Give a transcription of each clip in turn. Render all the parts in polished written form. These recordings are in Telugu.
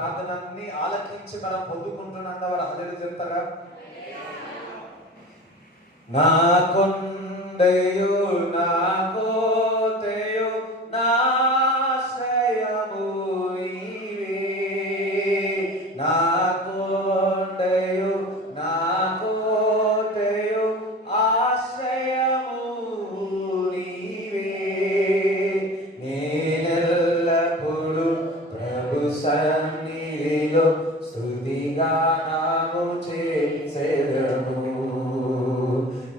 ప్రార్థనని ఆలకించి మనం పొందుకుంటున్నాం. వారు హల్లెలూయా చెప్తారా? నా కొండయు నా కోటయు నా ఆశ్రయము నీవే, నా కొండయు నా కోటయు ఆశ్రయము నీవే, నేనెల్లప్పుడు ప్రభు సన్నిధిలో స్తుతిగానము చేసెదను.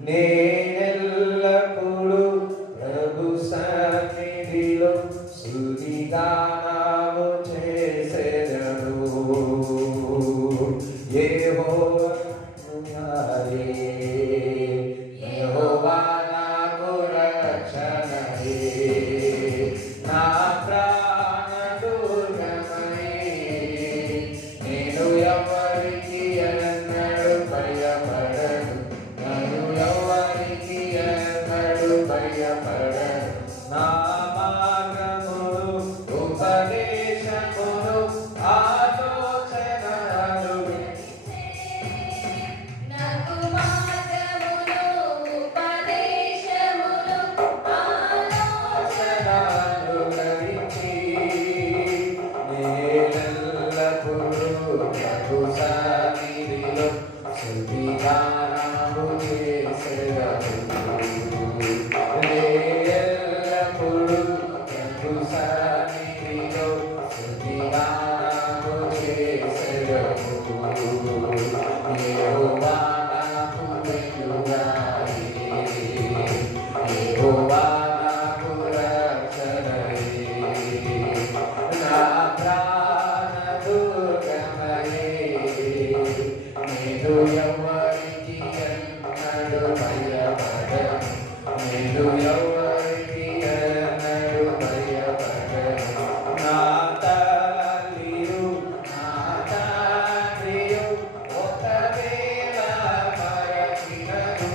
నేనెల్లప్పుడు ప్రభు సన్నిధిలో స్తుతిగానము చేసెదను. యెహోవా నాకు రక్షణయే, నా ప్రాణదుర్గమయే, నేను ఎవరికి ఎన్నడూ భయపడను, నన్ను ఎవరికి ఎన్నడూ భయపడను. నా మార్గములు ఉపదేశములు ఆలోచనలు నాకు మార్గములు ఉపదేశములు ఆలోచనలు గలిచి, నేనెల్లప్పుడు ప్రభు సన్నిధిలో స్తుతిగానము చేసెదను. నేనెల్లప్పుడు ప్రభు సన్నిధిలో స్తుతిగానము చేసెదను. యెహోవా నాకు వెలుగాయే, యెహోవా నాకు రక్షణయే, నా ప్రాణదుర్గమయే, నేను ఎవరికి ఎన్నడూ భయపడను, నేను ఎవరికి ఎన్నడూ భయపడను. నా తల్లియు నా తండ్రియు ఒకవేళ మరచినను,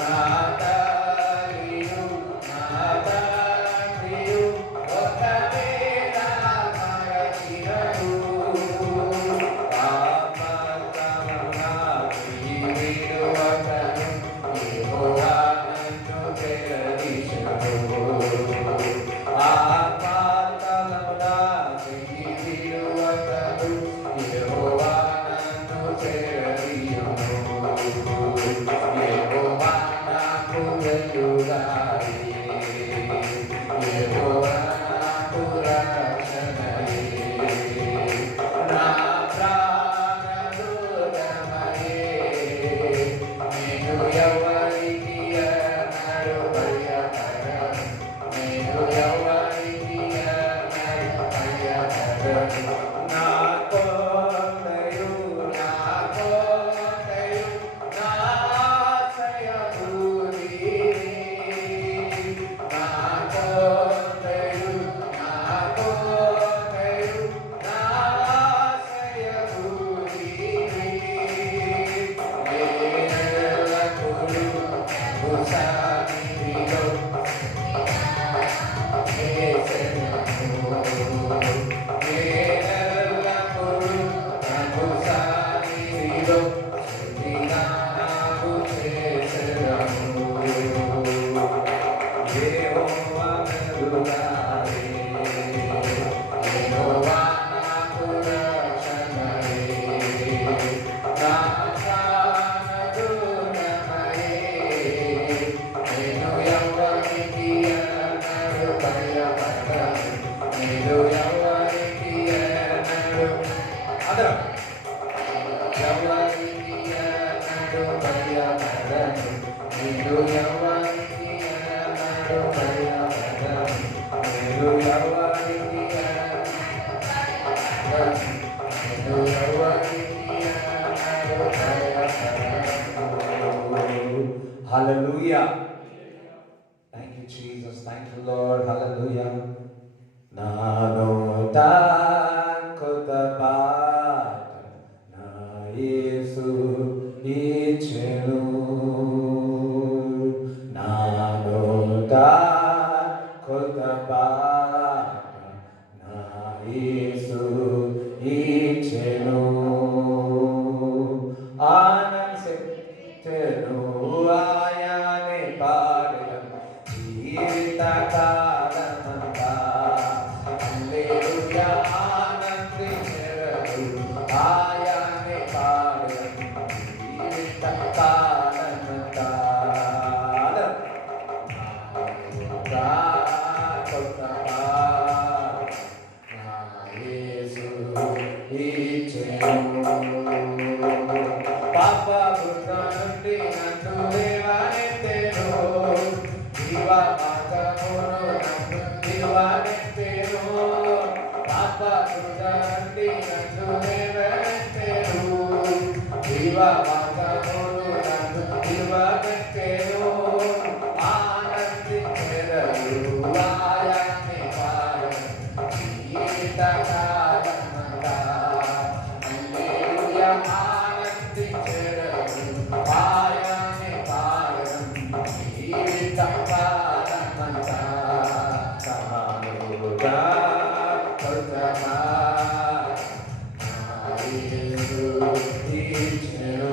నా తల్లియు నా తండ్రియు ఒకవేళ మరచినను, పాపమున విడువకను, యెహోవా నన్ను చేరదీసెను. పాపమున విడువకను, యెహోవా నన్ను చేరదీయును. యెహోవా నాకు వెలుగాయే, యెహోవా నాకు రక్షణయే, నా ప్రాణదుర్గమయే, నేను ఎవరికి ఎన్నడూ భయపడను, నేను ఎవరికి ఎన్నడూ భయపడను. నా కొండయు నా కోటయు నా ఆశ్రయము నీవే, నా కొండయు నా కోటయు నా ఆశ్రయము నీవే, నేనెల్లప్పుడు ప్రభు సన్నిధిలో నేనెల్లప్పుడు ప్రభు సన్నిధిలో స్తుతిగానము చేసెదను. యెహోవా వెలుగాయే, యెహోవా నాకు రక్షణయే, నా ప్రాణదుర్గమయే, నేను ఎవరికి ఎన్నడూ భయపడను, నేను ఎవరికి ఎన్నడూ అందరం ఎవరికి ఎన్నడూ భయపడను, నేను ఎవరికి ఎన్నడూ భయపడను, నేను ఎవరికి నేను ఎవరికి ఎన్నడూ భయపడను. హల్లెలూయా. Thank you, Jesus. Thank you, Lord. Hallelujah. నా నోట కొత్త పాట నా యేసు ఇచ్చెను, నా నోట కొత్త పాట నా యేసు ఇచ్చెను ఆనందించెను ఆయనే పాడెను జీవితకాలమంతా హల్లెలూయా ఆనందించెను ఆయనే పాడెను జీవితకాలమంతా పాప నుండి నన్ను దేవానెత్తెను జీవ మార్గమును నన్ను నిలువనెత్తెను పాప నుండి నన్ను దేవానెత్తెను జీవ మార్గమును నన్ను నిలువనెత్తెను ఆనందించెదరు ఆయనే పాడెను జీవితకాలమంతా హల్లెలూయా ఆనందించెదరు ఆయనే పాడెను జీవితకాలమంతా సమానుగా కొత్తగా యేసు ఇచ్చెను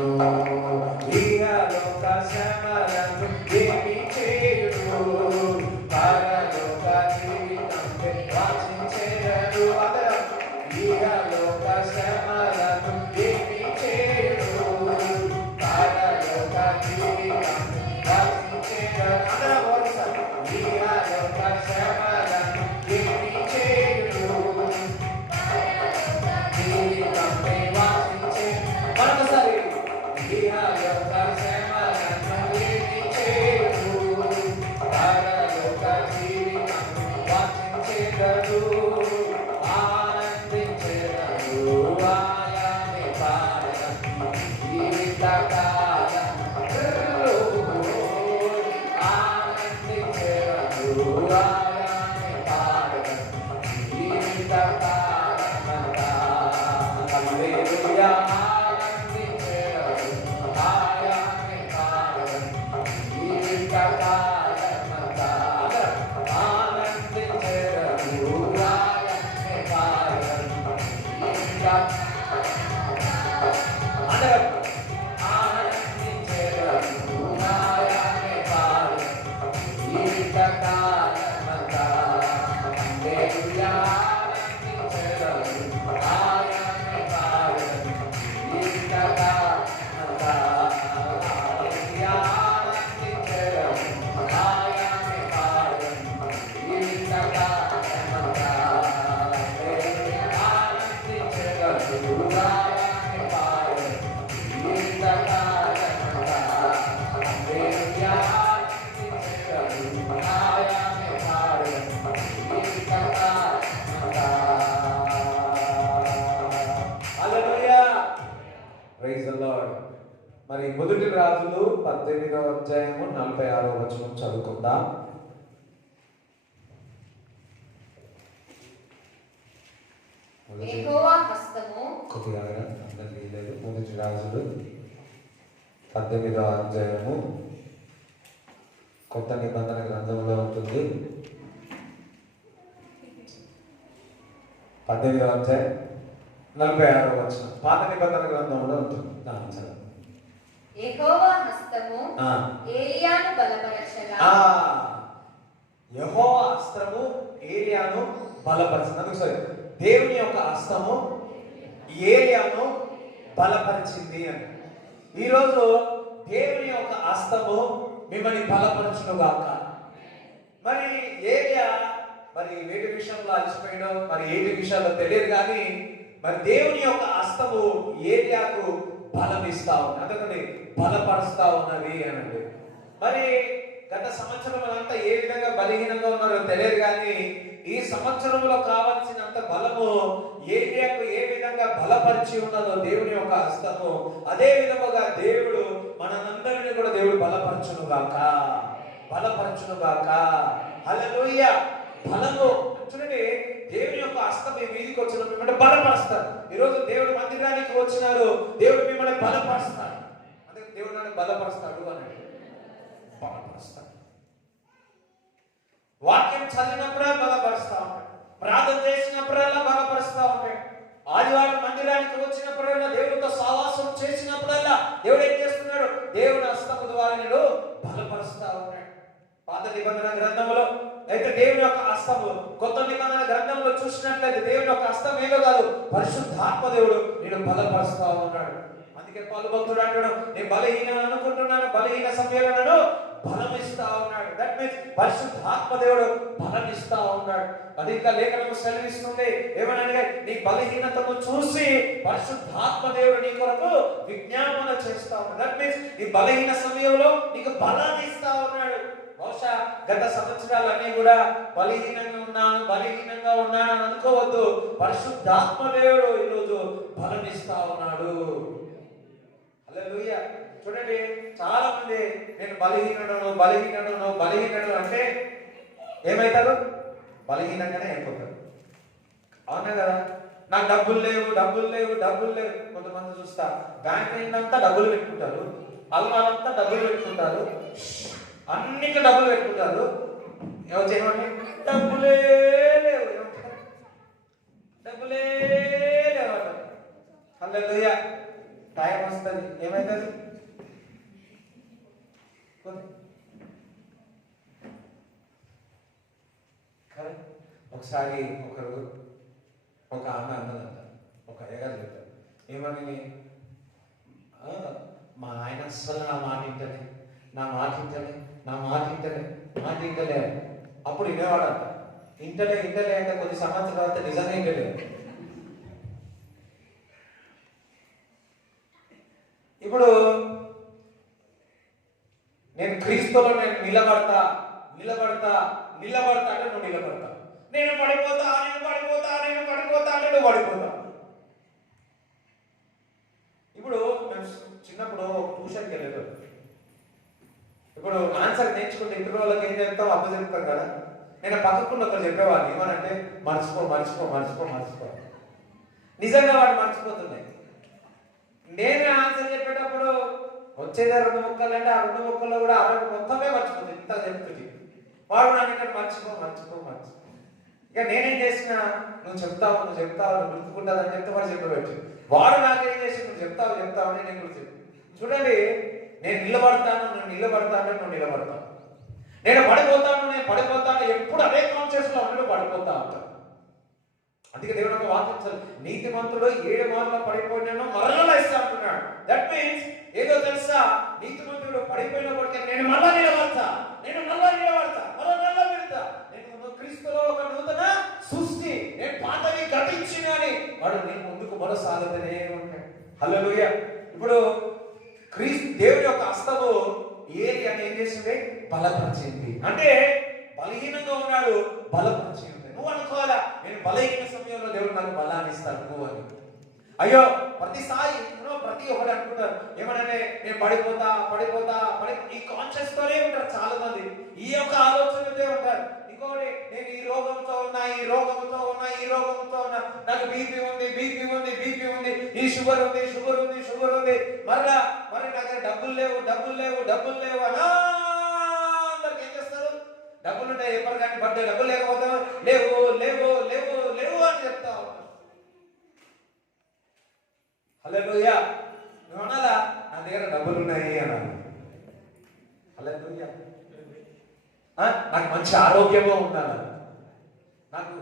ఇహలోక శ్రమలను ఏమి చేయును పరలోక జీవితంపై వాంఛించెదరు అందరం ఇహలోక శ్రమలను ఏమి చేయును పరలోక జీవితంపై వాంఛించెదరు అందరం ఒకసారి ఇహలోక శ్రమలను ఏమి చేయును జీవితంపై వాంఛించెదరు మరొకసారి ఇహలోక శ్రమలను ఏమి చేయును పరలోక జీవితంపై వాంఛించెదరు ఆనందించెదరు ఆయనే పాడెను జీవితకాలమంతా ఆనందించెదరు ఆయనే పాడెను జీవితకాలమంతా హల్లెలూయా ఆనందించెదరు ఆయనే పాడెను జీవితకాలమంతా ఆనందించెదరు ఆయనే పాడెను అందరం ఆనందించెదరు ఆయనే పాడెను జీవితకాలమంతా హల్లెలూయా ఆనందించెదరు ఆయనే పాడెను జీవితకాలమంతా హల్లెలూయా ఆనందించెదరు ఆయనే పాడెను జీవితకాలమంతా హల్లెలూయా ఆనందించెదరు ఆయనే పాడెను జీవితకాలమంతా హల్లెలూయా ఆనందించెదరు ఆయనే పాడెను జీవితకాలమంతా హల్లెలూయా ప్రైజ్ ది లార్డ్. మరి మొదటి రాజులు 18వ అధ్యాయము 46వ వచనం చదువుకుందాం. యెహోవా హస్తము కొద్దిగా అందరికీ లేదు. మొదటి రాజులు 18వ అధ్యాయము కొత్త నిబంధన గ్రంథంలో ఉంటుంది. 18వ అధ్యాయం 46వ వచనం పాత నిబంధన గ్రంథంలో ఉంటుంది. చదవండి. యెహోవా హస్తము ఏలియాను బలపరచగా యెహోవా హస్తము ఏలియాను బలపరిచింది. అందుకు సరే దేవుని యొక్క హస్తము ఏలియాను బలపరిచింది అని. ఈరోజు దేవుని యొక్క హస్తము మిమ్మల్ని బలపరచునుగాక. మరి ఏలియా మరి వేటి విషయంలో అలసిపోయినో మరి ఏటి విషయాల్లో తెలియదు కానీ మరి దేవుని యొక్క హస్తము ఏలియాకు బలం ఇస్తా ఉంది. అందుకని బలపరుస్తా ఉన్నది అనండి. మరి గత సంవత్సరం అంతా ఏ విధంగా బలహీనంగా ఉన్నారో తెలియదు కానీ ఈ సంవత్సరంలో కావాల్సినంత బలము ఏలియాకు ఏ విధంగా బలపరిచి ఉన్నదో దేవుని యొక్క హస్తము అదే విధముగా దేవుడు మనందరినీ కూడా దేవుడు బలపరచునుగాక. హల్లెలూయా. బలము చూడండి, దేవుని యొక్క హస్తం మీ మీదికి వచ్చిన మిమ్మల్ని బలపరుస్తారు. ఈరోజు దేవుడు మందిరానికి వచ్చినారు, దేవుడు మిమ్మల్ని బలపరుస్తాడు. అంటే దేవుడు నన్ను బలపరుస్తాడు అని బలపరుస్తాడు. వాక్యం చదివినప్పుడే బలపరుస్తా ఉంటాడు. ప్రార్థన చేసినప్పుడల్లా బలపరుస్తా ఉంటాడు. ఆదివారం మందిరానికి వచ్చినప్పుడల్లా దేవుడితో సహవాసం చేసినప్పుడల్లా దేవుడు ఏం చేస్తున్నాడు? దేవుడి హస్తము ద్వారా నేను బలపరుస్తా ఉన్నాడు. పాత నిబంధన గ్రంథంలో అయితే దేవుని యొక్క హస్తము, కొత్త నిబంధన గ్రంథంలో చూసినట్లయితే దేవుని యొక్క హస్తం ఏదో కాదు, పరిశుద్ధాత్మ దేవుడు నేను బలపరుస్తా ఉన్నాడు. అందుకే పౌలు భక్తుడు అంటాడు, నేను బలహీన అనుకుంటున్నాను, బలహీన సమయంలో బలం ఇస్తా ఉన్నాడు. దట్ మీన్స్ పరిశుద్ధాత్మ దేవుడు బలం ఇస్తా ఉన్నాడు. అది ఇంకా లేఖనము సెలవిస్తుంది ఏమనగా, నీ బలహీనతను చూసి పరిశుద్ధాత్మ దేవుడు నీ కొరకు విజ్ఞాపన చేస్తా ఉన్నాడు. దట్ మీన్స్ నీ బలహీన సమయంలో నీకు బలాన్ని ఇస్తా ఉన్నాడు. బహుశా గత సంవత్సరాలన్నీ కూడా బలహీనంగా ఉన్నాను అని అనుకోవద్దు. పరిశుద్ధాత్మ దేవుడు ఈరోజు బలం ఇస్తా ఉన్నాడు. హల్లెలూయా. చూడండి, చాలా మంది నేను బలహీనుడు అంటే ఏమైతారు? బలహీనంగానే అయిపోతారు. అవునా కదా? నాకు డబ్బులు లేవు. కొంతమంది చూస్తా బ్యాంక్ నిండంతా డబ్బులు పెట్టుకుంటారు, అల్మారంతా డబ్బులు పెట్టుకుంటారు, అన్నిటి డబ్బులు పెట్టుకుంటారు. ఏమండి? డబ్బులే లేవు అంటారు. హల్లెలూయా. టైం వస్తుంది, ఏమైతుంది? ఒకసారి ఒక ఆమె అన్నదంట, ఒక అయ్యగారు చెప్తారు, ఏమని, మా ఆయన అస్సలు నా మాట ఇంటలే. అప్పుడు వినేవాడంట. ఇంటలే అంటే కొద్ది సంవత్సరాల తర్వాత నిజంగా ఇంటలేదు. ఇప్పుడు నేను క్రీస్తులో నేను నిలబడతా అంటే నువ్వు నిలబడతా. నేను పడిపోతా అంటే నువ్వు పడిపోతా. ఇప్పుడు మేము చిన్నప్పుడు ట్యూషన్కి వెళ్ళేది. ఇప్పుడు ఆన్సర్ నేర్చుకుంటే ఇంటి వాళ్ళకి ఏం చెప్తాం? అప్పు చెప్తాం కదా. నేను పక్కకుండా ఒకరు చెప్పేవాడిని, ఏమనంటే మర్చిపో. నిజంగా వాడు మర్చిపోతున్నాయి. నేను ఆన్సర్ చెప్పేటప్పుడు వచ్చేదే 2 ముక్కలు అంటే ఆ 2 ముక్కల్లో కూడా 60 మొత్తమే మర్చిపోతుంది. ఇంత చెప్తుంది వాడు. నన్ను ఇక్కడ మర్చిపో. ఇక నేనేం చేసిన, నువ్వు చెప్తావు గుర్తుకుంటావు అని చెప్తే వాడు చెప్పబెట్టు. వాడు నాకేం చేసి నువ్వు చెప్తావు అని నేను గుర్తు. చూడండి, నేను నిలబడతాను అంటే నువ్వు నిలబడతావు. నేను పడిపోతాను ఎప్పుడు అదే కాన్షియస్ లో ఉండడు, పడిపోతా ఉంటాను. అందుకే దేవుడు ఒక వాక్యం, నీతిమంతుడు 7 మార్లు పడిపోయినాను మరలా ఇస్తా అంటున్నాడు. దట్ మీన్స్ ఏదో తెలుసా, నీతిమంతుడు పడిపోయినప్పటికీ నేను మళ్ళా నిలబడతా, మళ్ళా పెడతా. నేను క్రీస్తులో ఒక నూతన సృష్టి, నేను పాతవి గతించినని వాడు నేను ముందుకు సాగుతూనే ఉంటాడు. హల్లెలూయా. ఇప్పుడు దేవుడి యొక్క హస్తము ఏలియాని ఏం చేసింది? బలపరిచింది. అంటే బలహీనంగా ఉన్నాడు, బలపరిచింది. నువ్వు అనుకోవాలా, నేను బలహీన సమయంలో దేవుడు నాకు బలాన్ని ఇస్తాడు నువ్వు అని. అయ్యో ప్రతిసారి ప్రతి ఒక్కరు అనుకుంటారు ఏమనంటే, నేను పడిపోతా ఈ కాన్షియస్ తోనే ఉంటారు చాలా మంది. ఈ యొక్క ఆలోచనతో ఉంటారు. ఇంకొకటి, నేను ఈ రోగంతో ఉన్నా, నాకు బీపీ ఉంది, ఈ షుగర్ ఉంది, మరి నా దగ్గర డబ్బులు లేవు అనా. అందరికి ఏం చేస్తారు? డబ్బులు ఉంటాయి ఎవరు కానీ, బట్ డబ్బులు లేకపోతే లేవు అని చెప్తా ఉంటారు. హల్లెలూయా. నువ్వు అనాలా, నా దగ్గర డబ్బులు ఉన్నాయి అనాలి. హల్లెలూయా. నాకు మంచి ఆరోగ్యంగా ఉన్నాను, నాకు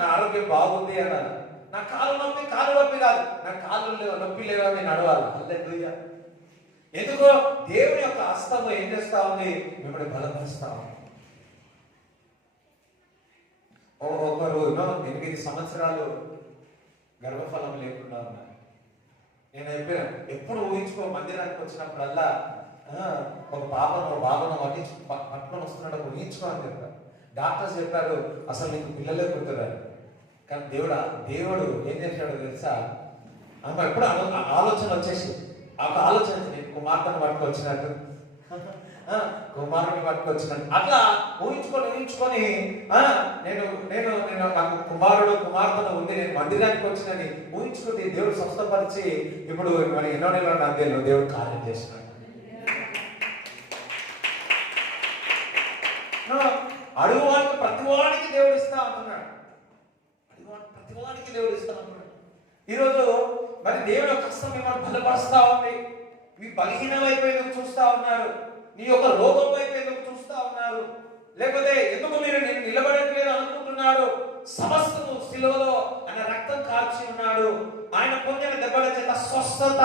నా ఆరోగ్యం బాగుంది అన్నాను. నా కాలు నొప్పి కాదు, నాకు కాళ్ళు నొప్పి లేవా, నేను నడవాలి. హల్లెలూయా. ఎందుకో దేవుని యొక్క హస్తము ఏం చేస్తా ఉంది? మిమ్మల్ని బలపరుస్తా ఉంది. ఒకరు 8 సంవత్సరాలు గర్భఫలం లేకుండా ఉన్నారు. నేను చెప్పాను, ఎప్పుడు ఊహించుకో, మందిరానికి వచ్చినప్పుడల్లా ఒక బాబను పట్టుకొని వస్తున్నాడు, ఊహించుకో అని చెప్పారు. డాక్టర్స్ చెప్పారు అసలు నీకు పిల్లలే పుట్టరారు. కానీ దేవుడు ఏం చేశాడో తెలుసా? ఆమె ఎప్పుడు ఆలోచన వచ్చేసి, ఒక ఆలోచన, నేను కుమార్తెను పట్టుకొచ్చినట్టు, కుమారుని పట్టుకొచ్చినట్టు అట్లా ఊహించుకొని నేను నాకు కుమార్తెను ఉంది, నేను మందిరానికి వచ్చినని ఊహించుకుని దేవుడు స్వస్థపరిచి ఇప్పుడు మరి ఎన్నో నెలలో నాకు దేవుడు కార్యం చేసినాడు. అడుగు వాళ్ళకి ప్రతి వాడికి దేవుడు ఇస్తా అంటున్నాడు. ప్రతివానికి దేవుడు ఇస్తాను. ఈరోజు మరి దేవుని యొక్క హస్తం మిమ్మల్ని బలపరుస్తా ఉంది. మీ బలహీనం వైపు ఎందుకు చూస్తా ఉన్నారు? నీ యొక్క రోగం వైపు ఎందుకు చూస్తా ఉన్నారు? లేకపోతే ఎందుకు మీరు నిలబడట్లేదు అనుకుంటున్నారు? సమస్తము శిలువలో ఆయన రక్తం కార్చి ఉన్నాడు. ఆయన పొందిన దెబ్బల చేత స్వస్థత,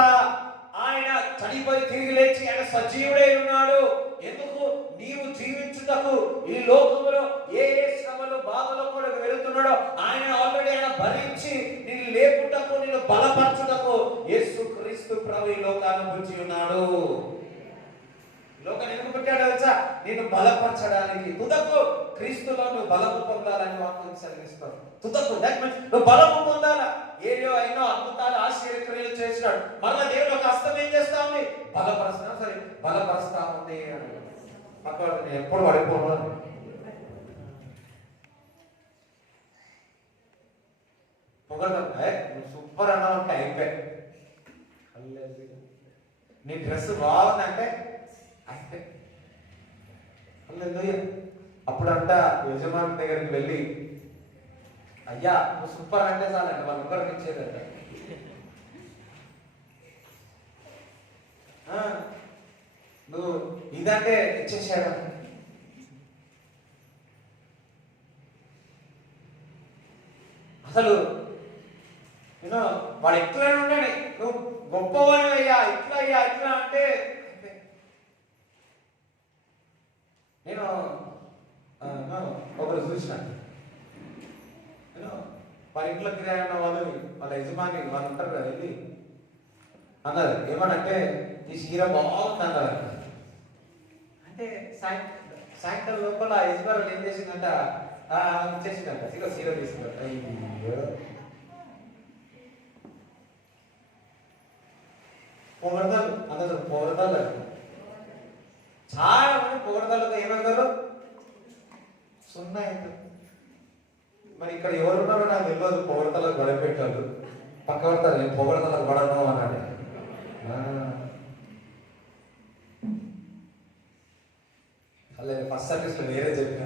ఆయన చనిపోయి తిరిగి లేచి ఆయన సజీవుడై ఉన్నాడు. ఎందుకు? నీవు జీవించుటకు ఈ లోకంలో ఏ ఏ శ్రమలు బాధలు కూడా వెళుతున్నాడో ఆయన ఆల్రెడీ ఆయన భరించి నిన్ను లేపుటకు, నిన్ను బలపరచుటకు యేసుక్రీస్తు ప్రభు ఈ లోకాన్ని పుట్టి ఉన్నాడు. లోకాన్ని ఎందుకు పెట్టాడు తెలుసా? నిన్ను బలపరచడానికి. తుదకు క్రీస్తులో నువ్వు బలము పొందాలని వాక్యం సెలవిస్తాడు. తుదకు నువ్వు బలము పొందాలా. ఏరియో అయినో అద్భుతాలు ఆశ్చర్యక్రియలు చేసినాడు. మరలా దేవుడు ఒక హస్తం ఏం చేస్తా ఉంది? బలపరుస్తా, సరే బలపరుస్తా ఉంది అని. పక్క నేను ఎప్పుడు పడిపోను. పొగడతాను, నువ్వు సూపర్ అన్నా ఉంటే అయిపోయి. నీ డ్రెస్ బాగుందంటే అప్పుడంట యజమాని దగ్గరికి వెళ్ళి, అయ్యా నువ్వు సూపర్ అంటే చాలంట వాళ్ళ ఒకరికి ఇచ్చేదంట. నువ్వు ఇదంటే ఇచ్చేసాడు. అసలు నేను వాడు ఎట్లా ఉండండి, నువ్వు గొప్పవాడు అయ్యా, ఇట్లా అయ్యా ఇట్లా అంటే. నేను ఒకరు చూసిన, నేను వాళ్ళ ఇంట్లో కిరాయి ఉన్న వాళ్ళని, వాళ్ళ యజమాని వాళ్ళు ఉంటారు కదా, వెళ్ళి అన్నారు ఏమనంటే ఈ చీర బాగుంది అన్నారు. అంటే సాయంత్రం లోపల యజమానులు ఏం చేసిందంట, ఇచ్చేసిందంట, చీర తీసుకుందంట. పొగడతారు అందరూ, పొగడతారు. చాలా మంది పొగడతారు ఏమంటారు? సున్నా అవుతుంది. మరి ఇక్కడ ఎవరున్నారో నాకు తెలియదు. పొగడతలకు గొడవపెట్టారు, పక్క పడతారు. నేను పొగడతలకు పడను అన్నాడు. అలా ఫస్ట్ సర్వీస్ లో వేరే చెప్పిన,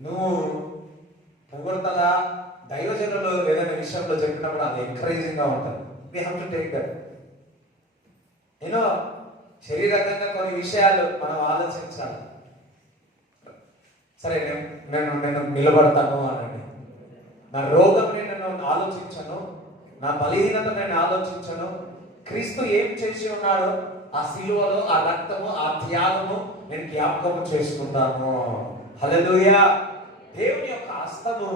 నువ్వు పొగడతలా దైవజనులు ఏదైనా విషయంలో చెప్పినప్పుడు అది ఎంకరేజింగ్ గా ఉంటుంది. We have to take that. నేను శరీరకంగా కొన్ని విషయాలు మనం ఆలోచించాలి. సరే నేను నిలబడతాను అనండి. నా రోగం నేను ఆలోచించను, నా బలహీనత నేను ఆలోచించను. క్రీస్తు ఏం చేసి ఉన్నాడో ఆ సిలువలో, ఆ రక్తము, ఆ త్యాగము నేను జ్ఞాపకము చేసుకుంటాను. హల్లెలూయా. దేవుని యొక్క హస్తము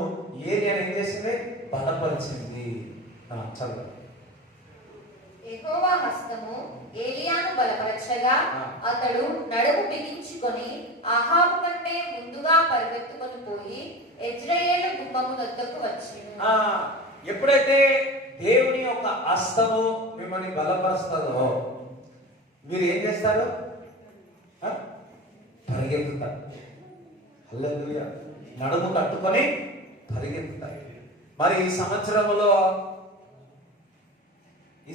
ఏరియాని ఏం చేసింది? బలపరిచింది. చదువు. యెహోవా హస్తము ఏలియాను బలపరచగా అతడు నడుము బిగించుకొని అహాబు కంటే ముందుగా పరిగెత్తుకొని పోయి యెజ్రెయేలు గుమ్మము వద్దకు వచ్చెను. ఎప్పుడైతే దేవుని యొక్క హస్తము మిమ్మల్ని బలపరుస్తుందో మీరు ఏం చేస్తారు? పరిగెత్తుతారు. హల్లెలూయా. నడుము కట్టుకొని పరిగెత్తుతారు. మరి ఈ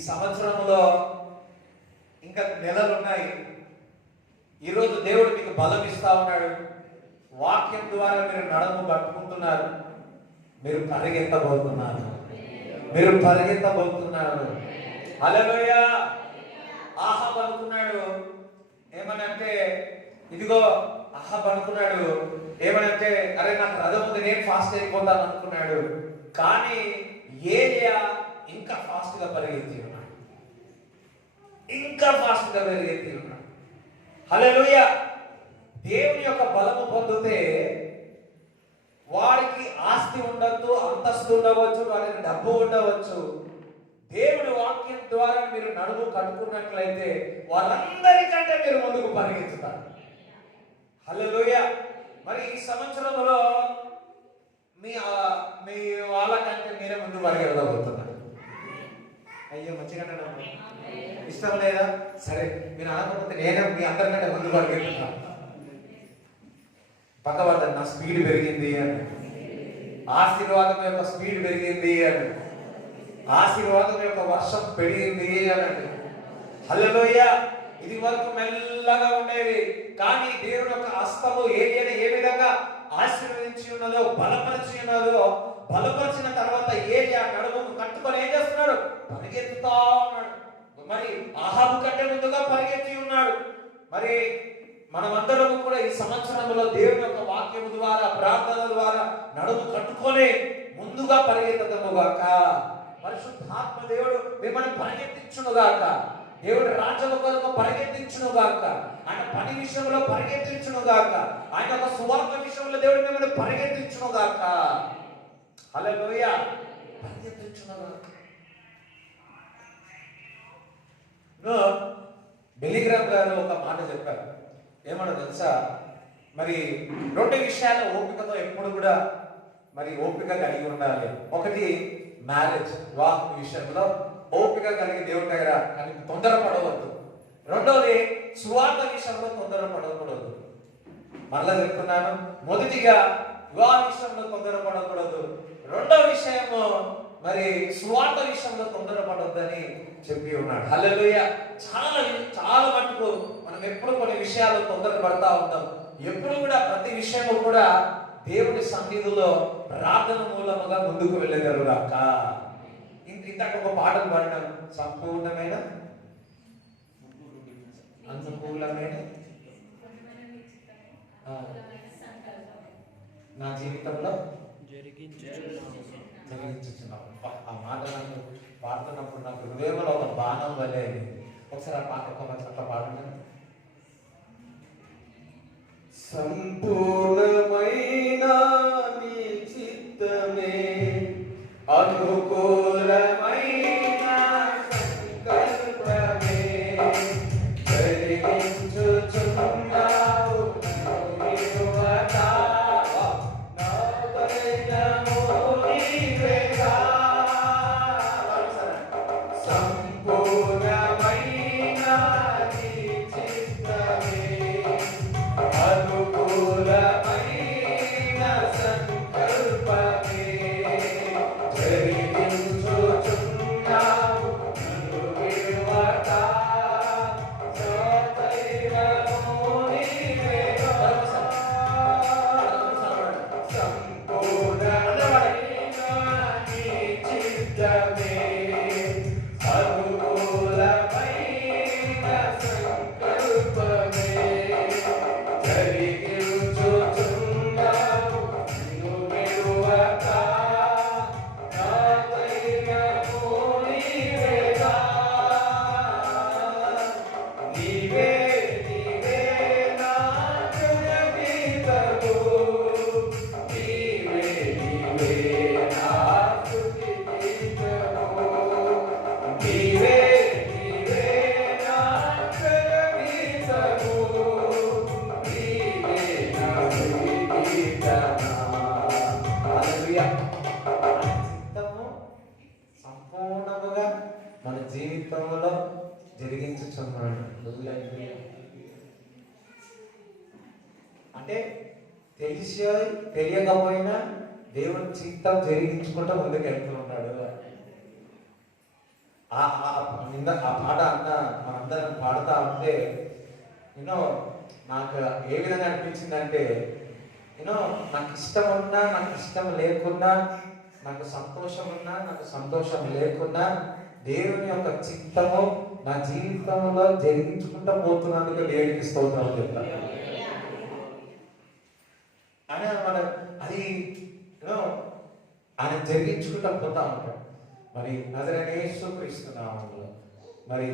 సంవత్సరంలో ఇంకా నెలలు ఉన్నాయి. ఈరోజు దేవుడు మీకు బలం ఇస్తా ఉన్నాడు. వాక్యం ద్వారా మీరు నడుము కట్టుకుంటున్నారు. మీరు పరిగెత్తబోతున్నారు. హల్లెలూయా. ఆహాబు అనుకున్నాడు ఏమనంటే, ఇదిగో అహాబు అనుకున్నాడు ఏమనంటే, అరే నాకు రథం ఉంది, నేను ఫాస్ట్ అయిపోతాను అనుకున్నాడు. కానీ ఏలియా ఇంకా ఫాస్ట్ గా పరిగెత్తి ఉన్నాడు. హల్లెలూయా. దేవుని యొక్క బలము పొందితే వాడికి ఆస్తి ఉండొచ్చు, అంతస్తు ఉండవచ్చు, వారికి డబ్బు ఉండవచ్చు. దేవుని వాక్యం ద్వారా మీరు నడుము కట్టుకున్నట్లయితే వారందరికంటే మీరు ముందుకు పరిగెత్తుతారు. హల్లెలూయా. మరి ఈ సంవత్సరంలో మీ వాళ్ళకంటే మీరే ముందు పరిగెత్తబోతున్నారు. అయ్యో మంచిగా ఇష్టం లేదా? సరే మీరు అనకపోతే నేనే మీ అందరికంటే ముందు పరిగెత్తున్నా. పక్క వాళ్ళ నా స్పీడ్ పెరిగింది అని, ఆశీర్వాదం యొక్క స్పీడ్ పెరిగింది అని, ఆశీర్వాదం యొక్క వర్షం పెరిగింది అనండి. హల్లెలూయా. ఇది వరకు మెల్లగా ఉండేది, కానీ దేవుని యొక్క హస్తము ఏలియాని ఏ విధంగా ఆశీర్వదించి ఉన్నదో, బలపరిచి ఉన్నదో, బలపరిచిన తర్వాత ఏలియా నడుముకు కట్టుకొని ఏం చేస్తున్నాడు? పరిగెత్తుతా ఉన్నాడు. మరి అహాబు కంటే ముందుగా పరిగెత్తి ఉన్నాడు. మరి మనమందరము కూడా ఈ సంవత్సరంలో దేవుని యొక్క వాక్యం ద్వారా, ప్రార్థన ద్వారా నడుము కట్టుకొని ముందుగా పరిగెత్తదముగాక. పరిశుద్ధాత్మ దేవుడు మిమ్మల్ని పరిగెత్తించునుగాక. దేవుడు రాజ్యం కొరకు పరిగెత్తించునుగాక. ఆయన పని విషయంలో పరిగెత్తించునుగాక. ఆయన యొక్క సువార్త విషయంలో దేవుడు మిమ్మల్ని పరిగెత్తించునుగాక. హల్లెలూయా. పరిగెత్తించునుగాక. బిలిగ్రామ్ గారు ఒక మాట చెప్పారు. ఏమన్నా తెలుసా? మరి 2 విషయాల ఓపికతో ఎప్పుడు కూడా మరి ఓపిక కలిగి ఉండాలి. ఒకటి మ్యారేజ్, వివాహం విషయంలో ఓపిక కలిగి దేవుడి దగ్గర కానీ తొందరపడవద్దు. రెండోది సువార్త విషయంలో తొందరపడకూడదు. మళ్ళా చెప్తున్నాను, మొదటిగా వివాహ విషయంలో తొందరపడకూడదు. రెండో విషయము మరి సువార్త విషయంలో తొందరపడొద్దని చెప్పి ఉన్నాడు. హల్లెలూయా. చాలా మటుకు మనం ఎప్పుడు కొన్ని విషయాలు తొందరపడతా ఉంటాం. ఎప్పుడు కూడా ప్రతి విషయము కూడా దేవుడి సన్నిధిలో ప్రార్థన మూలముగా ముందుకు వెళ్ళగలగాక. ఇంతకు ఒక పాటలు పాడినాం, సంపూర్ణమైన అనుకూలమైన నా జీవితంలో జరిగించుచున్నావు. ఆ మాట నాకు పాడుతున్నప్పుడు నాకు హృదయంలో ఒక బాణం వల్లే. ఒకసారి ఆ పాట అట్లా పాడుతున్నాను. సంపూర్ణమైన నీ చిత్తమే, అనుకూలమైన సంకల్పమే జరిగించుచున్నావు. సంపూర్ణమైన నీ చిత్తమే, అనుకూలమైన సంకల్పమే జరిగించుచున్నావు. నన్ను విడువక సదైవము నీవేగా. సంపూర్ణమైన నీ చిత్తమే, అనుకూలమైన సంకల్పమే జరిగించుచున్నావు. నిన్ను విడువక సదైవము నీవేగా. నీవే నీవే నా జయగీతము, నీవే నీవే నా స్తుతి గీతము, నీవే నీవే నా జయగీతము, నీవే నా స్తుతి గీతము. హల్లెలూయా. చిత్తము సంపూర్ణముగా మన జీవితంలో జరిగించుచున్నాడు. అంటే తెలియకపోయినా దేవుని చిత్తం జరిగించుకుంటూ ముందుకు వెళ్తూ ఉన్నాడు. ఆ పాట అన్న మనందరం పాడుతూ ఉంటే నాకు ఏ విధంగా అనిపించిందంటే, నాకు ఇష్టం ఉన్నా నాకు ఇష్టం లేకున్నా, నాకు సంతోషం ఉన్నా నాకు సంతోషం లేకున్నా, దేవుని యొక్క చిత్తము నా జీవితంలో జరిగించుకుంటూ పోతున్నందుకు దేవునికి స్తోత్రం చెప్తాను. ఆయన అది ఆయన జరిగించుకుంటూ పోతా ఉంటాడు. మరి నజరేయుడైన యేసుక్రీస్తు నామములో మరి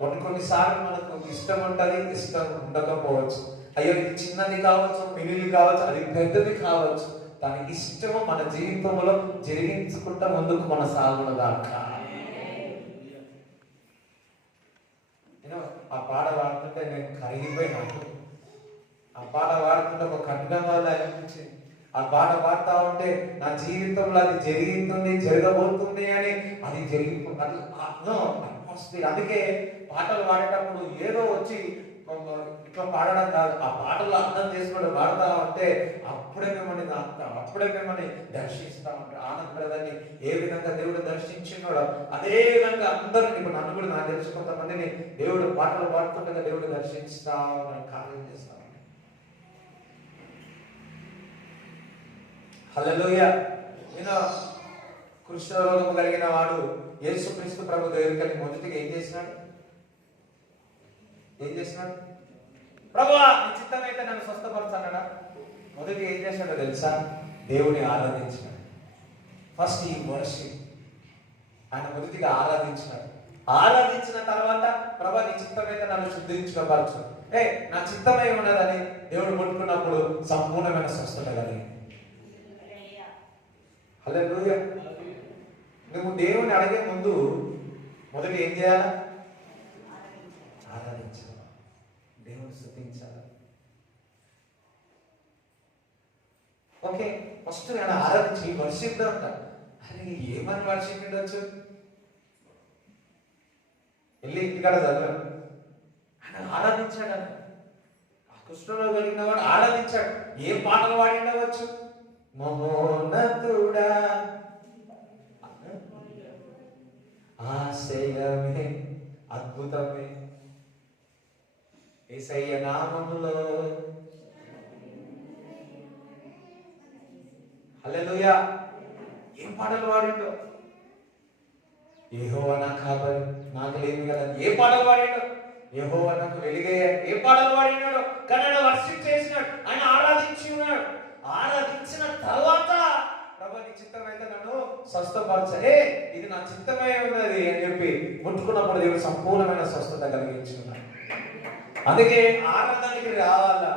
కొన్నిసార్లు మనకు ఇష్టం ఉంటుంది, ఇష్టం ఉండకపోవచ్చు. అయ్యో ఇది చిన్నది కావచ్చు, మిగిలి కావచ్చు, అది పెద్దది కావచ్చు. తన ఇష్టము మన జీవితంలో జరిగించుకుంటా ముందుకు కొనసాగునగాక. ఆ పాట పాడుతుంటే నేను కరిగిపోయినాను. ఆ పాట పాడుతుంటే ఒక ఖడ్గం వల్ల అనిపించింది. ఆ పాట పాడుతూ ఉంటే నా జీవితంలో అది జరిగింది, జరగబోతుంది అని అది జరిగిపోతుంది. అట్మాస్ఫియర్. అందుకే పాటలు పాడేటప్పుడు ఏదో వచ్చి ఇట్లా పాడడం కాదు, ఆ పాటలు అర్థం చేసుకుంటూ పాడుతూ ఉంటే అప్పుడే మిమ్మల్ని దర్శిస్తూ ఉంటాడు. ఆనందపడదని ఏ విధంగా దేవుడు దర్శించినాడో అదే విధంగా అందరిని ఇప్పుడు నన్ను కూడా నాకు తెలిసి కొంతమందిని దేవుడు పాటలు పాడుతుండగా దేవుడు దర్శిస్తా కార్యం చేస్తా. హల్లెలూయా. నేను కృష్ణరోగము కలిగిన వాడు యేసుక్రీస్తు ప్రభు దగ్గరికి వెళ్ళి మొదటిగా ఏం చేసినాడు? ప్రభువా నీ చిత్తమైతే నన్ను స్వస్థపరచాలడా? మొదటిగా ఏం చేశాడో తెలుసా? దేవుని ఆరాధించినాడు. ఫస్ట్ ఈ వర్షిప్. ఆయన మొదటిగా ఆరాధించినాడు. ఆరాధించిన తర్వాత ప్రభా నీ చిత్తమైతే నన్ను శుద్ధించుకోవచ్చు. నా చిత్తమై ఉన్నదని దేవుడు ముట్టుకున్నప్పుడు సంపూర్ణమైన స్వస్థత కలిగింది. హల్లెలూయా. నువ్వు దేవుని అడిగే ముందు మొదట ఏం చేయాలా? ఆరాధించాలి, దేవుని స్తుతించాలి. ఓకే, ఫస్ట్ నేను ఆరాధించి వర్షిప్ ఉంటాను. అరే ఏమని వర్షిప్ ఉండొచ్చు? వెళ్ళి ఇంటికాడ చదివాను. ఆయన ఆరాధించాడు. ఆ కృష్ణలో కలిగిన వాడు ఆరాధించాడు. ఏ పాటలు వాడి ఉండవచ్చు? మహోన్నతుడా, ఆశయమే, అద్భుతమే, యేసయ్య నామములో. హల్లెలూయా. ఏం పాటలు వాడిండో? యెహోవా నా కాపరి, నాకు లేమి కదా. ఏ పాటలు వాడిండో? యెహోవా నాకు వెలుగే. ఏ పాటలు వాడినాడు? కానీ ఆయన వర్షిప్ చేసినాడు, ఆయన ఆరాధించి ఉన్నాడు. ఆరాధించిన తర్వాత ప్రభు నీ చిత్తమైతే నన్ను స్వస్థపరచే, ఇది నా చిత్తమే ఉన్నది అని చెప్పి ముట్టుకున్నప్పుడు దేవుడు సంపూర్ణమైన స్వస్థత కలిగించున్నాడు. అందుకే ఆరాధనకి రావాలా.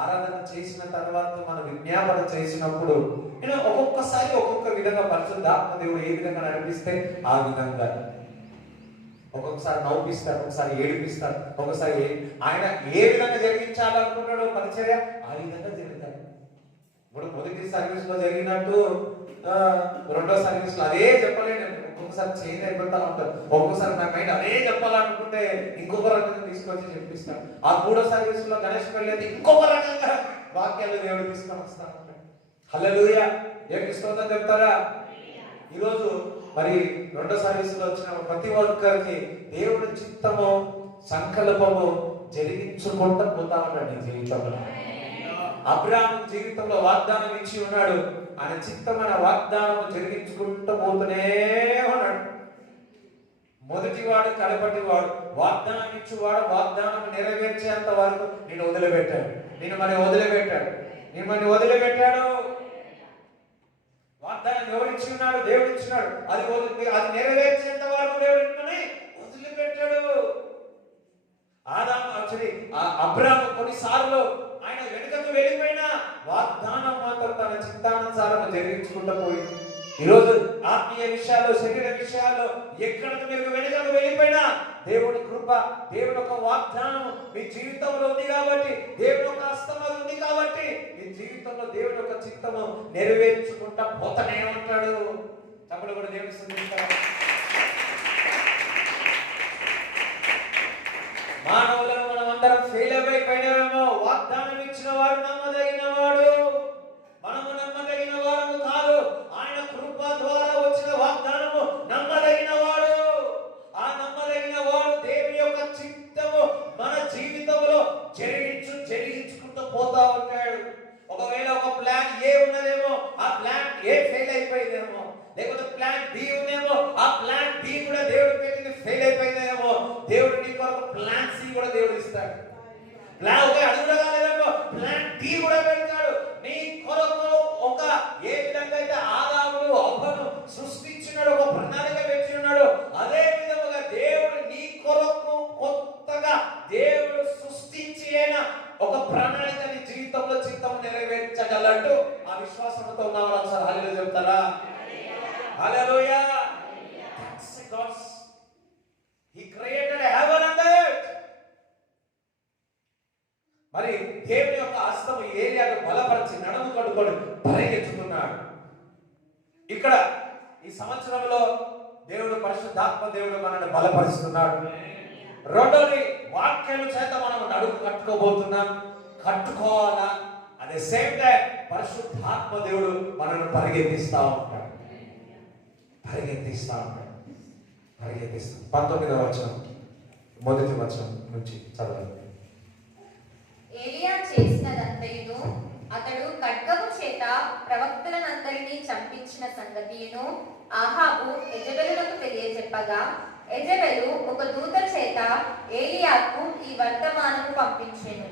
ఆరాధన చేసిన తర్వాత మనం విజ్ఞాపన చేసినప్పుడు నేను ఒక్కొక్కసారి ఒక్కొక్క విధంగా పరిశుద్ధాత్మ దేవుడు ఏ విధంగా నడిపిస్తే ఆ విధంగా. ఒక్కొక్కసారి నవ్విస్తాడు, ఒకసారి ఏడిపిస్తాడు, ఒకసారి ఆయన ఏ విధంగా జరిగించాలనుకుంటాడో పరిచర్య ఆ విధంగా జరుగుతాడు. ఇప్పుడు మొదటి సర్వీస్ లో జరిగినట్టు రెండో సర్వీస్ లో అదే చెప్పలేను. ఒక్కొక్కసారి చేంజ్ అయిపోతా ఉంటారు. ఒక్కొక్కసారి నా మైండ్ అదే చెప్పాలనుకుంటే ఇంకొక రకంగా తీసుకొచ్చి చెప్పిస్తాడు. ఆ మూడో సర్వీస్ లో గణేష్ వెళ్ళేది ఇంకొక రకంగా వాక్యాలు దేవుడు తీసుకొని వస్తా ఉంటాడు. హల్లెలూయా. దేవునికి స్తోత్రం చెప్తారా? ఈరోజు మరి రెండో సర్వీస్ లో వచ్చిన ప్రతి ఒక్కరికి దేవుడి చిత్తము సంకల్పము జరిగించుకుంటూ పోతా ఉన్నాడు నీ జీవితంలో. అబ్రాహాము జీవితంలో వాగ్దానం ఇచ్చి ఉన్నాడు. ఆయన చిత్తమైన వాగ్దానం జరిగించుకుంటూ పోతూనే ఉన్నాడు. మొదటివాడు కడపటివాడు, వాగ్దానం ఇచ్చేవాడు వాగ్దానం నెరవేర్చేంత వరకు నేను వదిలిపెట్టాడు. నేను మరి వదిలిపెట్టాడు. వాగ్దానం ఎవరిచ్చి ఉన్నాడు? దేవుడు ఇచ్చినాడు. అది నెరవేర్చేంత వరకు దేవుడు వదిలిపెట్టాడు. అబ్రాహాము కొన్నిసార్లు ఆయన వెనుకకు వెళ్ళిపోయినా వాగ్దానం మాత్రం తన చిత్తానుసారం జరిగించుకుంటూ పోయింది. ఈరోజు ఆత్మీయ విషయాల్లో, శరీర విషయాల్లో ఎక్కడికి మీరు వెనుకకు వెళ్ళిపోయినా దేవుడి కృప, దేవుడి ఒక వాగ్దానం మీ జీవితంలో ఉంది కాబట్టి, దేవుడి ఒక హస్తం ఉంది కాబట్టి మీ జీవితంలో దేవుడి ఒక చిత్తము నెరవేర్చుకుంటా పోతనే ఉంటాడు. తమ్ముడు కూడా దేవుని స్తుతించాలి. మానవులను మనం అందరం ఫెయిల్ అయిపోయినామేమో. వాగ్దానం ఇచ్చిన వాడు నమ్మదగిన వాడు, మనము నమ్మదగిన వాడు కాదు. ఆయన కృప ద్వారా వచ్చిన వాగ్దానము నమ్మదగిన వాడు. ఆ నమ్మదగిన వాడు దేవుని యొక్క చిత్తము మన జీవితంలో జరిగించుకుంటూ పోతా ఉంటాడు. ఒకవేళ ఒక ప్లాన్ ఏ ఉన్నదేమో, ఆ ప్లాన్ ఏ ఫెయిల్ అయిపోయిందేమో, లేకపోతే ప్లాన్ బి ఉందేమో, ఆ ప్లాన్ బి కూడా దేవుడు పెట్టింది ఫెయిల్ అయిపోయిందేమో, దేవుడు నీ కొరకు ప్లాన్ సి కూడా దేవుడు ఇస్తాడు. ప్లాన్ ఒక అడుగుడా కాలేదేమో, ప్లాన్ డి కూడా పెడతాడు నీ కొరకు. ఒక ఏ విధంగా అయితే ఆదామును అవ్వను సృష్టించినాడు, ఒక ప్రణాళిక పెట్టినాడు, అదే విధంగా దేవుడు నీ కొరకు కొత్తగా దేవుడు సృష్టించి ఒక ప్రణాళిక నీ జీవితంలో చిత్తం నెరవేర్చగలడు. ఆ విశ్వాసంతో ఉన్నవారు ఒకసారి హల్లెలూయా చెప్తారా? హల్లెలూయా. That's God's. He created heaven and earth. మరి దేవుని యొక్క హస్తము ఏలియాను బలపరిచి నడుము కట్టుకొని పరిగెత్తుతున్నాడు. ఇక్కడ ఈ సంవత్సరంలో దేవుడు పరిశుద్ధాత్మ దేవుడు మనల్ని బలపరుస్తున్నాడు. రెండోది వాక్యం చేత మనం నడుము కట్టుకోబోతున్నాం. కట్టుకోవాలా, అదే సేమ్ టైం పరిశుద్ధాత్మ దేవుడు మనల్ని పరిగెత్తిస్తా ఉంటాడు. 19వ వచనం మొదటి వచనం నుంచి చదవండి. ఏలియా చేసినదంతయును అతడు ఖడ్గము చేత చేత ప్రవక్తలనందరినీ చంపించిన సంగతియును ఆహాబు యెజెబెలునకు తెలియజెప్పగా, యెజెబెలు ఒక దూత చేత ఏలియాకు ఈ వర్తమానము పంపించెను.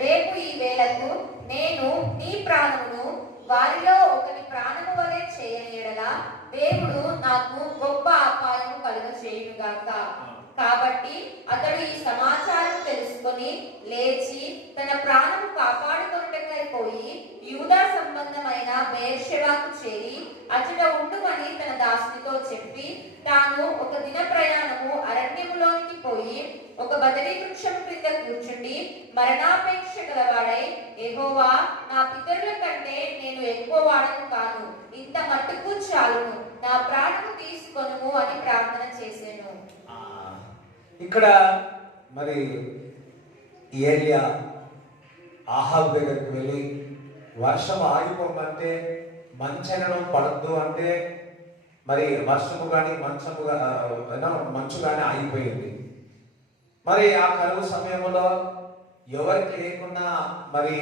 రేపు ఈ వేళకు నేను నీ ప్రాణమును వారిలో ఒకని ప్రాణము వలె చేయని యెడల దేవుడు నాకు గొప్ప అపాయము కలుగచేయునుగాక. కాబట్టి అతడు ఈ సమాచారం తెలుసుకొని లేచి తన ప్రాణము కాపాడుకొనుటకై పోయి యూదా సంబంధమైన బెయేర్షెబాకు చేరి అచట ఉండుమని తన దాసునితో చెప్పి, తాను ఒక దిన ప్రయాణము అరణ్యములోనికి పోయి ఒక బదరీ వృక్షం క్రింద కూర్చుండి మరణాపేక్ష గలవాడై, యెహోవా, నా పితరుల కంటే నేను ఎక్కువ వాడను కాను, ఇంత మట్టుకు చాలును, నా ప్రాణము తీసుకొనుము అని ప్రార్థన చేసెను. ఇక్కడ మరి ఏలియా ఆహాబు దగ్గరికి వెళ్ళి వర్షం ఆగిపోమంటే, మంచెనడం పడద్దు అంటే మరి వర్షము కానీ మంచు కానీ ఆగిపోయింది. మరి ఆ కరువు సమయంలో ఎవరికి లేకున్నా మరి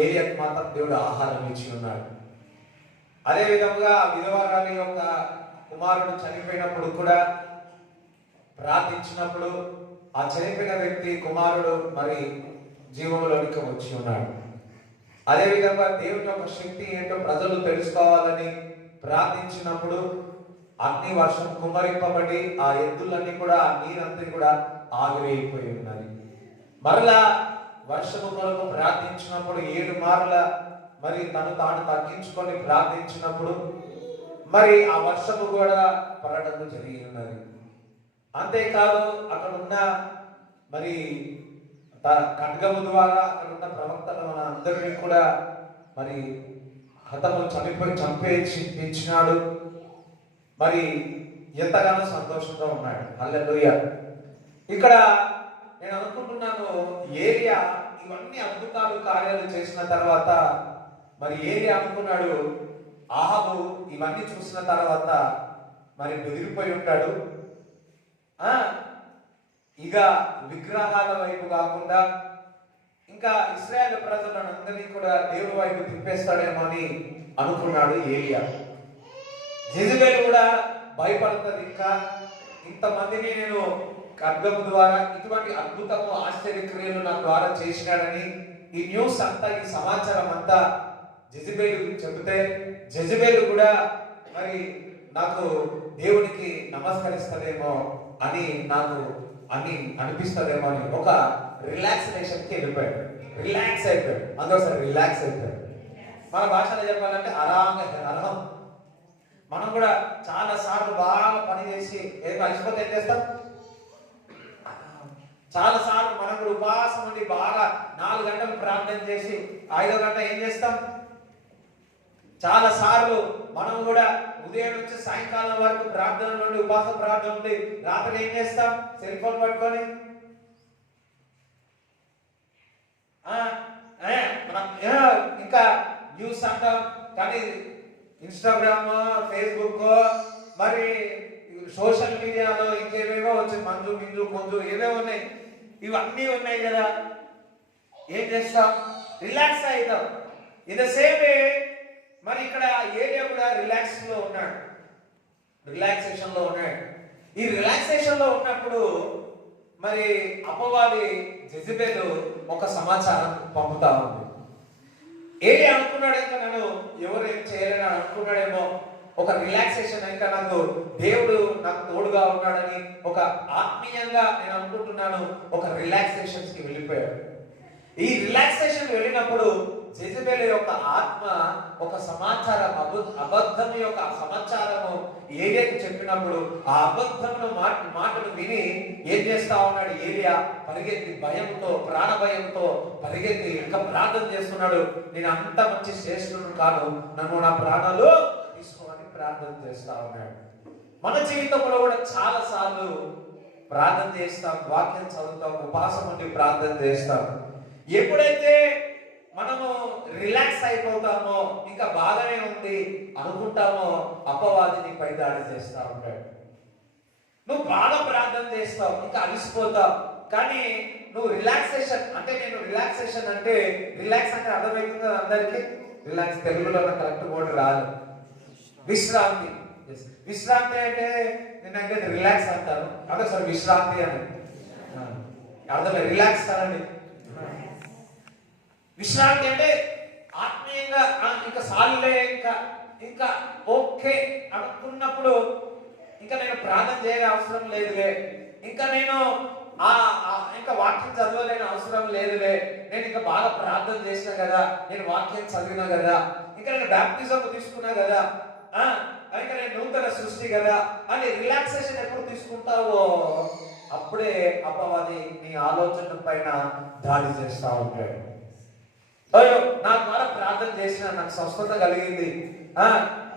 ఏలియాకు మాత్రం దేవుడు ఆహారం ఇచ్చి ఉన్నాడు. అదే విధంగా విధవరాలి యొక్క కుమారుడు చనిపోయినప్పుడు కూడా ప్రార్థించినప్పుడు ఆ చనిపోయిన వ్యక్తి కుమారుడు మరి జీవంలోనికి వచ్చి ఉన్నాడు. అదే విధంగా దేవుని యొక్క శక్తి ఏంటో ప్రజలు తెలుసుకోవాలని ప్రార్థించినప్పుడు అగ్ని వర్షం కుమ్మరింపబడి ఆ ఎద్దులన్నీ కూడా ఆ నీరంతా కూడా ఆగివేయిపోయి ఉన్నది. మరలా వర్షము కొరకు ప్రార్థించినప్పుడు 7 మార్ల మరి తను తాను తగ్గించుకొని ప్రార్థించినప్పుడు మరి ఆ వర్షము కూడా పడడం జరిగి ఉన్నది. అంతేకాదు అక్కడ ఉన్న మరి ఖడ్గము ద్వారా అక్కడ ఉన్న ప్రవక్తలు మన అందరినీ కూడా మరి చంపేయించినాడు. మరి ఎంతగానో సంతోషంగా ఉన్నాడు. హల్లెలూయా. ఇక్కడ నేను అనుకుంటున్నాను, ఏలియా ఇవన్నీ అద్భుతాలు కార్యాలు చేసిన తర్వాత మరి ఏలియా అనుకున్నాడు, ఆహాబు ఇవన్నీ చూసిన తర్వాత మరి బెదిరిపోయి ఉంటాడు. ఇక విగ్రహాల వైపు కాకుండా ఇంకా ఇశ్రాయేలు ప్రజలను అందరినీ కూడా దేవుని వైపు తిప్పేస్తాడేమో అని అనుకున్నాడు ఏలియా. జెజబెల్ కూడా భయపడుతుంది, ఇంకా ఇంతమందిని నేను ఖడ్గము ద్వారా ఇటువంటి అద్భుతము ఆశ్చర్యక్రియలు నా ద్వారా చేసినాడని ఈ న్యూస్ అంతా, ఈ సమాచారం అంతా జెజబెల్ చెబితే జెజబెల్ కూడా మరి నాకు దేవునికి నమస్కరిస్తాడేమో అని నాకు అనిపిస్తుందేమో అని ఒక రిలాక్సేషన్కి వెళ్ళిపోయాడు. రిలాక్స్ అయిపోయాడు. అందుకోసం రిలాక్స్ అయిపోయాడు. మన భాషలో చెప్పాలంటే అర్హం. మనం కూడా చాలా సార్లు బాగా పని చేసి ఏదో అలసిపోతే ఏం చేస్తాం? చాలా సార్లు మనం కూడా ఉపవాసం ఉండి బాగా 4 గంటలు ప్రార్థన చేసి 5వ గంట ఏం చేస్తాం? చాలా సార్లు మనం కూడా ఉదయం నుంచి సాయంకాలం వరకు ప్రార్థన నుండి ఉపవాస ప్రార్థన నుండి రాత్రి ఏం చేస్తాం? సెల్ ఫోన్ పట్టుకొని ఇంకా న్యూస్ అంటాం. కానీ ఇన్స్టాగ్రామ్, ఫేస్బుక్, మరి సోషల్ మీడియాలో ఇంకేవేవో వచ్చి మంజు కొంజు ఏవేవో ఉన్నాయి, ఇవన్నీ ఉన్నాయి కదా. ఏం చేస్తాం? రిలాక్స్ అవుతాం. ఇన్ ద సేమ్ వే మరి ఇక్కడ ఏరియా కూడా రిలాక్సేషన్ లో ఉన్నాడు. ఈ రిలాక్సేషన్ లో ఉన్నప్పుడు మరి అపవాది జెజబెల్ ఒక సమాచారం పంపుతా ఉంది. ఏరియా అనుకున్నాడు, ఇంకా నన్ను ఎవరేం చేయలేని అనుకున్నాడేమో. ఒక రిలాక్సేషన్, ఇంకా నాకు దేవుడు నాకు తోడుగా ఉన్నాడని ఒక ఆత్మీయంగా నేను అనుకుంటున్నాను ఒక రిలాక్సేషన్స్ కి వెళ్ళిపోయాడు. ఈ రిలాక్సేషన్ వెళ్ళినప్పుడు జెజబెల్ యొక్క ఆత్మ ఒక సమాచారం, అబద్ధం యొక్క సమాచారము ఏలియాకి చెప్పినప్పుడు ఆ అబద్ధమును మాటలు విని ఏం చేస్తా ఉన్నాడు? ఏలియా పరిగెత్తి భయంతో, ప్రాణ భయంతో పరిగెత్తి ఇంకా ప్రార్థన చేస్తున్నాడు. నేను అంత మంచి శ్రేష్ఠుడు కాదు, నన్ను నా ప్రాణాలు తీసుకోమని ప్రార్థన చేస్తా ఉన్నాడు. మన జీవితంలో కూడా చాలా సార్లు ప్రార్థన చేస్తాం, వాక్యం చదువుతాం, ఉపవాసం ఉండి ప్రార్థన చేస్తాం. ఎప్పుడైతే మనము రిలాక్స్ అయిపోతామో, ఇంకా బాగానే ఉంది అనుకుంటామో, అపవాదిని పై దాడి చేస్తా ఉంటాడు. నువ్వు బాగా ప్రార్థన చేస్తావు, ఇంకా అలిసిపోతావు, కానీ నువ్వు రిలాక్సేషన్ అంటే రిలాక్స్ అంటే అర్థమవుతుంది అందరికీ. రిలాక్స్ తెలుగులో కరెక్ట్ వర్డ్ రాదు. విశ్రాంతి. Yes. విశ్రాంతి అంటే నేనంటే రిలాక్స్ అంటారు, అదే సార్ విశ్రాంతి అని అర్థమే. రిలాక్స్ కాదండి. విశ్రాంతి అంటే ఆత్మీయంగా ఇంకా సాలిలే ఇంకా ఇంకా ఓకే అనుకున్నప్పుడు ఇంకా నేను ప్రార్థన చేయని అవసరం లేదులే, ఇంకా నేను ఇంకా వాక్యం చదవలేని అవసరం లేదులే, నేను ఇంకా బాగా ప్రార్థన చేసినా కదా, నేను వాక్యం చదివినా కదా, ఇంకా నేను బ్యాప్టిజం తీసుకున్నా కదా, ఇంకా నేను నూతన సృష్టి కదా అని రిలాక్సేషన్ ఎప్పుడు తీసుకుంటావో అప్పుడే అపవాది నీ ఆలోచన పైన దాడి చేస్తా ఉంటాడు. అయ్యో నా ద్వారా ప్రార్థన చేసిన నాకు స్వస్థత కలిగింది,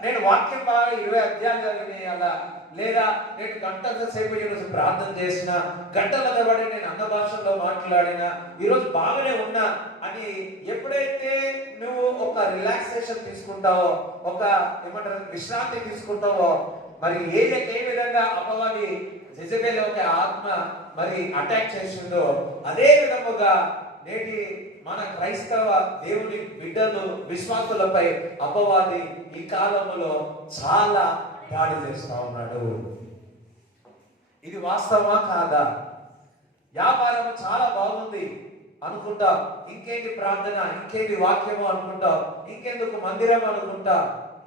నేను వాక్యం బాగా 20 అధ్యాయాలు చదివినాయి అలా, లేదా నేను గంటల సేపు ఈరోజు ప్రార్థన చేసిన, గంటల తరబడి నేను అన్న భాషల్లో మాట్లాడినా, ఈరోజు బాగానే ఉన్నా అని ఎప్పుడైతే నువ్వు ఒక రిలాక్సేషన్ తీసుకుంటావో, ఒక ఏమంటారు విశ్రాంతి తీసుకుంటావో, మరి ఏ విధంగా అపవాది జెజబెల్ ఒక ఆత్మ మరి అటాక్ చేసిందో అదే విధముగా నేటి మన క్రైస్తవ దేవుని బిడ్డలు విశ్వాసులపై అపవాది ఈ కాలంలో చాలా దాడి చేస్తా ఉన్నాడు. ఇది వాస్తవమా కాదా? వ్యాపారం చాలా బాగుంది అనుకుంటాం, ఇంకేంటి ప్రార్థన, ఇంకేంటి వాక్యము అనుకుంటాం, ఇంకెందుకు మందిరం అనుకుంటా,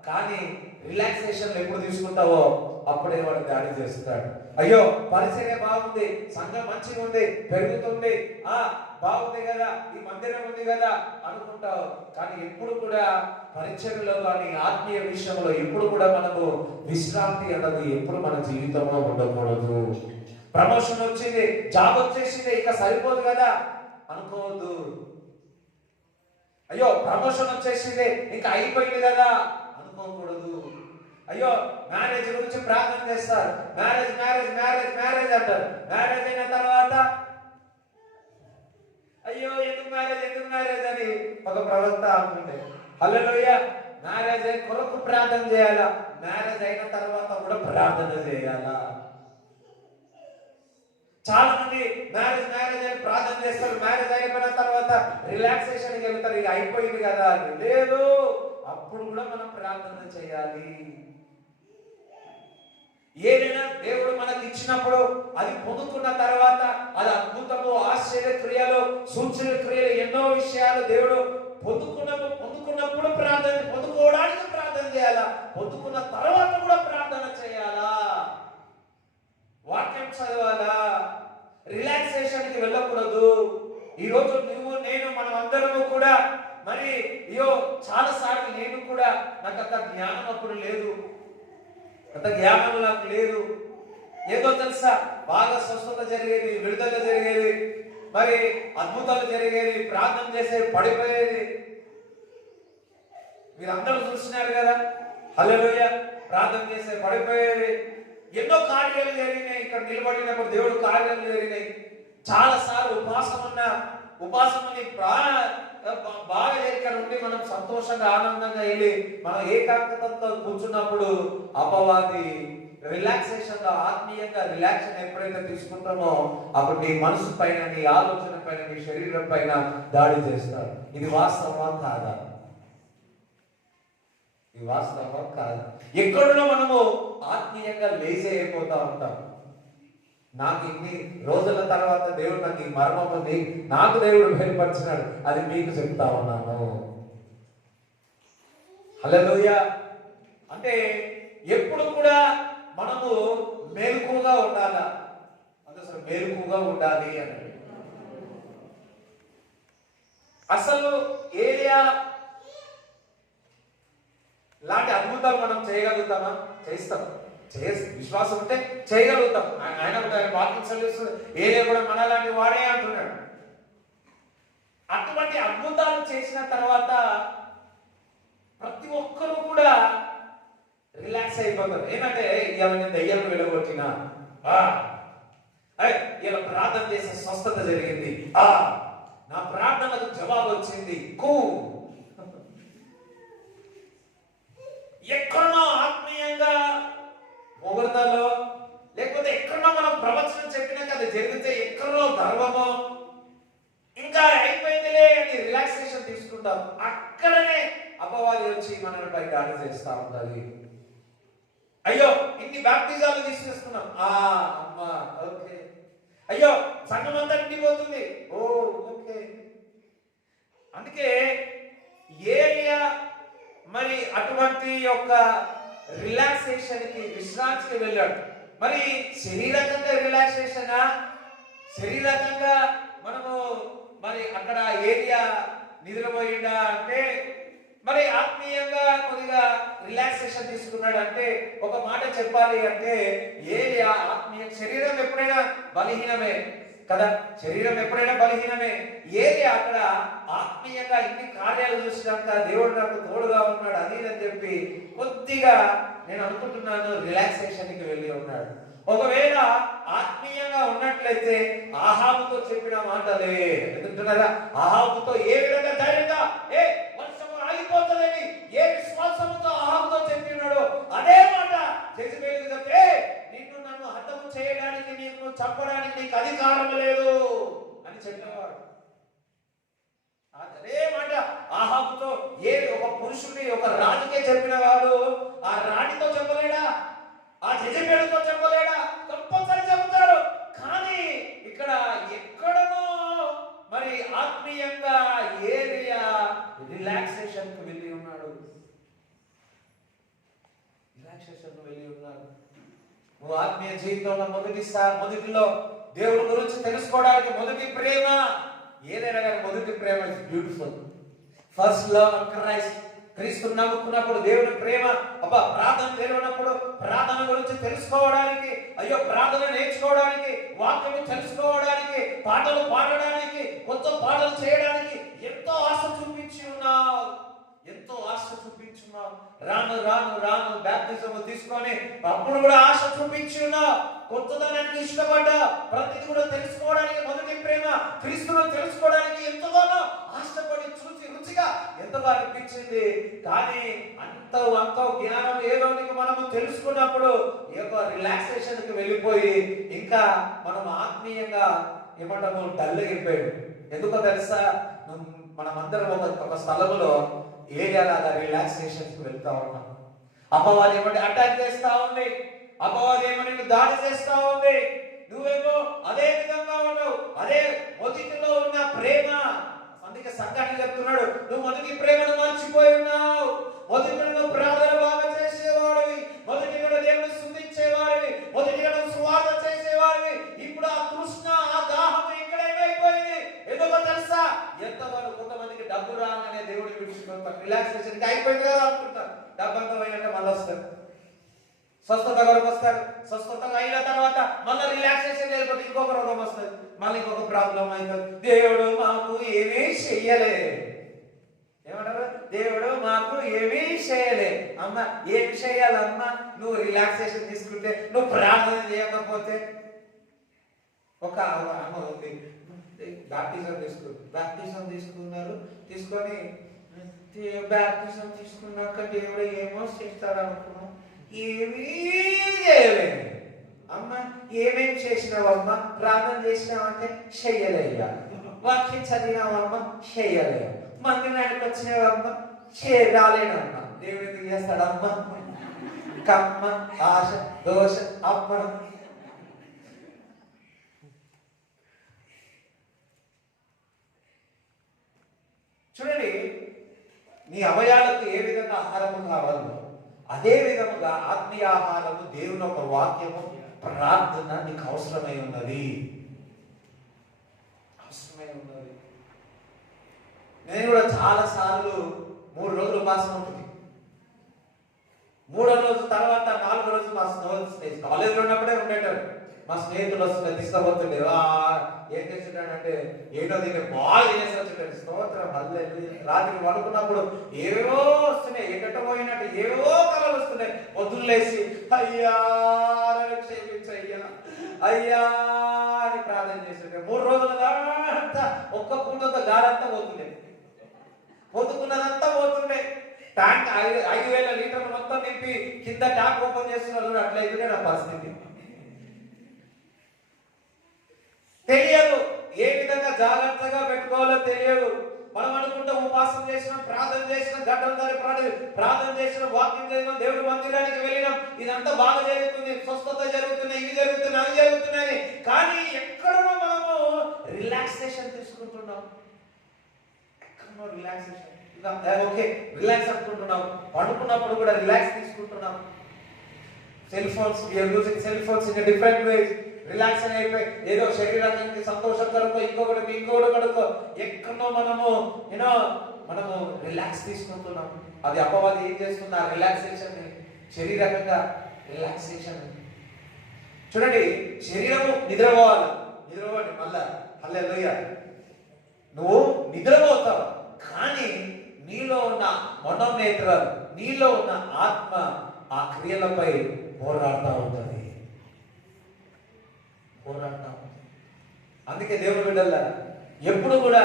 కానీ రిలాక్సేషన్ ఎప్పుడు తీసుకుంటావో అప్పుడే వాడు దాడి చేస్తాడు. అయ్యో పరిచర్య బాగుంది, సంఘం మంచిగా ఉంది, పెరుగుతుంది, బాగుంది కదా, ఈ మందిరం ఉంది కదా అనుకుంటావు, కానీ ఎప్పుడు కూడా పరిచర్యలో కానీ ఆత్మీయ విషయంలో ఎప్పుడు కూడా మనకు విశ్రాంతి అన్నది ఎప్పుడు మన జీవితంలో ఉండకూడదు. ప్రమోషన్ వచ్చింది, జాబ్ వచ్చేసింది, ఇక సరిపోదు కదా అనుకోవద్దు. అయ్యో ప్రమోషన్ వచ్చేసింది, ఇంకా అయిపోయింది కదా అనుకోకూడదు. అయ్యో మ్యారేజ్ గురించి ప్రార్థన చేస్తారు, మ్యారేజ్ మ్యారేజ్ మ్యారేజ్ మ్యారేజ్ అంటారు, మ్యారేజ్ అయిన తర్వాత అయ్యో ఎందుకు మ్యారేజ్ అని ఒక ప్రవక్త అంటుండే. హల్లెలూయా. మ్యారేజ్ అయిన కొరకు ప్రార్థన చేయాలా, మ్యారేజ్ అయిన తర్వాత కూడా ప్రార్థన చేయాలా. చాలా మంది మ్యారేజ్ అని ప్రార్థన చేస్తారు, మ్యారేజ్ అయిపోయిన తర్వాత రిలాక్సేషన్కి వెళ్తారు, ఇక అయిపోయింది కదా అని. లేదు, అప్పుడు కూడా మనం ప్రార్థన చేయాలి. ఏదైనా దేవుడు మనకి ఇచ్చినప్పుడు అది పొందుకున్న తర్వాత అది అద్భుతము, ఆశ్చర్య క్రియలు, సూచన క్రియలు, ఎన్నో విషయాలు దేవుడు పొందుకున్నప్పుడు ప్రార్థన, పొందుకోవడానికి ప్రార్థన చేయాలా, పొందుకున్న తర్వాత కూడా ప్రార్థన చేయాలా, వాక్యం చదవాలా, రిలాక్సేషన్కి వెళ్ళకూడదు. ఈరోజు నువ్వు నేను మనం అందరము కూడా మరి చాలా సార్లు నేను కూడా నాకు అంత జ్ఞానం అప్పుడు లేదు, అంత జ్ఞానం నాకు లేదు, ఏదో తెలుసా బాగా స్వస్థత జరిగేది, విడుదల జరిగేది, మరి అద్భుతాలు జరిగేది, ప్రార్థన చేసే పడిపోయేది. మీరు అందరూ చూస్తున్నారు కదా, హల్లెలూయా, ప్రార్థన చేసే పడిపోయేది. ఎన్నో కార్యాలు జరిగినాయి, ఇక్కడ నిలబడినప్పుడు దేవుడు కార్యాలు జరిగినాయి. చాలా సార్లు ఉపాసం బాగా ఇక్కడ ఉండి మనం సంతోషంగా ఆనందంగా వెళ్ళి మనం ఏకాగ్రతతో కూర్చున్నప్పుడు అపవాది రిలాక్సేషన్ లో ఆత్మీయంగా రిలాక్సేషన్ ఎప్పుడైతే తీసుకుంటామో అప్పుడు నీ మనసు పైన, నీ ఆలోచన పైన, నీ శరీరం పైన దాడి చేస్తాడు. ఇది వాస్తవం కాదా? ఇది వాస్తవం కాదు. ఎక్కడో మనము ఆత్మీయంగా లేజీ అయిపోతా ఉంటాం. నాకు ఇన్ని రోజుల తర్వాత దేవుడు నాకు ఈ మర్మం ఉంది, నాకు దేవుడు బయలుపరిచినాడు, అది మీకు చెప్తా ఉన్నాను. హల్లెలూయా. అంటే ఎప్పుడు కూడా మనము మేలుకుగా ఉండాలా, అసలు మేలుకుగా ఉండాలి అని. అసలు ఏరియా లాంటి అద్భుతాలు మనం చేయగలుగుతామా? చేస్తాం. విశ్వాసం ఉంటే చేయగలుగుతాం. ఆయన వాక్యం చదివిస్తుంది, ఏరియా కూడా మనలాంటి వాడే అంటున్నాడు. అటువంటి అద్భుతాలు చేసిన తర్వాత ప్రతి ఒక్కరూ కూడా రిలాక్స్ అయిపోతారు. ఏంటంటే ఇవన్నీ దయ్యాలను వెళ్ళగొట్టినా, ఇలా ప్రార్థన చేసే స్వస్థత జరిగింది, నా ప్రార్థనకు జవాబు వచ్చింది, ఎక్కడో ఆత్మీయంగా పొగడతలో, లేకపోతే ఎక్కడో మనం ప్రవచనం చెప్పినాక అది జరిగితే ఎక్కడో గర్వమో, ఇంకా అయిపోయిందిలే అని రిలాక్సేషన్ తీసుకుంటాం. అక్కడనే అపవాది వచ్చి మనపై దాడి చేస్తా ఉంటది. అయ్యో ఇన్ని బాప్టిజాలు తీసుకొస్తున్నాం, అమ్మా ఓకే. అయ్యో సంఘం అంతా నిండిపోతుంది, ఓ ఓకే. అందుకే ఏలియా మరి అటువంటి యొక్క రిలాక్సేషన్ కి, విశ్రాంతికి వెళ్ళాడు. మరి శరీరకంగా రిలాక్సేషనా, శరీరకంగా మనము మరి అక్కడ ఏరియా నిద్రపోయిందా అంటే, మరి ఆత్మీయంగా కొద్దిగా రిలాక్సేషన్ తీసుకున్నాడు అంటే, ఒక మాట చెప్పాలి అంటే ఏరియా ఆత్మీయ, శరీరం ఎప్పుడైనా బలహీనమే కదా, శరీరం ఎప్పుడైనా బలహీనమే. ఏరియా అక్కడ ఆత్మీయంగా ఇన్ని కార్యాలు చూసినాక దేవుడు నాకు తోడుగా ఉన్నాడు అది అని చెప్పి కొద్దిగా నేను అనుకుంటున్నాను రిలాక్సేషన్కి వెళ్ళి ఉన్నాడు. ఒకవేళ ఆత్మీయంగా ఉన్నట్లయితే ఆహాబుతో చెప్పిన మాటలే ఎందుకుంటున్నారా, ఆహాబుతో ఏ విధంగా ధైర్యంగా వర్షము ఆగిపోతుందని ఏ విశ్వాసముతో ఆహాబుతో చెప్పినాడో అదే మాట జెజబెలు చెప్తే, నిన్ను నన్ను హతము చేయడానికి, నీకు చంపడానికి నీకు అధికారం లేదు అని చెప్పేవాడు. అదే మాట ఆహాబుతో ఒక పురుషుడి, ఒక రాజుకే చెప్పిన వాడు ఆ రాణితో చెప్పలేడా, ఆ జెజబెలుతో చెప్పలేడా? కంపల్సరీ చెబుతాడు. కానీ ఇక్కడ ఎక్కడనో మరి ఆత్మీయంగా ఏరియా రిలాక్సేషన్ కు వెళ్ళి ఉన్నాడు, రిలాక్సేషన్ కు వెళ్ళి ఉన్నాడు. నువ్వు ఆత్మీయ జీవితంలో మొదటిలో దేవుడి గురించి తెలుసుకోవడానికి మొదటి ప్రేమ ఏదైనా కానీ, మొదటి ప్రేమ is beautiful. First love of Christ. క్రీస్తు నమ్ముకున్నప్పుడు దేవుని ప్రేమ, ప్రార్థన తెలియనప్పుడు ప్రార్థన గురించి తెలుసుకోవడానికి, అయ్యో ప్రార్థన నేర్చుకోవడానికి, వాక్యము తెలుసుకోవడానికి, పాటలు పాడడానికి, కొత్త పాటలు చేయడానికి ఎంతో ఆశ చూపించి ఉన్నావు, ఎంతో ఆశ చూపించున్నావు. రాను రాను రాను బాప్టిజం తీసుకొని అప్పుడు కూడా ఆశ చూపించి ఉన్నావు. కొత్తదనానికి ఇష్టపడ్డా, ప్రతిది కూడా తెలుసుకోవడానికి మొదటి ప్రేమ క్రీస్తును తెలుసుకోవడానికి ఎంతగానో ఆశపడి చూసి రుచిగా ఎంతగా అనిపించింది. కానీ అంత జ్ఞానం ఏదో మనము తెలుసుకున్నప్పుడు ఈ యొక్క రిలాక్సేషన్ కి వెళ్ళిపోయి ఇంకా మనం ఆత్మీయంగా ఏమంటాము డల్ అయిపోయాడు. ఎందుకో తెలుసా, మనమందరం ఒక స్థలములో ఏరియాలాగా రిలాక్సేషన్ కి వెళ్తా ఉన్నాం. అపవాది ఏమంటే అటాక్ చేస్తా ఉంది, అపవాది ఏమో దాడి చేస్తా ఉంది, నువ్వేమో అదే విధంగా ఉన్నావు. అదే మొదటిలో ఉన్న ప్రేమ, అందుకే సంఘాన్ని చెప్తున్నాడు, నువ్వు మొదటి ప్రేమను మర్చిపోయి ఉన్నావు. మొదటిలో ప్రార్థన బాగా చేసేవాడివి, మొదటిలో దేవుని స్తుతించేవాడివి, మొదటిలో సువార్త చేసేవాడివి. ఇప్పుడు ఆ తృష్ణ, ఆ దాహం ఇక్కడ ఏమైపోయింది? ఎందుకో తెలుసా, ఎంతగానో కొంతమందికి డబ్బు రాగానే దేవుడిని విడిచిపోతారు, రిలాక్సేషన్ అయిపోయింది కదా అనుకుంటారు. డబ్బు అంతా పోయినాక మళ్ళీ వస్తారు, స్వస్థత వరకు వస్తారు. స్వస్థత అయిన తర్వాత మళ్ళీ రిలాక్సేషన్ లేకపోతే ఇంకొక రోగం వస్తుంది, మళ్ళీ ఇంకొక ప్రాబ్లం అవుతుంది. దేవుడు మాకు ఏమీ చెయ్యలే, ఏమంటారు, దేవుడు మాకు ఏమీ చేయలే. అమ్మ ఏం చేయాలమ్మా, నువ్వు రిలాక్సేషన్ తీసుకుంటే, నువ్వు ప్రార్థన చేయకపోతే. ఒక అమ్మ ఉంది, బాప్టిజం తీసుకున్నారు, తీసుకొని బాప్టిజం తీసుకున్నాక దేవుడు ఏమో చేస్తారు అనుకున్నాం, ఏమీ చేయలేదు. అమ్మ ఏమేం చేసినావమ్మ, ప్రార్థన చేసినావంటే చెయ్యలేయ్యా, వాక్యం చదివినావమ్మ చెయ్యలే, మందిరానికి వచ్చినావమ్మ రాలేనమ్మ. దేవుడు ఎందుకు చేస్తాడమ్మ? కమ్మ, ఆశ, దోష, అప్పడం. చూడండి, నీ అవయాలకు ఏ విధంగా ఆహారము కావాలో అదే విధముగా ఆత్మీయ ఆహారము, దేవుని ఒక వాక్యము, ప్రార్థన నీకు అవసరమై ఉన్నది, అవసరమై ఉన్నది. నేను కూడా చాలా సార్లు 3 రోజులు ఉపాసం ఉంటుంది, 3వ రోజు తర్వాత 4వ రోజు మా కాలేజీలో ఉన్నప్పుడే ఉండేటారు, మా స్నేహితులు వస్తుండే తీసుకుపోతుండే, ఏం చేస్తుంటాడంటే ఏంటో దీన్ని బాగా చేసి వచ్చేటాడు. స్తోత్రం, హల్లెలూయా. రాత్రి పడుకున్నప్పుడు ఏవో వస్తున్నాయి, ఎక్కట పోయినట్టు ఏవో కళలు వస్తున్నాయి. పొద్దున్న లేచి అయ్యా క్షమించయ్యా, అయ్యా అని ప్రార్థన చేస్తుంటే 3 రోజుల దాకా ఒక్క పూటతో గాలంతా పోతుండే, పొద్దుకున్నదంతా పోతుండే. ట్యాంక్ 5,000 లీటర్లు మొత్తం నింపి కింద ట్యాంక్ ఓపెన్ చేస్తున్నారు, అట్లయితే నా పరిస్థితి. తెలియదు ఏ విధంగా జాగ్రత్తగా పెట్టుకోవాలో తెలియదు. మనం అనుకుంటాం ఉపవాసం చేసినాం, ప్రార్థన చేసినాం, గడ్డం దారి ప్రార్థన చేసినాం, వాక్యం చేసినాం, దేవుడి మందిరానికి వెళ్ళినాం, ఇదంతా బాగా జరుగుతుంది, స్వస్థత జరుగుతున్నాయి, ఇవి జరుగుతున్నాయి, అవి జరుగుతున్నాయి. కానీ ఎక్కడో మనము రిలాక్సేషన్ తీసుకుంటున్నాం. ఎక్కడో రిలాక్సేషన్, ఓకే రిలాక్స్ అనుకుంటున్నాం. పడుకున్నప్పుడు కూడా రిలాక్స్ తీసుకుంటున్నాం. Cell phones, we are using cell phones in different ways. Relax అయిపోయి ఏదో శరీరానికి సంతోషం కలుకో, ఇంకొకటి కలుకో, ఎక్కడో మనము రిలాక్స్ తీసుకుంటున్నాం. అది అపవాది ఏం చేస్తుంది? ఆ రిలాక్సేషన్ శరీరకంగా రిలాక్సేషన్. చూడండి, శరీరము నిద్రపోవాలి, మళ్ళా హల్లెలూయా. నువ్వు నిద్రపోతావు, కానీ నీలో ఉన్న మనోనేత్రాలు, నీలో ఉన్న ఆత్మ ఆ క్రియలపై పోరాడుతూ ఉంటుంది. అందుకే దేవుని బిడ్డల ఎప్పుడు కూడా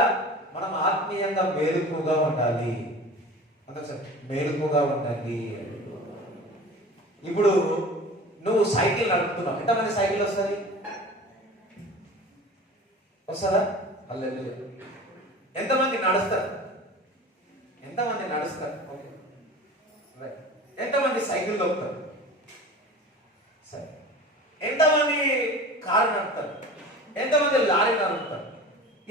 మనం ఆత్మీయంగా మేలుకుగా ఉండాలి. మేలుకుగా ఉండాలి. ఇప్పుడు నువ్వు సైకిల్ నడుపుతున్నావు, ఎంతమంది సైకిల్ వస్తుందా? హల్లెలూయా. ఎంతమంది నడుస్తారు? Okay, right. ఎంతమంది సైకిల్ తొక్కుతారు? సరే. ఎంతమంది కారు నడుపుతారు? ఎంతమంది లారీ నడుపుతారు?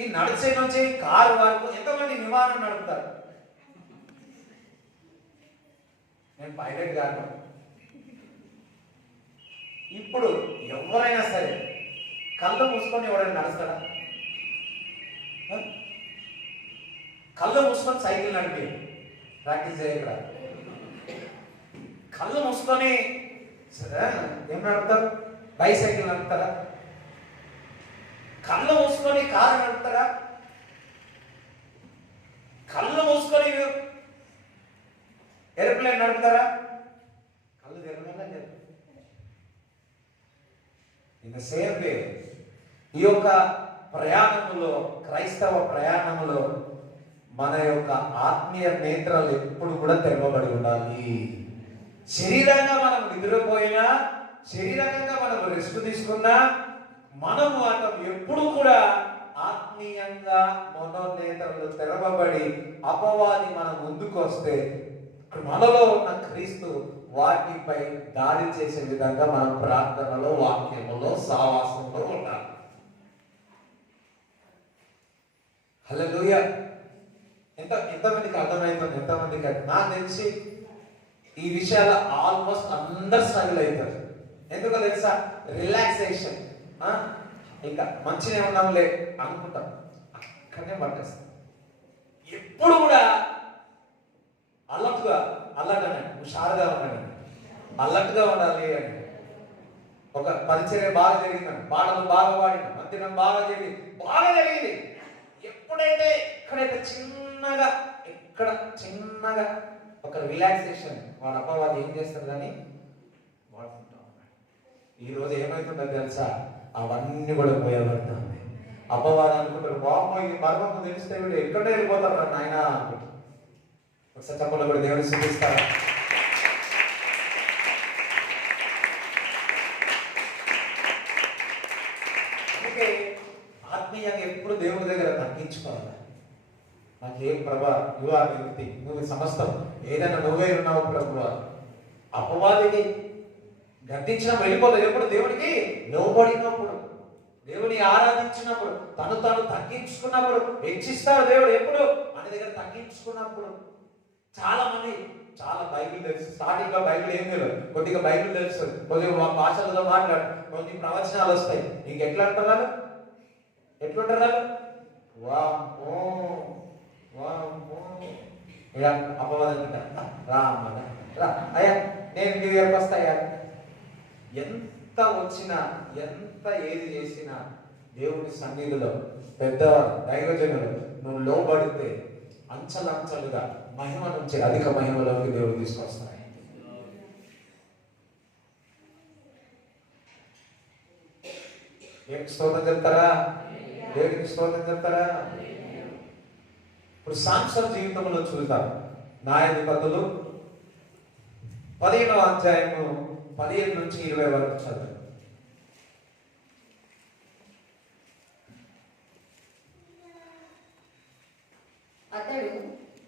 ఈ నడిచే నుంచి కారు వరకు ఎంతమంది విమానం నడుపుతారు? నేను పైలట్ కాదు. ఇప్పుడు ఎవరైనా సరే కళ్ళు మూసుకొని ఎవరైనా నడుస్తాడా? కళ్ళు మూసుకొని సైకిల్ నడిపి ప్రాక్టీస్ చేయకూడ. కళ్ళు మూసుకొని సరే ఏం నడుపుతారు? బైసైకిల్ నడుపుతారా? కళ్ళు మూసుకొని కారు నడుపుతారా? కళ్ళు మూసుకొని ఏరోప్లేన్ నడుపుతారా? కళ్ళు తెరవగానే ఇన్ ద సేమ్ వే ఈ యొక్క ప్రయాణములో, క్రైస్తవ ప్రయాణములో మన యొక్క ఆత్మీయ నేత్రాలు ఎప్పుడు కూడా తెరవబడి ఉండాలి. శరీరంగా మనం నిద్రపోయినా, శరీరంగా మనం రెస్ట్ తీసుకున్నా, మనము అతం ఎప్పుడు కూడా ఆత్మీయంగా మనోనేత్రాలు తెరవబడి అపవాది మన ముందుకు వస్తే మనలో ఉన్న క్రీస్తు వాటిపై దాడి చేసే విధంగా మనం ప్రార్థనలో, వాక్యములో, సావాసంలో ఉండాలి. హల్లెలూయా. ఎంతమందికి అర్థమవుతుంది? ఎంతమందికి? నాకు తెలిసి ఈ విషయాలు ఆల్మోస్ట్ అందరు స్ట్రగుల్ అవుతారు. ఎందుకో తెలుసా? రిలాక్సేషన్, ఇంకా మంచిగా ఉన్నాంలే అనుకుంటాం, అక్కడనే పట్టేస్తాం. ఎప్పుడు కూడా అల్లర్ట్గానే హుషారుగా ఉండాలి, అల్లర్ట్గా ఉండాలి అని. ఒక పరిచర్య బాగా జరిగిందని, పాటలు బాగా పాడిన, మందిరం బాగా జరిగింది. ఎప్పుడైతే ఎక్కడైతే చిన్నగా ఒక రిలాక్సేషన్, వాడు అపవాది ఏం చేస్తారు కానీ వాడుకుంటా ఉన్నాడు. ఈరోజు ఏమవుతుందో తెలుసా? అవన్నీ కూడా పోయబడుతుంది. అపవాది అనుకుంటారు, బాబు ఈ మర్మం తెలిస్తే వీడు ఎక్కడే వెళ్ళిపోతారు నాయన అనుకుంటారు. ఒకసారి చెప్పలో కూడా దేవుడు చూపిస్తారు. అందుకే ఆత్మీయంగా ఎప్పుడు దేవుడి దగ్గర తగ్గించుకోవాలి. నాకేం ప్రభా, యువ వ్యక్తి, నువ్వు సమస్తం ఏదైనా నువ్వే ఉన్నావు ప్రభు. అపవాదిని గద్దించిన వెళ్ళిపోతుంది. ఎప్పుడు దేవుడికి లోబడినప్పుడు, దేవుని ఆరాధించినప్పుడు, తను తగ్గించుకున్నప్పుడు హెచ్చిస్తాడు దేవుడు. ఎప్పుడు మన దగ్గర తగ్గించుకున్నప్పుడు. చాలా బైబిల్ తెలుసు. స్టార్టింగ్ లో బైబిల్ ఏం తెలియదు, కొద్దిగా బైబిల్ తెలుసు, కొద్దిగా భాషలతో మాట్లాడు, కొన్ని ప్రవచనాలు వస్తాయి. నీకు ఎట్లుంటారు? అపవాదం రా అయ్యా, నేను మీ దగ్గరకు వస్తాయా. ఎంత వచ్చినా, ఎంత ఏది చేసినా దేవుని సన్నిధిలో పెద్దవాడు, దైవజనులు నువ్వు లోబడితే అంచలంచలుగా మహిమ నుంచి అధిక మహిమలోకి దేవుడు తీసుకొస్తాయి. దేవుడికి స్తోత్రం చెప్తారా? దేవుడికి స్తోత్రం చెప్తారా? ఇప్పుడు సాంసన్ జీవితంలో చూద్దాం. న్యాయాధిపతులు 15వ అధ్యాయము 15 నుంచి 20 వరకు చదువు.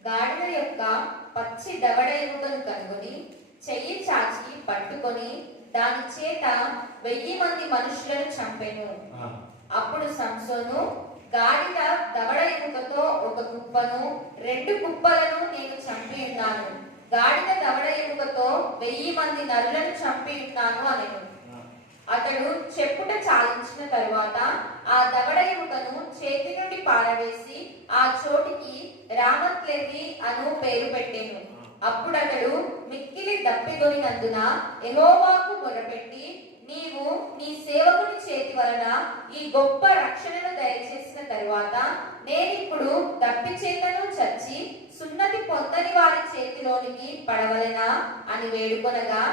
గాడిద యొక్క పచ్చి దవడ ఎముకను కనుగొని చెయ్యి చాచి పట్టుకొని దాని చేత 1000 మంది మనుషులను చంపెను. అప్పుడు సంసోను, గాడిద దవడ ఎముకతో ఒక కుప్పను 2 కుప్పలను నేను చంపి ఉన్నాను, గాడిద దవడ ఎముకతో 1000 మంది నరులను చంపి ఉన్నాను అనెను. అతడు చెప్పుట చాలించిన తరువాత ఆ దవడ ఎముకను చేతి నుండి పారవేసి ఆ చోటికి రామత్లెహి అను పేరు పెట్టెను. అప్పుడు అతడు మిక్కిలి దప్పిగొనినందున యెహోవాకు మొరపెట్టి, నీవు నీ సేవకుని చేతి వలన ఈ గొప్ప రక్షణను దయచేసిన తరువాత నేనిప్పుడు దప్పి చేతను చచ్చి సున్నతి పొందని వారి చేతిలోనికి పడవలెనా అని వేడుకొనగా,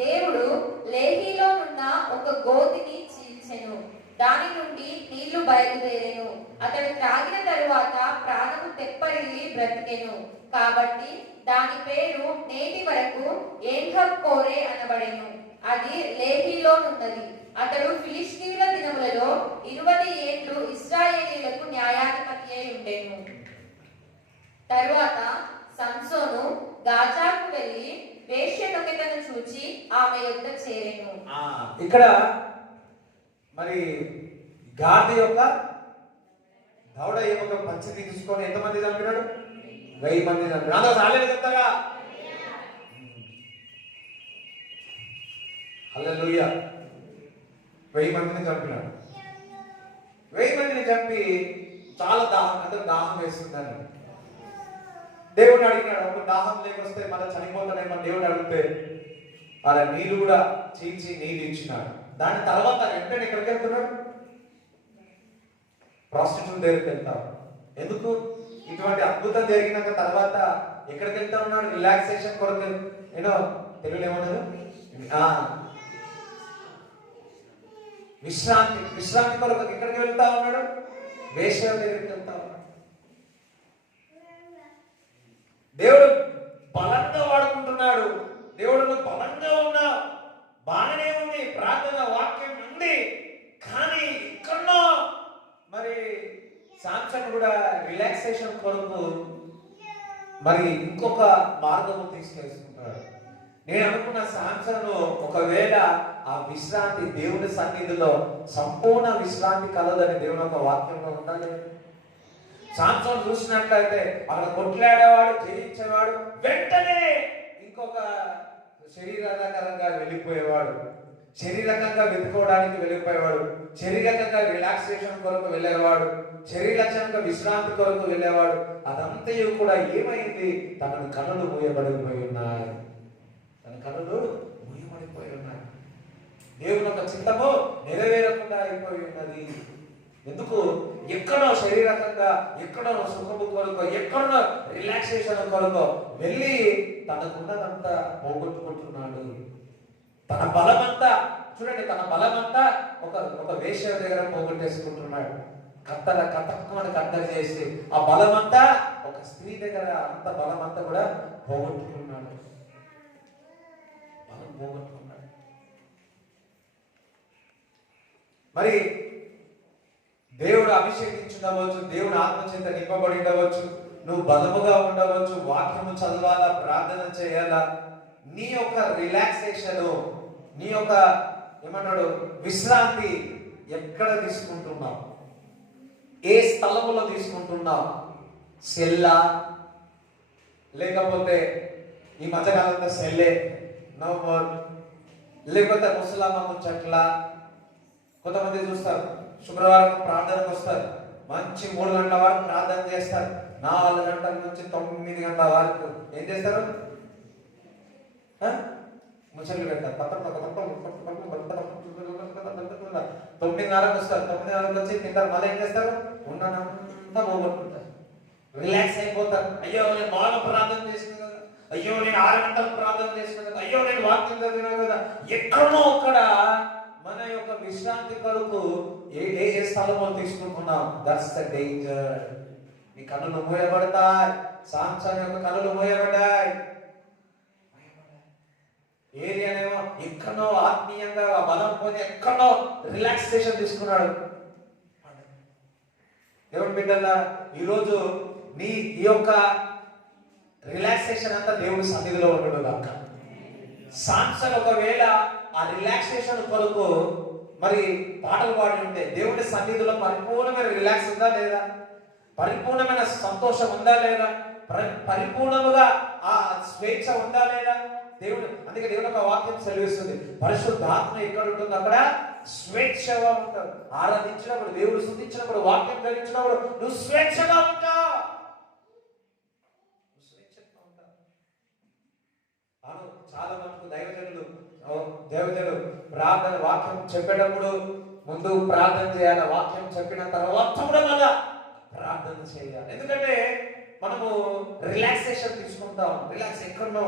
దేవుడు లేహీలోనున్న ఒక గోతిని చీల్చెను. దాని నుండి నీళ్లు బయలుదేరెను. అతడు త్రాగిన తరువాత ప్రాణము తెప్పరిల్లి బ్రతికెను. కాబట్టి దాని పేరు నేటి వరకు ఏన్హక్కోరే అనబడెను. అది లేహీలోనున్నది. అతడు ఫిలిష్తీయుల దినములలో 20 ఏండ్లు ఇశ్రాయేలీయులకు న్యాయాధిపతి అయి ఉండెను. తరువాత సంసోను గాజాకు వెళ్ళి వేశ్యనొకతను చూచి ఆమె యొద్ద చేరెను. ఇక్కడ మరి గాడి యొక్క దవడ ఎముక పంచి తీసుకొని ఎంతమంది చంపినాడు? 1000 మంది చంపినాడు. అందరూ సాలేలు చెప్తారా? హల్లెలూయా. 1000 మందిని చంపినాడు. 1000 మందిని చంపి చాలా దాహం వేస్తుందని దేవుడు అడిగినాడు. ఒక దాహం లేకొస్తే మన చనిపోతానేమో దేవుడు అడిగితే అలా నీళ్ళు కూడా చీల్చి నీళ్ళు ఇచ్చినాడు. దాని తర్వాత వెంటనే ఎక్కడికి వెళ్తున్నాడు? ప్రాస్టిట్యూట్ దగ్గరికి వెళ్తాడు. ఎందుకు? ఇటువంటి అద్భుతం జరిగినాక తర్వాత ఎక్కడికి వెళ్తా ఉన్నాడు? రిలాక్సేషన్ కొరకు. ఏదో తెలుగులో ఏమన్నారు? విశ్రాంతి కొరకు ఎక్కడికి వెళ్తా ఉన్నాడు? వేశ్య దగ్గరికి వెళ్తా ఉన్నాడు. దేవుడు బలంగా వాడుకుంటున్నాడు. దేవుడు బలంగా ఉన్నా బాగానే ఉంది, ప్రార్థన వాక్యం ఉంది. కానీ ఇక్కడో మరి సాంసన్ కూడా రిలాక్సేషన్ కొరకు మరి ఇంకొక మార్గము తీసుకెళ్తున్నాడు. నేను అనుకున్న సాంసన్ ఒకవేళ ఆ విశ్రాంతి దేవుని సన్నిధిలో సంపూర్ణ విశ్రాంతి కలదని దేవుని ఒక వాక్యంలో ఉండాలి. సాంసన్ చూసినట్లయితే అక్కడ కొట్లాడేవాడు, జయించేవాడు, వెంటనే ఇంకొక శరీరకంగా వెళ్ళిపోయేవాడు, శరీరకంగా వెతుకోవడానికి వెళ్ళిపోయేవాడు, శరీరకంగా రిలాక్సేషన్ కొరకు వెళ్ళేవాడు, శరీరకంగా విశ్రాంతి కొరకు వెళ్ళేవాడు. అదంతయు కూడా ఏమైంది? తన కన్నులు మూయబడిపోయి ఉన్నాయి. తన కన్నులు మూయబడిపోయి ఉన్నాయి. దేవుని యొక్క చిత్తము నెరవేరకుండా అయిపోయి ఉన్నది. ఎందుకు? ఎక్కడో శరీరకంగా, ఎక్కడో సుఖము కొరకు, ఎక్కడో రిలాక్సేషన్ కొరకు వెళ్ళి తనకున్నదంతా పోగొట్టుకుంటున్నాడు. తన బలమంతా చూడండి, తన బలమంతా ఒక వేశ్య దగ్గర పోగొట్టేసుకుంటున్నాడు. కత్తమని కత్తలు చేసి ఆ బలమంతా ఒక స్త్రీ దగ్గర అంత బలమంతా కూడా పోగొట్టుకున్నాడు. బలం పోగొట్టుకున్నాడు. మరి దేవుడు అభిషేకించుండవచ్చు, దేవుడు ఆత్మచేత నింపబడి ఉండవచ్చు, నువ్వు బలముగా ఉండవచ్చు, వాక్యము చదవాలా, ప్రార్థన చేయాలా. నీ యొక్క రిలాక్సేషన్, నీ యొక్క ఏమన్నాడు విశ్రాంతి ఎక్కడ తీసుకుంటున్నావు? ఏ స్థలములో తీసుకుంటున్నావు? సెల్లా, లేకపోతే ఈ మధ్యకాలంలో సెల్లే నవ్వు, లేకపోతే ముసలామా చెట్ల. కొంతమంది చూస్తారు శుక్రవారం ప్రార్థనకు వస్తారు, మంచి 3 గంటల వరకు ప్రార్థన చేస్తారు, 4 గంటల నుంచి 9 గంటల వరకు ఏం చేస్తారు? ముచ్చట్లు పెడతారు. 9:30కు వస్తారు, 9:30కు వచ్చి తింటారు, మళ్ళీ ఏం చేస్తారు? ఉన్నదంతా పోగొట్టుకుంటారు, రిలాక్స్ అయిపోతారు. అయ్యో నేను బాగా ప్రార్థన చేసిన కదా, అయ్యో నేను 6 గంటలు ప్రార్థన చేసిన కదా, అయ్యో నేను వాక్యం చదివినా కదా. ఎక్కడో అక్కడ మన యొక్క విశ్రాంతి కొరకు ఏ స్థలంలో తీసుకుంటున్నాం? That's the danger. నీ కన్నులు మూయబడతాయి. సాంసన్ యొక్క కన్నులు మూయబడ్డాయి. ఏలియానేమో ఎక్కడో ఆత్మీయంగా బలం పొంది ఎక్కడో రిలాక్సేషన్ తీసుకున్నాడు. దేవుని బిడ్డల ఈరోజు నీ ఈ యొక్క రిలాక్సేషన్ అంతా దేవుడి సన్నిధిలో ఉండడు కాక. సాంసన్ ఒకవేళ ఆ రిలాక్సేషన్ కొరకు మరి పాటలు పాడి ఉంటే దేవుడి సన్నిధిలో పరిపూర్ణమైన రిలాక్స్ ఉందా లేదా, పరిపూర్ణమైన సంతోషం ఉందా లేదా, పరిపూర్ణముగా ఆ స్వేచ్ఛ ఉందా లేదా దేవుడు. అందుకే దేవుడు ఒక వాక్యం సెలవిస్తుంది, పరిశుద్ధాత్మ ఎక్కడ ఉంటుంది అక్కడ స్వేచ్ఛగా ఉంటావు. ఆరాధించినప్పుడు, దేవుడు స్తుతించినప్పుడు, వాక్యం ధరించినప్పుడు నువ్వు స్వేచ్ఛగా ఉంటావు. చాలా మటుకు దైవజనులు ప్రార్థన వాక్యం చెప్పేటప్పుడు ముందు ప్రార్థన చేయాలి, వాక్యం చెప్పిన తర్వాత కూడా మళ్ళా ప్రార్థన చేయాలి. ఎందుకంటే మనము రిలాక్సేషన్ తీసుకుంటాం. రిలాక్స్ ఎక్కడో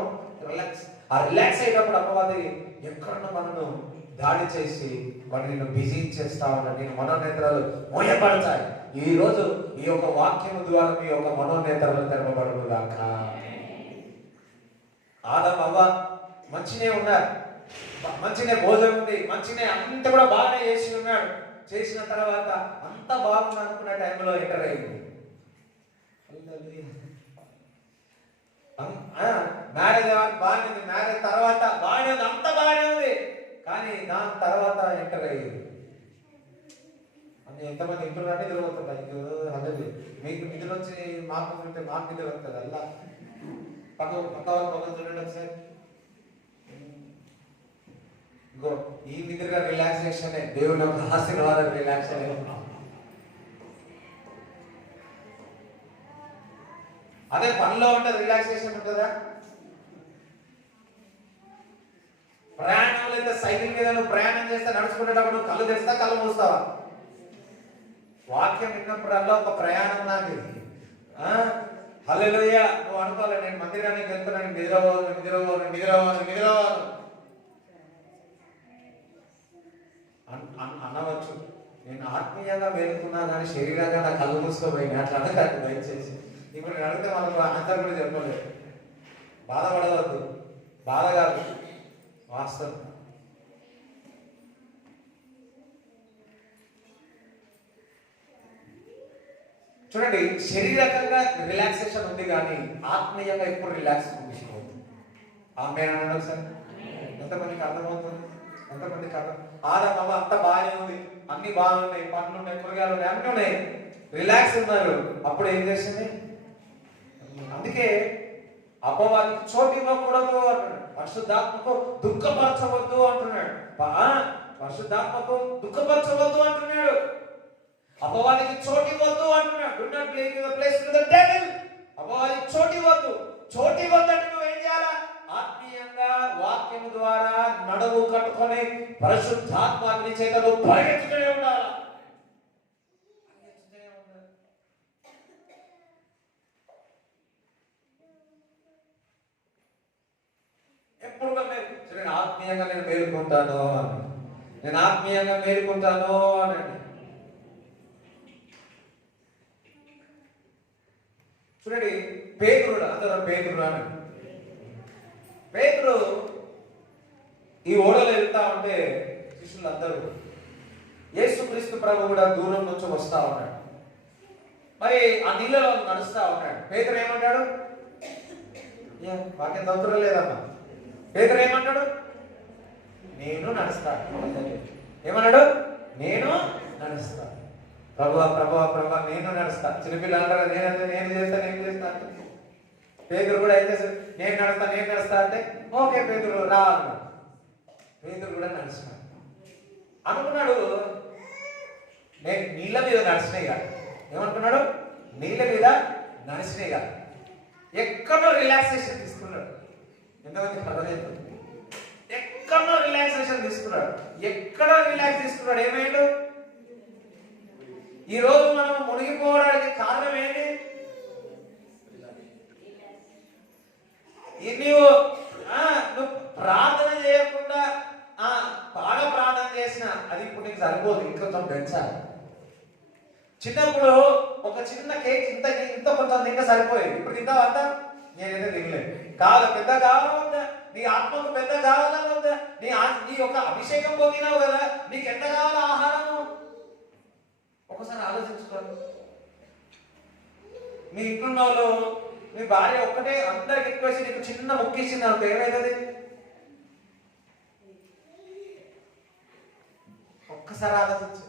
ఆ రిలాక్స్ అయినప్పుడు అమ్మవాది ఎక్కడో మనను దాడి చేసి వాడు నేను బిజీ చేస్తా ఉంటాను, నేను మనోనేత్రాలు మోయపడతాయి. ఈ రోజు ఈ యొక్క వాక్యం ద్వారా మీ యొక్క మనోనేత్రాలు తెరవబడదు దాకా. ఆదం అవ్వ మంచినే ఉన్నారు, మంచినే భోజనం ఉంది, మంచినే అంత కూడా బాగానే చేసి ఉన్నాడు. చేసిన తర్వాత అంత బాగుంది అనుకున్న టైంలో ఎంటర్ అయింది. మ్యారేజ్ బాగానే ఉంది, మ్యారేజ్ తర్వాత బాగానే ఉంది, అంత బాగానే ఉంది. కానీ దాని తర్వాత ఎంటర్ అయ్యింది. అని ఎంతమంది ఇంటున్నారంటే నిద్ర వస్తుంది. అదే మీకు నిధులు వచ్చి మాకు మాకు నిద్ర వస్తుంది. అలా పక్క చూడండి ఒకసారి. ఇంకో ఈ నిద్రగా రిలాక్సేషన్ దేవుని యొక్క ఆశీర్వాదం రిలాక్సేషన్. అదే పనిలో ఉంటుంది రిలాక్సేషన్ ఉంటుందా? ప్రయాణంలో అయితే సైకిల్ మీద నువ్వు ప్రయాణం చేస్తే నడుచుకునేటప్పుడు నువ్వు కళ్ళు తెరిస్తా కళ్ళు మూస్తావా? వాక్యం విన్నప్పుడల్లా ఒక ప్రయాణం లాంటిది. హల్లెలూయా. నువ్వు అనుకోవాలి నేను మందిరానికి వెళ్తున్నాను, నిద్రపోను అనవచ్చు. నేను ఆత్మీయంగా వెళ్తున్నా కానీ శరీరంగా నా కళ్ళు మూసుకోపోయింది. అట్లా అనకాదు దయచేసి. ఇప్పుడు నేను అడిగితే మనకు ఆన్సర్ కూడా చెప్పలేదు. బాధపడవద్దు, బాధ కాదు, వాస్తవం. చూడండి, శరీరకంగా రిలాక్సేషన్ ఉంది కానీ ఆత్మీయంగా ఎప్పుడు రిలాక్స్ తీసుకోవద్దు. ఆమె అన్నారు సార్. ఎంతమందికి అర్థమవుతుంది? ఎంతమందికి అర్థం? ఆదమ్మ అంత బాగానే ఉంది, అన్ని బాగున్నాయి, పండ్లు ఉన్నాయి, కూరగాయలు ఉన్నాయి, అన్నీ ఉన్నాయి, రిలాక్స్ ఉన్నారు. అప్పుడు ఏం చేసింది? అందుకే అపవాదికి చోటు ఇవ్వకూడదు అంటున్నాడు. పరిశుద్ధాత్మకు దుఃఖపరచవద్దు అంటున్నాడు. పరిశుద్ధాత్మకు దుఃఖపరచవద్దు అంటున్నాడు. అపవాదికి చోటు ఇవ్వద్దు అంటున్నాడు. Do not play to the place to the devil. అపవాదికి చోటు ఇవ్వద్దు. చోటు ఇవ్వద్దంటే నువ్వు ఏం చేయాలా? ఆత్మీయంగా వాక్యం ద్వారా నడుము కట్టుకొని పరిశుద్ధాత్మని చేత నువ్వు పరిగెత్తుతూనే ఉండాలా. ఎప్పుడు నేను ఆత్మీయంగా నేను మేలుకుంటాను అని, నేను ఆత్మీయంగా మేలుకుంటాను అనండి. చూడండి, పేతురుడు, అందరూ పేతురుడు అనండి. పేతురు ఈ ఓడలో వెళ్తా ఉంటే శిష్యులు అందరూ, యేసుక్రీస్తు ప్రభు కూడా దూరం నుంచి వస్తా ఉన్నాడు. మరి ఆ నీళ్ళలో నడుస్తా ఉన్నాడు. పేతురు ఏమంటాడు? వాక్యం తప్పురు లేదమ్మా. పేతురు ఏమంటాడు? నేను నడుస్తాను. ఏమన్నాడు? నేను నడుస్తాను. ప్రభువా ప్రభువా ప్రభువా నేను నడుస్తాను. చిన్నపిల్లలు అంటారు నేను చేస్తాను, ఏం చేస్తాను. పేతురు కూడా ఏం చేస్తాడు? నేను నడుస్తా అంటే ఓకే పేతురు రా అన్నాడు. పేతురు కూడా నడుస్తున్నాడు. అనుకున్నాడు నేను నీళ్ళ మీద నడిచినాయి కాదు. ఏమనుకున్నాడు? నీళ్ళ మీద నడిచినాయి కాదు, ఎక్కడో రిలాక్సేషన్ తీసుకున్నాడు. ఎంతమంది పర్వాలేదు? ఎక్కడో రిలాక్సేషన్ తీసుకున్నాడు. ఎక్కడో రిలాక్స్ తీసుకున్నాడు. ఏమైండు? ఈ రోజు మనం మునిగిపోవడానికి కారణం ఏంటి? నువ్వు ప్రార్థన చేయకుండా బాగా ప్రార్థన చేసిన అది ఇప్పుడు నీకు సరిపోదు, ఇంకొంచెం పెంచాలి. చిన్నప్పుడు ఒక చిన్న కేక్ ఇంత కొంచెం తింటే సరిపోయేది. ఇప్పుడు తింటావంతా? నేనైతే తినలేదు. కాదు, పెద్ద కావాలా వద్దా? నీ ఆత్మకు పెద్ద కావాలా వద్దా? నీ యొక్క అభిషేకం పొందినావు కదా, నీకు ఎంత కావాలా ఆహారము? ఒకసారి ఆలోచించుకోండి. మీ ఇంట్లో వాళ్ళు మీ భార్య ఒక్కటే అందరికి ఎక్కువేసి నీకు చిన్న ముక్కేసింది అనుకో, ఏమవుతుంది? ఒక్కసారి ఆలోచించు.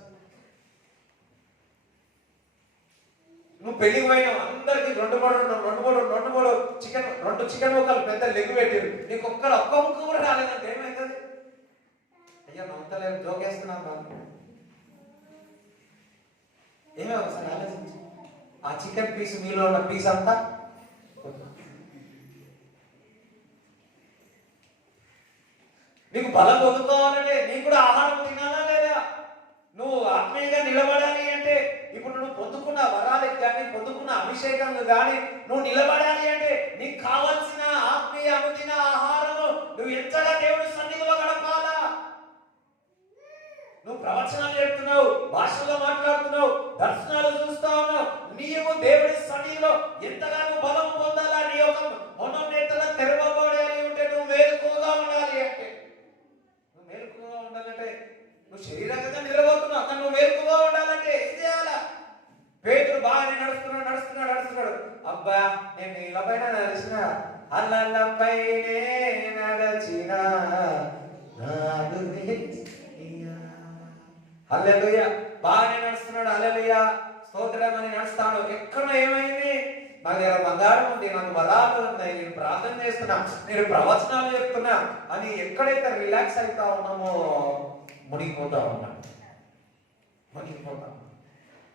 నువ్వు పెళ్లికి పోయినావు, అందరికి రెండు మూడు చికెన్ ముక్కలు పెద్ద లెగ్ పెట్టారు, నీకు ఒక్క ముక్క కూడా రాలేదంటే ఏమవుతుంది? అయ్యా నవ్వుతలేదు, జోకేస్తున్నాం కాదు. ఏమే ఒకసారి ఆలోచించు. ఆ చికెన్ పీస్ మీలో ఉన్న పీస్ అంతా నీకు బలం పొందుకోవాలంటే నీకు కూడా ఆహారం తినాలా లేదా? నువ్వు ఆత్మీయంగా నిలబడాలి అంటే ఇప్పుడు నువ్వు పొందుకున్న వరాలకు కానీ పొందుకున్న అభిషేకంగా కానీ నువ్వు నిలబడాలి అంటే నీకు కావాల్సిన ఆత్మీయ అనుదిన ఆహారము నువ్వు ఎంతగా దేవుడి సన్నిధిలో గడపాలా? నువ్వు ప్రవచనాలు చెప్తున్నావు, భాషలో మాట్లాడుతున్నావు, దర్శనాలు చూస్తా ఉన్నావు, నీవు దేవుడి సన్నిధిలో ఎంతగానో బలం పొందాలా? నీ యొక్క మనోనేతగా తెరవబడాలి అంటే నువ్వు మేలుకోగా ఉండాలి. అంటే నువ్వు మేలుకోగా ఉండాలంటే నువ్వు శరీరంగా నిలబడుతున్నావు, అక్కడ నువ్వు మేలుకోగా ఉండాలంటే ఏం చేయాలా? పేతురు బాగానే నడుస్తున్నాడు. అబ్బా నేను నీళ్ళపైన నడిచిన అల్లపైనే నడచిన హల్లెలూయా, బాగానే నడుస్తున్నాడు, హల్లెలూయా స్తోత్రం అని నడుస్తాడు. ఎక్కడ ఏమైంది? నా దగ్గర బంగారం ఉంది, నాకు వరాలు ఉన్నాయి, నేను ప్రార్థన చేస్తున్నా, నేను ప్రవచనాలు చెప్తున్నా అని ఎక్కడైతే రిలాక్స్ అవుతా ఉన్నామో మునిగిపోతా ఉన్నాం.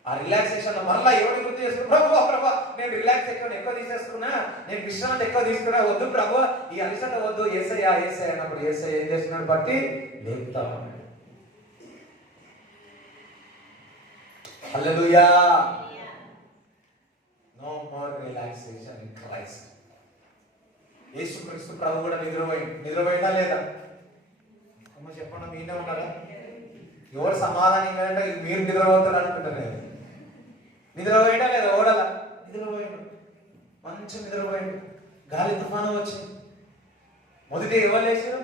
ఆ రిలాక్సేషన్ మళ్ళీ ఎవరిని గుర్తు చేసుకున్నా? ప్రభా నేను రిలాక్సేషన్ ఎక్కువ తీసేసుకున్నా, నేను విశ్రాంతి ఎక్కువ తీసుకున్నా, వద్దు ప్రభు ఈ అలిసట వద్దు, ఏసయ్యా అన్నప్పుడు ఏసయ్య ఏం చేసినాడు? బట్టి లేపుతా ఉన్నాడు. Hallelujah. No more relaxation in Christ. యేసుక్రీస్తు ప్రభు కూడా నిద్రపోయినా లేదా? అమ్మ చెప్పండి, మీనే ఉన్నారా? ఎవరు సమాధానం ఏంటంటే మీరు నిద్రపోతారు అనుకుంటారు. నిద్రపోయినా లేదా? ఓడలా నిద్రపోయాడు, మంచి నిద్రపోయాడు. గాలి తుఫాను వచ్చింది. మొదటి ఎవరు లేచారు?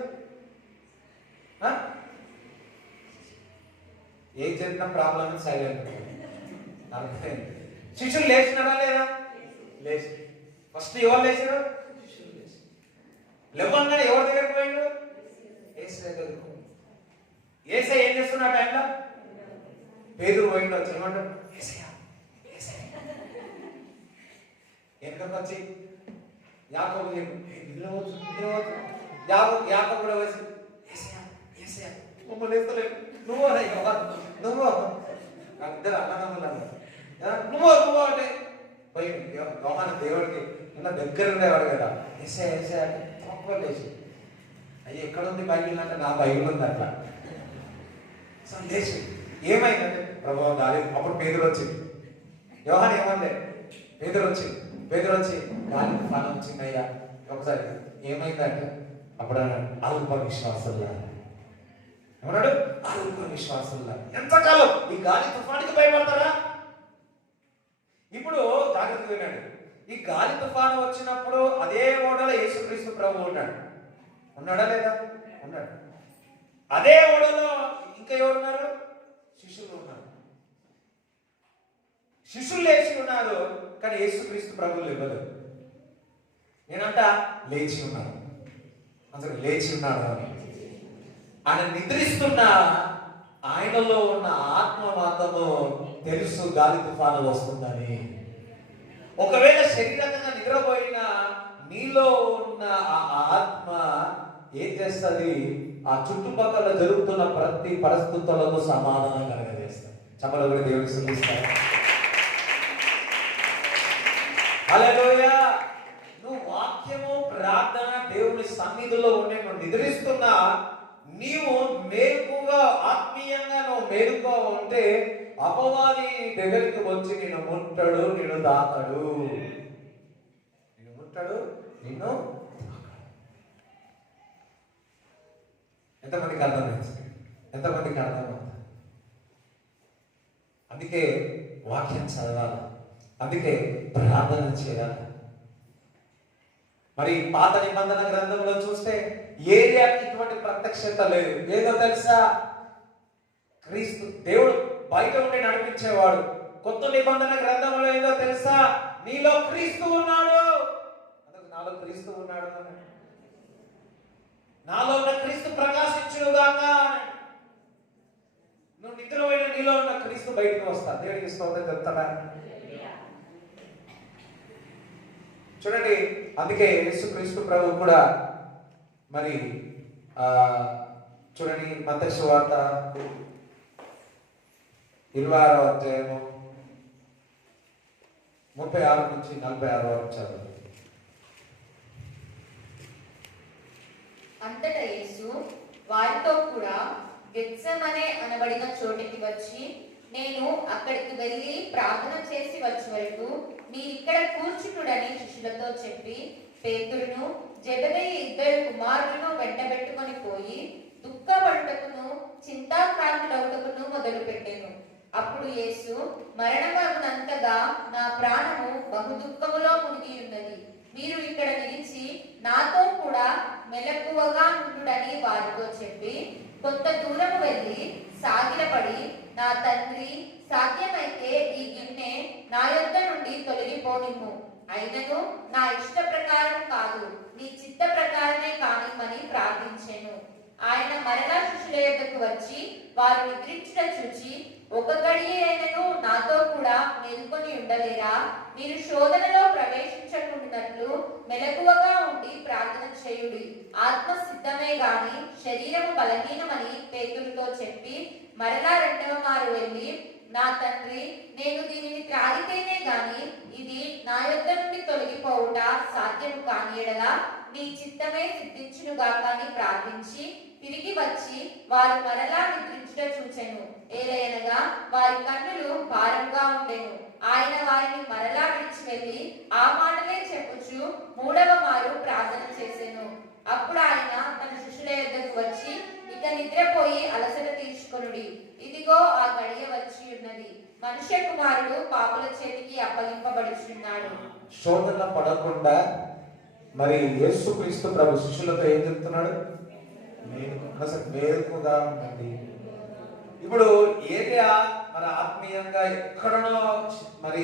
ఏం చెప్పిన ప్రాబ్లం సైలెంట్. శిష్యులు లేచినారా లేదా? లేచి. ఫస్ట్ ఎవరు లేచారు? లేవగానే ఎవరి దగ్గరికి పోయాడు? యేసయ్య దగ్గరకు. యేసయ్య ఏం చేస్తున్నా టైంలో? పేతురు పోయిండు, వచ్చి ఏమంటాడు? వెనకకు వచ్చి యాకోబు కూడా వచ్చి మమ్మల్ని వేస్తలేదు, నువ్వు ఇద్దరు అన్నదమ్ములు నువ్వు అంటే పోయి యోహాను దేవుడికి ఉన్న దగ్గర ఉండేవాడు కదా. ఎసే తక్కువ లేచి, అయ్యి ఎక్కడుంది బైబిల్ అంటే నా బైబిల్ ఉంది అట్లా. సో లేచి ఏమైందంటే ప్రభావం గాలి. అప్పుడు పేదరు వచ్చింది. యోహాను ఏమందే? పేదరు వచ్చి గాలి తుఫాను వచ్చింది అయ్యా. ఒకసారి ఏమైందంటే అప్పుడు అన్నాడు అల్ప విశ్వాసంలా. ఏమన్నాడు? అల్ప విశ్వాసంలా. ఎంతకాలం ఈ గాలి తుఫానికి భయపడతారా? ఇప్పుడు జాగ్రత్తగా వినండి. ఈ గాలి తుఫాను వచ్చినప్పుడు అదే ఓడలో యేసుక్రీస్తు ప్రభు ఉన్నాడా లేదా? ఉన్నాడు. అదే ఓడలో ఇంకా ఎవరున్నారు? శిష్యులు ఉన్నారు. శిష్యులు లేచి ఉన్నారు, కానీ యేసుక్రీస్తు ప్రభువులు ఇవ్వలేదు. నేనంట లేచి ఉన్నాను, అసలు లేచి ఉన్నాడు. ఆయన నిద్రిస్తున్న ఆయనలో ఉన్న ఆత్మ మాత్రము తెలుసు గాలి తుఫాను వస్తుందని. ఒకవేళ శరీరంగా నిద్రపోయిన నీలో ఉన్న ఆ ఆత్మ ఏం చేస్తుంది? ఆ చుట్టుపక్కల జరుగుతున్న ప్రతి పరిస్థితులకు సమాధానం కలగజేస్తుంది. చెప్పలు కూడా దేవుడికి స్తుతిస్తారు. హల్లెలూయా. నువ్వు వాక్యము ప్రార్థన దేవుని సన్నిధిలో ఉండే నువ్వు నిద్రిస్తున్నా నీవు మేలుకుగా ఆత్మీయంగా నువ్వు మేలుగా ఉంటే అపవాది దగ్గరికి వచ్చి నిన్ను ముట్టడు, నిన్ను తాకడు. ఎంతమందికి అర్థమవుతుంది? అందుకే వాక్యం చదవాలి, అందుకే ప్రార్థన చేయాలి. మరి పాత నిబంధన గ్రంథంలో చూస్తే ఏలియాకి ఇటువంటి ప్రత్యక్షత లేదు. ఏదో తెలుసా? క్రీస్తు దేవుడు బయట ఉండి నడిపించేవాడు. కొత్త నిబంధన గ్రంథంలో ఏదో తెలుసా? నీలో క్రీస్తు ఉన్నాడు. వెలుగుస్తూ ఉన్నాడు అని. నాలో ఉన్న క్రీస్తు ప్రకాశించునుగాక అని. నువ్వు నిద్రపోయిన నీలో ఉన్న క్రీస్తు బయటకు వస్తా. దేవుడికి స్తోత్రం చెప్తాడా? చూడండి, అందుకే యేసుక్రీస్తు ప్రభు కూడా మరి చూడండి, మత్తయి సువార్త 26వ అధ్యాయము 36 నుంచి 46 వరకు చదువు. అంతటా యేసు వారితో కూడా గెత్సెమనే అనబడిన చోటికి వచ్చి, నేను అక్కడికి వెళ్ళి ప్రార్థన చేసి వచ్చే వరకు మీరిక్కడ కూర్చుంటుడని శిష్యులతో చెప్పి, పేతురును జెబెదయి 2 కుమారులను వెంటబెట్టుకొని పోయి దుఃఖపడుటకును చింతాక్రాంతులవుటకును మొదలుపెట్టెను. అప్పుడు యేసు, మరణమగునంతగా నా ప్రాణము బహు దుఃఖములో మునిగి ఉన్నది. మీరు ఇక్కడ నిలిచి నాతో కూడా మెలకువగా నుండుడని వారితో చెప్పి కొంత దూరం వెళ్ళి సాగిలపడి, నా తండ్రి, సాధ్యమైతే ఈ గిన్నె నా యొద్ద నుండి తొలగిపోనిమ్ము, అయినను నా ఇష్ట ప్రకారం కాదు, నీ చిత్త ప్రకారమే కానిమ్మని ప్రార్థించెను. ఆయన మరలా శిష్యుల యొద్దకు వచ్చి వారు నిద్రించుట చూచి, ఒక గడియ అయినను నాతో కూడా మేల్కొని ఉండలేరా? మీరు శోధనలో ప్రవేశించకుండానట్లు మెలకువగా ఉండి ప్రార్థన చేయుడి. ఆత్మ సిద్ధమే గాని శరీరము బలహీనమని పేతురుతో చెప్పి మరలా 2వ మారు వెళ్ళి, నా తండ్రి, నేను దీనిని త్రాగితేనే గాని ఇది నా యొద్ద నుండి తొలగిపోవుట సాధ్యము కాని ఎడల నీ చిత్తమే సిద్ధించునుగాక అని ప్రార్థించి తిరిగి వచ్చి వారు మరలా నిద్రించుట చూచెను. ఏలయనగా వారి కన్నులు భారంగా ఉండెను. ఆయన వారిని మరలా విడిచి వెళ్ళి ఆ మాటలే చెప్పుచు 3వ మారు ప్రార్థన చేసెను. అప్పుడు ఆయన తన శిష్యుల యొద్దకు వచ్చి, ఇక నిద్రపోయి అలసట తీర్చుకొనుడి, ఇదిగో ఆ గడియ వచ్చి ఉన్నది, మనుష్య కుమారుడు పాపుల చేతికి అప్పగింపబడుచున్నాడు. శోధన పడకుండా మరి యేసుక్రీస్తు ప్రభు శిష్యులతో ఏం చెప్తున్నాడు? మేలుకుగా ఉండండి. ఇప్పుడు ఏరియా మరి ఆత్మీయంగా ఎక్కడనో మరి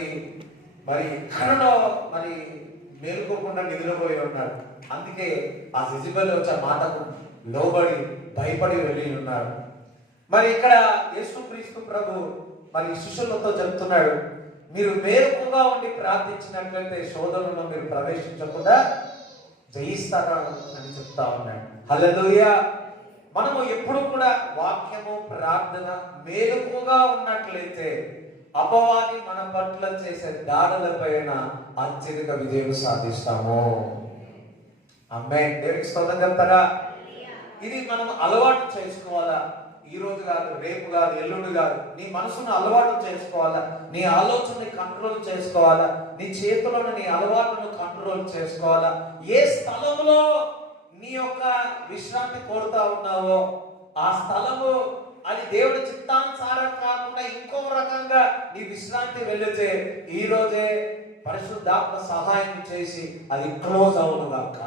ఎక్కడనో మరి మేలుకోకుండా నిద్రపోయి ఉన్నాడు. అందుకే ఆ ఇజబెల్ వచ్చే మాటకు లోబడి భయపడి వెళ్ళి ఉన్నాడు. మరి ఇక్కడ యేసుక్రీస్తు ప్రభు మరి శిష్యులతో చెప్తున్నాడు, మీరు మేలుకుగా ఉండి ప్రార్థించినట్లయితే శోధనలో మీరు ప్రవేశించకుండా జయిస్తారా అని చెప్తా ఉన్నాడు. హల్లెలూయా. మనము ఎప్పుడు కూడా వాక్యము, ప్రార్థన మేలుకుగా ఉన్నట్లయితే అపవాది మన పట్ల చేసే దాడులపైన అత్యధిక విజయం సాధిస్తాము. ఆమేన్. దేవునికి స్తోత్రం చెప్తారా? ఇది మనం అలవాటు చేసుకోవాలా. ఈ రోజు కాదు, రేపు కాదు, ఎల్లుండి కాదు. నీ మనసును అలవాటు చేసుకోవాలా. నీ ఆలోచనని కంట్రోల్ చేసుకోవాలా. నీ చేతులను నీ అలవాటును కంట్రోల్ చేసుకోవాలా. ఏ స్థలంలో నీ యొక్క విశ్రాంతి కోరుతా ఉన్నావో ఆ స్థలము అది దేవుడి చిత్తానుసారం కాకుండా ఇంకో రకంగా నీ విశ్రాంతి వెళితే ఈ రోజే పరిశుద్ధాత్మ సహాయం చేసి అది క్లోజ్ అవును గాక.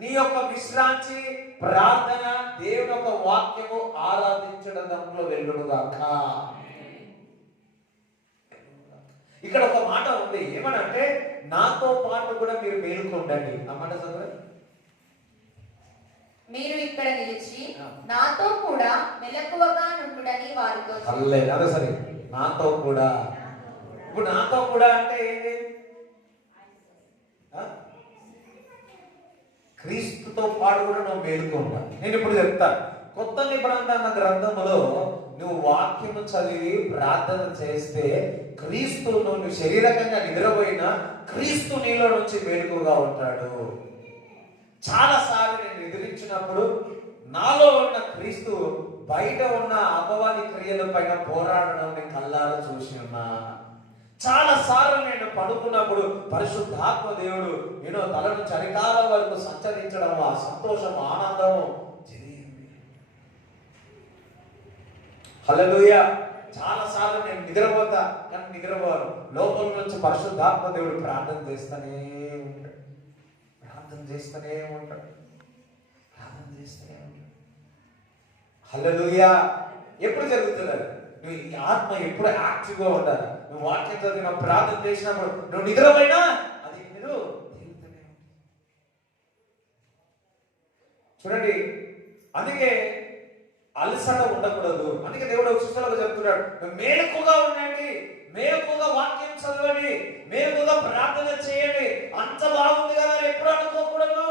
నీ యొక్క విశ్రాంతి, ప్రార్థన, దేవుని యొక్క వాక్యము ఆరాధించడం దాంట్లో వెళ్ళును గాక. ఇక్కడ ఒక మాట ఉంది, ఏమనంటే నాతో పాటు కూడా మీరు మేలుకొండండి. అన్నమాట చదువు. మీరు ఇక్కడ నిలిచి నాతో కూడా మెలకువగా నుండుడని వారితో అదే సరే. నాతో కూడా, ఇప్పుడు నాతో కూడా అంటే ఏంటి? క్రీస్తుతో పాటు కూడా నువ్వు మేలుకుంటా. నేను ఇప్పుడు చెప్తాను, కొత్త నిబంధన గ్రంథములో నువ్వు వాక్యము చదివి ప్రార్థన చేస్తే క్రీస్తు, నువ్వు శరీరకంగా నిద్రపోయినా క్రీస్తు నీలో నుంచి మేలుకుగా ఉంటాడు. చాలా సార్లు నేను ఎదిరించినప్పుడు నాలో ఉన్న క్రీస్తు బయట ఉన్న అపవాది క్రియల పైన పోరాడడం నేను కళ్ళారా చూసి ఉన్నా. చాలా సార్లు నేను పడుకున్నప్పుడు పరిశుద్ధాత్మ దేవుడు నేను తల నుంచి అరికాల వరకు సంచరించడం, ఆ సంతోషం, ఆనందము జరిగింది. హల్లెలూయా. చాలా సార్లు నేను నిద్రపోతా, కానీ నిద్రపోను. లోపల నుంచి పరిశుద్ధాత్మ దేవుడు ప్రార్థన చేస్తూనే ఉంటాడు. హల్లెలూయా. ఎప్పుడు జరుగుతుంది? నువ్వు ఈ ఆత్మ ఎప్పుడు యాక్టివ్గా ఉండాలి. నువ్వు వాక్యం చదివి ప్రార్థన చేసినప్పుడు నువ్వు నిద్రపోయినా అది మీరు చూడండి, అందుకే అలసట ఉండకూడదు. అందుకే దేవుడు ఒక శిష్యులకు చెప్తున్నాడు, మేలుకుగా ఉండండి, మేలుకుగా వాక్యం చదవండి, మేలుకుగా ప్రార్థన చేయండి. అంత బాగుంది కదా అని ఎప్పుడు అనుకోకూడదు.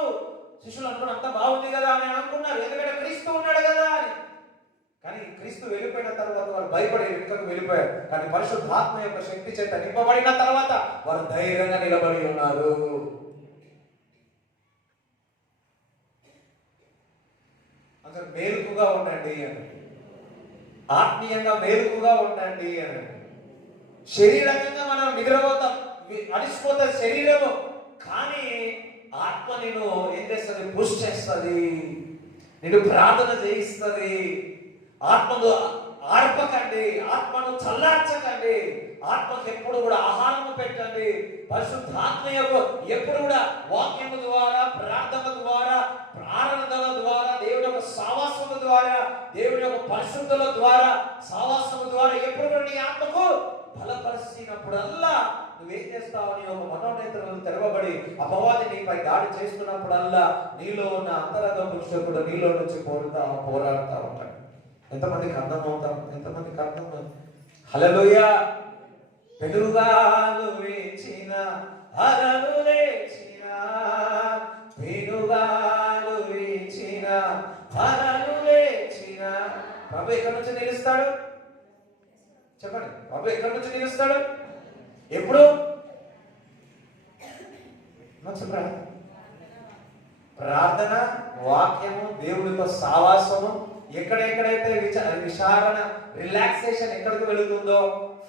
శిష్యులు అనుకుని అంత బాగుంది కదా అని అనుకున్నారు, ఎందుకంటే క్రీస్తు ఉన్నాడు కదా అని. కానీ క్రీస్తు వెళ్ళిపోయిన తర్వాత వారు భయపడి వెనుకకు వెళ్ళిపోయారు. కానీ పరిశుద్ధాత్మ యొక్క శక్తి చేత నింపబడిన తర్వాత వారు ధైర్యంగా నిలబడి ఉన్నారు. అసలు మేలుకుగా ఉండండి అని, ఆత్మీయంగా మేలుకుగా ఉండండి అని. శరీరంగా మనం నిద్రపోతాం, అడిసిపోతా శరీరము, కానీ ఆత్మ నేను ఏం చేస్తుంది? పుష్ చేస్తుంది, నేను ప్రార్థన చేయిస్తుంది. ఆత్మను ఆర్పకండి, ఆత్మను చల్లార్చకండి, ఆత్మకు ఎప్పుడు కూడా ఆహారము పెట్టండి. పరిశుద్ధాత్మ యొక్క ఎప్పుడు కూడా వాక్యము ద్వారా, ప్రార్థన ద్వారా, ఆరాధన ద్వారా, దేవుని యొక్క సావాసము ద్వారా, దేవుని యొక్క పరిశుద్ధుల ద్వారా, సావాసము ద్వారా ఎప్పుడు కూడా నీ ఆత్మకు బలపరిచినప్పుడల్లా నువ్వేం చేస్తావు? నీ యొక్క మనోనేత్రాలు తెరవబడి అపవాది నీపై దాడి చేస్తున్నప్పుడల్లా నీలో ఉన్న అంతరంగ పురుషుడు నీలో నుంచి పోరాడుతూ ఉంటాడు. ఎంతమందికి అర్థమవుతాం? ఎంతమందికి అర్థం? హల్లెలూయా. పెనుగాలు వేచిన అలలు లేచిన, పెనుగాలు వేచిన అలలు లేచిన. ప్రభు ఎక్కడి నుంచి నిలుస్తాడు? చెప్పండి, ప్రభు ఎక్కడి నుంచి నిలుస్తాడు? ఎప్పుడు? చెప్పరా? ప్రార్థన, వాక్యము, దేవుడితో సావాసము. ఎక్కడెక్కడైతే విచారణ, రిలాక్సేషన్ ఎక్కడికి వెళుతుందో,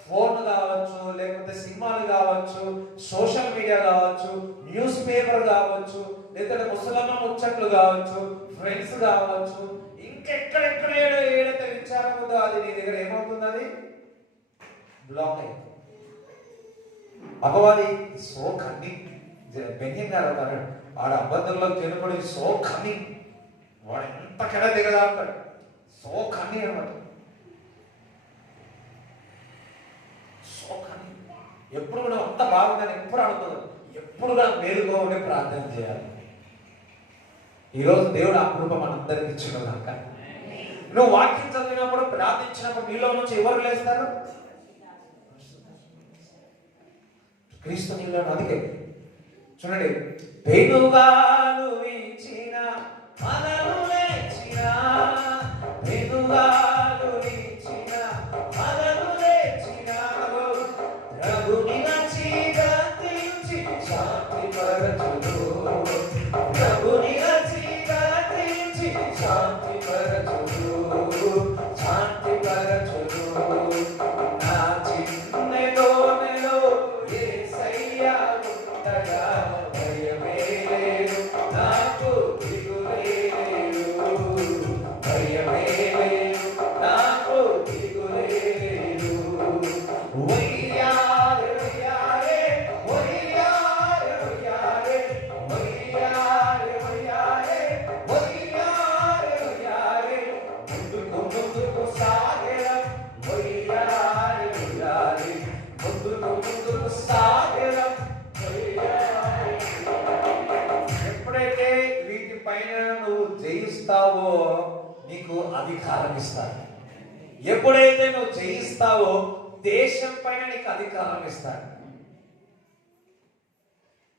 ఫోన్ కావచ్చు, లేకపోతే సినిమాలు కావచ్చు, సోషల్ మీడియా కావచ్చు, న్యూస్ పేపర్ కావచ్చు, లేకపోతే ముసలమ్మ ముచ్చట్లు కావచ్చు, ఫ్రెండ్స్ కావచ్చు, ఇంకెక్కడెక్కడ ఏదైతే విచారం ఉందో అది నీ దగ్గర ఏమవుతుంది? అది బ్లాక్ అయింది. అపవాది సో కన్నింగ్. బెన్యమీను గారు అన్నాడు, వాడు అబద్ధంలో తినబడి సో కన్నింగ్, వాడు ఎంత కడ దిగదాడు, సో కన్నింగ్ అన్నమాట. So cunning. ఎప్పుడు కూడా అంత బాగుందని ఎప్పుడు అనుకోదు, ఎప్పుడు కూడా మేలుగా ఉండి ప్రార్థన చేయాలి. ఈరోజు దేవుడు ఆ కృప మనందరికి ఇచ్చుకున్నాక, నువ్వు వాక్యం చదివినప్పుడు, ప్రార్థించినప్పుడు నీలో నుంచి ఎవరు లేస్తారు? క్రీస్తు నీలో. అందుకే చూడండి, పెనుగాలు వీచిన అలలు లేచిన, పెనుగాలు వీచిన అలలు లేచిన, ప్రభుని నచి గతించి శాంతి పరచును, ప్రభుని నచి గతించి శాంతి పరచును, శాంతి పరచును. నా చిన్నెలో యేసయ్య ఉండగా భయమే లేదు, నాకు దిగులే లేదు, భయమే లేదు, నాకు దిగులే లేదు. ఒయ్యారే ఒయ్యారే ఒయ్యారే ఒయ్యారే ఒయ్యారే ఒయ్యారే ఒయ్యారే ఒయ్యారే, ముందుకు ముందుకు సాగెరా, ఒయ్యారే ఒయ్యారే, ముందుకు ముందుకు సాగెరా. ఎప్పుడైతే వీటిపైన నువ్వు జయిస్తావో నీకు అధికారం ఇస్తాడు. ఎప్పుడైతే నువ్వు జయిస్తావో దేశం పైన నీకు అధికారం ఇస్తాడు.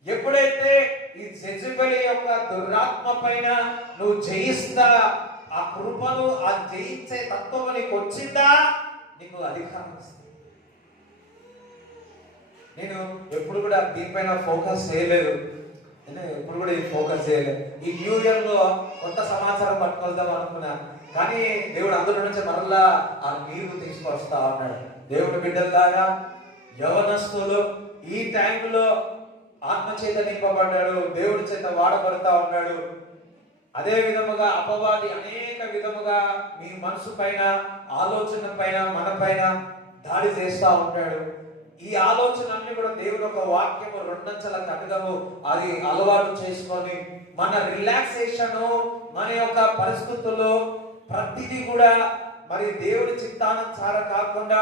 ఎప్పుడైతే ఈ జెజబెలి యొక్క దురాత్మ పైన నువ్వు జయిస్తా, ఆ కృపను, ఆ జయించే తత్వం నీకు వచ్చిందా, నీకు అధికారం ఇస్తుంది. నేను ఎప్పుడు కూడా దీనిపైన ఫోకస్ చేయలేదు, నేను ఎప్పుడు కూడా ఈ ఫోకస్ చేయలేదు. ఈ న్యూ ఇయర్ లో కొత్త సమాచారం పట్టుకొద్దాం అనుకున్నా, కానీ దేవుడు అందులో నుంచి మరలా ఆ నీరు తీసుకొస్తా ఉన్నాడు. దేవుడి బిడ్డల్లాగా యవనస్తులు ఈ టైంలో ఆత్మ చేత నింపబడ్డాడు, దేవుడి చేత వాడబడతా ఉన్నాడు. అదే విధముగా అపవాది అనేక విధముగా మీ మనసు పైన, ఆలోచన పైన, మన పైన దాడి చేస్తా ఉంటాడు. ఈ ఆలోచనలన్నీ కూడా దేవుని ఒక వాక్యము రెండంచెల ఖడ్గము అది అలవాటు చేసుకొని మన రిలాక్సేషన్, మన యొక్క పరిస్థితుల్లో ప్రతిదీ కూడా మరి దేవుని చిత్తానుసారం కాకుండా,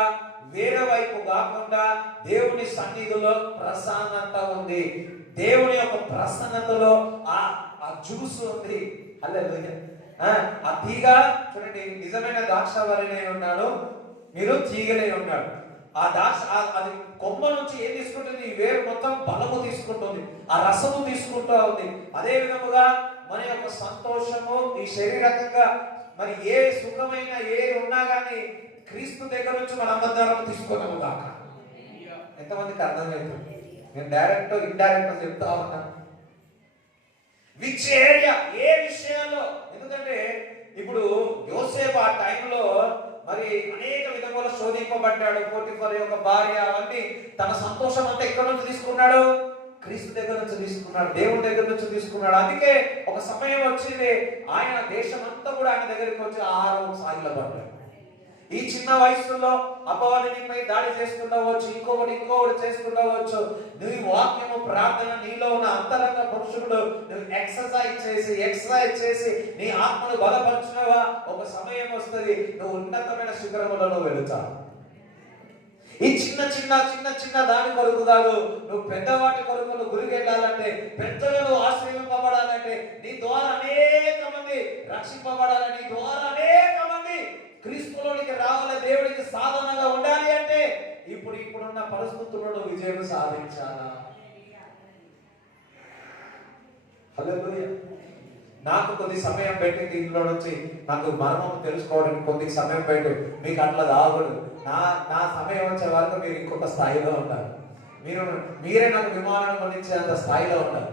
వేరే వైపు కాకుండా దేవుని సన్నిధిలో ప్రసన్నత ఉంది. దేవుని యొక్క ప్రసన్నతలో ఆ జ్యూస్ ఉంది, హల్లెలూయా. ఆ తీగ చూడండి, నిజమైన ద్రాక్షవల్లి ఉన్నాడు, మీరు తీగలై ఉన్నాడు. ఆ ద్రాక్ష అది కొమ్మ నుంచి ఏం తీసుకుంటుంది? ఈ వేరు మొత్తం బలము తీసుకుంటుంది, ఆ రసము తీసుకుంటూ ఉంది. అదే విధముగా మన యొక్క సంతోషము ఈ శరీరకంగా మరి ఏ సుఖమైన ఏ ఉన్నా కానీ క్రీస్తు దగ్గర నుంచి మన అందరం తీసుకున్నాము దాకా. ఎంతమందికి అర్థమవుతుంది? నేను డైరెక్ట్ ఇండైరెక్ట్ చెప్తా ఉన్నాను. విచ్ ఏరియా, ఏ విషయాల్లో? ఎందుకంటే ఇప్పుడు యోసేపు ఆ టైంలో మరి అనేక విధముల శోధింపబడ్డాడు. పోటిఫర్ యొక్క భార్య, అవన్నీ తన సంతోషం అంతా ఎక్కడి నుంచి తీసుకున్నాడు? క్రీస్తు దగ్గర నుంచి తీసుకున్నాడు, దేవుని దగ్గర నుంచి తీసుకున్నాడు. అందుకే ఒక సమయం వచ్చింది, ఆయన దేశం అంతా కూడా ఆయన దగ్గరికి వచ్చి ఆహారం సాగిలపడ్డాడు. ఈ చిన్న వయసులో అపవాదినిపై దాడి చేస్తుండవచ్చు, ఇంకొకటి చేస్తుండవచ్చు. నువ్వు వాక్యము, ప్రార్థన, నీలో ఉన్న అంతరంగ పురుషుడు నువ్వు ఎక్సర్సైజ్ చేసి నీ ఆత్మను బలపరచునవా, ఒక సమయం వస్తుంది నువ్వు ఉన్నతమైన శిఖరములలో వెళుతావు. ఈ చిన్న దాని కొరకు కాదు, నువ్వు పెద్దవాటి కొరకు నువ్వు గురికి వెళ్ళాలంటే, పెద్దలను ఆశ్రయింపబడాలంటే, నీ ద్వారా అనేక మంది రక్షింపబడాలి, నీ ద్వారా అనేక మంది క్రీస్తులోనికి రావాలి, దేవుడికి సాధనగా ఉండాలి అంటే ఇప్పుడున్న పరిస్థితుల్లో విజయం సాధించాలా? హల్లెలూయా. నాకు కొద్ది సమయం పెట్టి దీనిలో నుంచి నాకు మర్మం తెలుసుకోవడానికి కొద్ది సమయం పెట్టి, మీకు అట్లా కాకూడదు. నా సమయం వచ్చే వరకు మీరు ఇంకొక స్థాయిలో ఉంటారు. మీరే నాకు విమానం కొనిచ్చేంత స్థాయిలో ఉంటారు.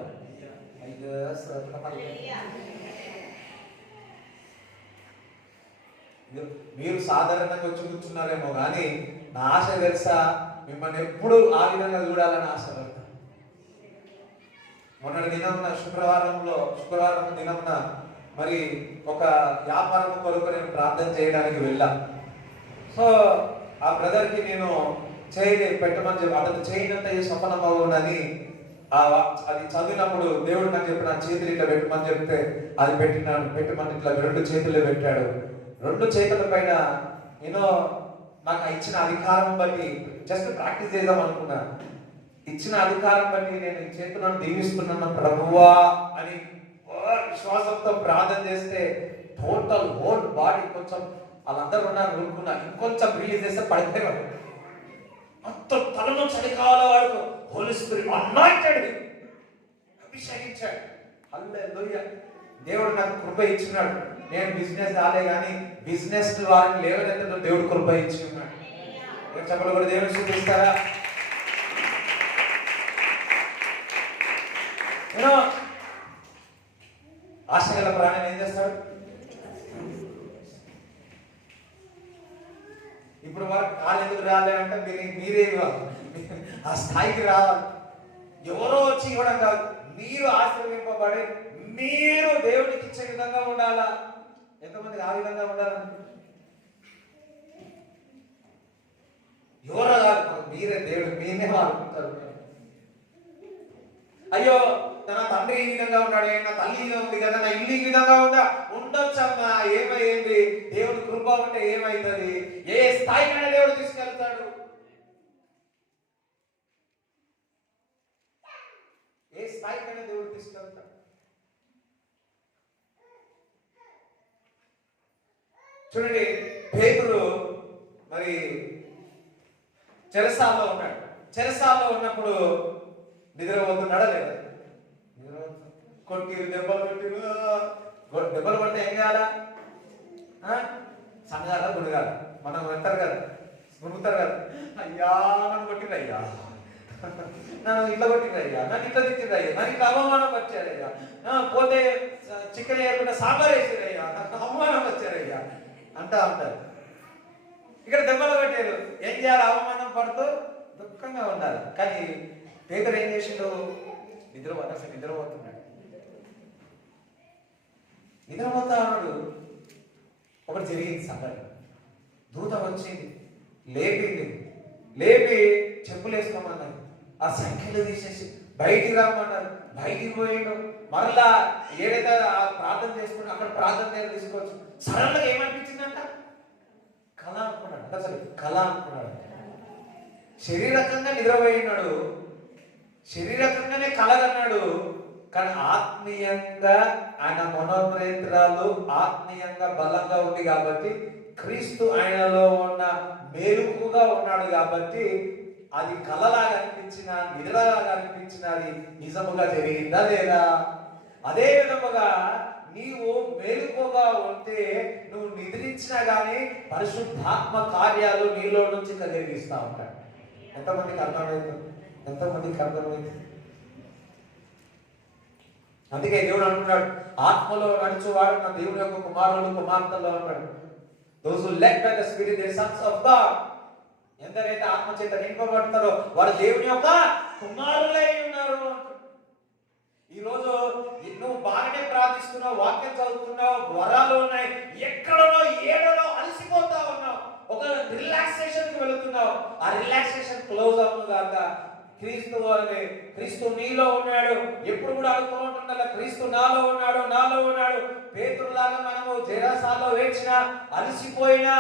మీరు సాధారణంగా వచ్చి కూర్చున్నారేమో కానీ నా ఆశ తెలుసా, మిమ్మల్ని ఎప్పుడు ఆ విధంగా చూడాలని ఆశపడతాను. మొన్నటి దినమున శుక్రవారం దినమున మరి ఒక వ్యాపారం కొరకు నేను ప్రార్థన చేయడానికి వెళ్ళా. సో ఆ బ్రదర్కి నేను పెట్టమని చెప్పి, అతను చేయనంత సఫలమవునని అది చదివినప్పుడు దేవుడు నాకు చెప్పిన చేతులు ఇట్లా పెట్టమని చెప్తే అది పెట్టమని ఇట్లా 2 చేతులు పెట్టాడు. 2 చేతుల పైన నాకు ఇచ్చిన అధికారం బట్టి జస్ట్ ప్రాక్టీస్ చేద్దాం అనుకున్నా. ఇచ్చిన అధికారం బట్టి నేను ఈ చేతులను దీవిస్తున్నాను ప్రభువా అని విశ్వాసంతో ప్రార్థన చేస్తే టోటల్ హోల్ బాడీ కొంచెం వాళ్ళందరూ ఉన్నా ఇంకొంచెం రిలీజ్ చేస్తే పడిపోయాడు. మొత్తం తలను చలికాల వాడుకు హోలీ స్పిరిట్ అనాయింటెడ్ అభిషేకించాడు. హల్లెలూయా. దేవుడు నాకు కృప ఇచ్చినాడు. నేను బిజినెస్ రాలే కానీ బిజినెస్ వారిని లేవనెత్తున దేవుడు కృప ఇచ్చి ఉన్నాడు. చెప్పలు కూడా దేవుడు చూపిస్తారా? ఆశ గల ప్రాణం ఏం చేస్తాడు? ఇప్పుడు వరకు ఎందుకు రాలే అంటే మీరే ఆ స్థాయికి రావాలి. ఎవరో వచ్చి ఇవ్వడం కాదు, మీరు ఆశీర్వదింపబడి మీరు దేవుడికి ఇచ్చే విధంగా ఉండాలా. ఎంతమంది ఆ విధంగా ఉండాలని? ఎవరో కాదు, మీరే దేవుడు, మీరే వాడుకుంటారు. అయ్యో నా తండ్రి ఈ విధంగా ఉన్నాడు, నా తల్లి ఉంది కదా, నా ఇల్లు ఈ విధంగా ఉందా, ఉండొచ్చమ్మా, ఏమైంది? దేవుడి కృప ఉంటే ఏమైతుంది? ఏ స్థాయికైనా దేవుడు తీసుకెళ్తాడు. ఏ స్థాయికైనా దేవుడు తీసుకెళ్తాడు. చూడండి, పేతురు మరి చెరసాల్లో ఉన్నాడు. చెరసాల్లో ఉన్నప్పుడు నిద్రపోతున్నాడా లేదా? కొట్టి దెబ్బలు పడితే ఏం చేయాలా? సంఘాల గుడిగాల మనం వెళ్తారు కదా, గురుగుతారు కదా, అయ్యా నన్ను కొట్టిండ్రు, అయ్యా నన్ను ఇట్లా కొట్టిండ్రు, అయ్యా నన్ను ఇట్లా తిట్టిండ్రు, అయ్యా నాకు ఇట్లా అవమానం వచ్చారయ్యా, పోతే చికెన్ వేయకుండా సాంబార్ వేసారయ్యా, నాకు అవమానం వచ్చారయ్యా అంటా ఉంటారు. ఇక్కడ దెబ్బలు కొట్టారు, ఏం చేయాలి? అవమానం పడుతూ దుఃఖంగా ఉండాలి. కానీ పేదలు ఏం చేసిండు? నిద్రపోతున్నాడు. నిద్రపోతా ఉన్నాడు. ఒకటి జరిగింది సంఘటన. దూత వచ్చింది, లేపి చెప్పులు వేసుకోమన్నారు. ఆ సంఖ్యలు తీసేసి బయటికి రమ్మన్నారు. బయటికి పోయిండు. మరలా ఏదైతే ప్రార్థన చేసుకుని అక్కడ ప్రార్థన దగ్గర తీసుకోవచ్చు. సడన్ గా ఏమనిపించిందంట? కళ అనుకున్నాడు. అసలు కళ అనుకున్నాడు. శరీరకంగా నిద్రపోయినాడు, శరీరకంగానే కలగన్నాడు. కానీ ఆత్మీయంగా ఆయన మనోప్రేత్రాలు ఆత్మీయంగా బలంగా ఉంది కాబట్టి, క్రీస్తు ఆయనలో ఉన్న మేలుకుగా ఉన్నాడు కాబట్టి, అది కలలాగా అనిపించిన, నిద్రలాగా అనిపించిన అది నిజముగా జరిగిందా లేదా? అదే విధముగా నీవు మేలుకోగా ఉంటే, నువ్వు నిద్రించినా గానీ పరిశుద్ధాత్మ కార్యాలు నీలో నుంచి కలిగిస్తా ఉంటాడు. ఎంతమందికి అర్థమైంది? ఎంతమందికి అర్థమైంది? అందుకే దేవుడు అంటున్నాడు, ఆత్మలో నడుచువాడు నా దేవుని యొక్క కుమారులు కుమార్తెల్లో ఉన్నాడు. Those who led by the Spirit, they are sons of God. ఎందరైతే ఆత్మ చేత నింపబడతారో వారు దేవుని యొక్క కుమారులై ఉన్నారు. ఈ రోజు నువ్వు బాగానే ప్రార్థిస్తున్నావు, వాక్యం చదువుతున్నావు, వరాలు ఉన్నాయి, ఎక్కడో ఏడలో అలసిపోతా ఉన్నావు, ఒక రిలాక్సేషన్ కి వెళుతున్నావు. ఆ రిలాక్సేషన్ క్లోజ్ అవును కాక క్రీస్తు నీలో ఉన్నాడు. ఎప్పుడు కూడా అనుకుంటున్నా క్రీస్తు నాలో ఉన్నాడు, నాలో ఉన్నాడు. పేతురులాగా మనము జరాసాలో వేచినా, అలసిపోయినా,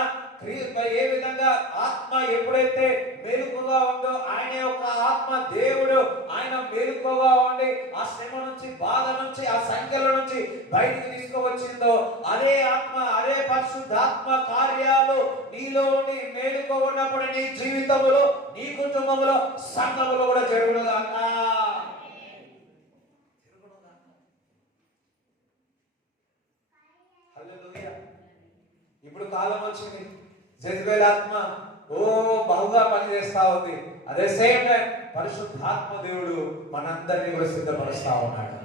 ఏ విధంగా ఆత్మ ఎప్పుడైతే మేలుకుగా ఉందో, ఆయన యొక్క ఆత్మ దేవుడు ఆయన మేలుకుగా ఉండి ఆ శ్రమ నుంచి, బాధ నుంచి, ఆ సంఖ్యల నుంచి బయటికి తీసుకువచ్చిందో, అదే ఆత్మ, అదే పరిశుద్ధాత్మ కార్యాలు నీలో ఉండి మేలుకో ఉన్నప్పుడు నీ జీవితంలో, నీ కుటుంబంలో, సంఘములో కూడా జరుగునుగాక. హల్లెలూయా. ఇప్పుడు కాలం వచ్చింది, జెజబెల్ ఆత్మ బహుగా పనిచేస్తా ఉంది. అదే సేమ్ టైం పరిశుద్ధాత్మ దేవుడు మనందరినీ కూడా సిద్ధపరుస్తా ఉన్నాడు.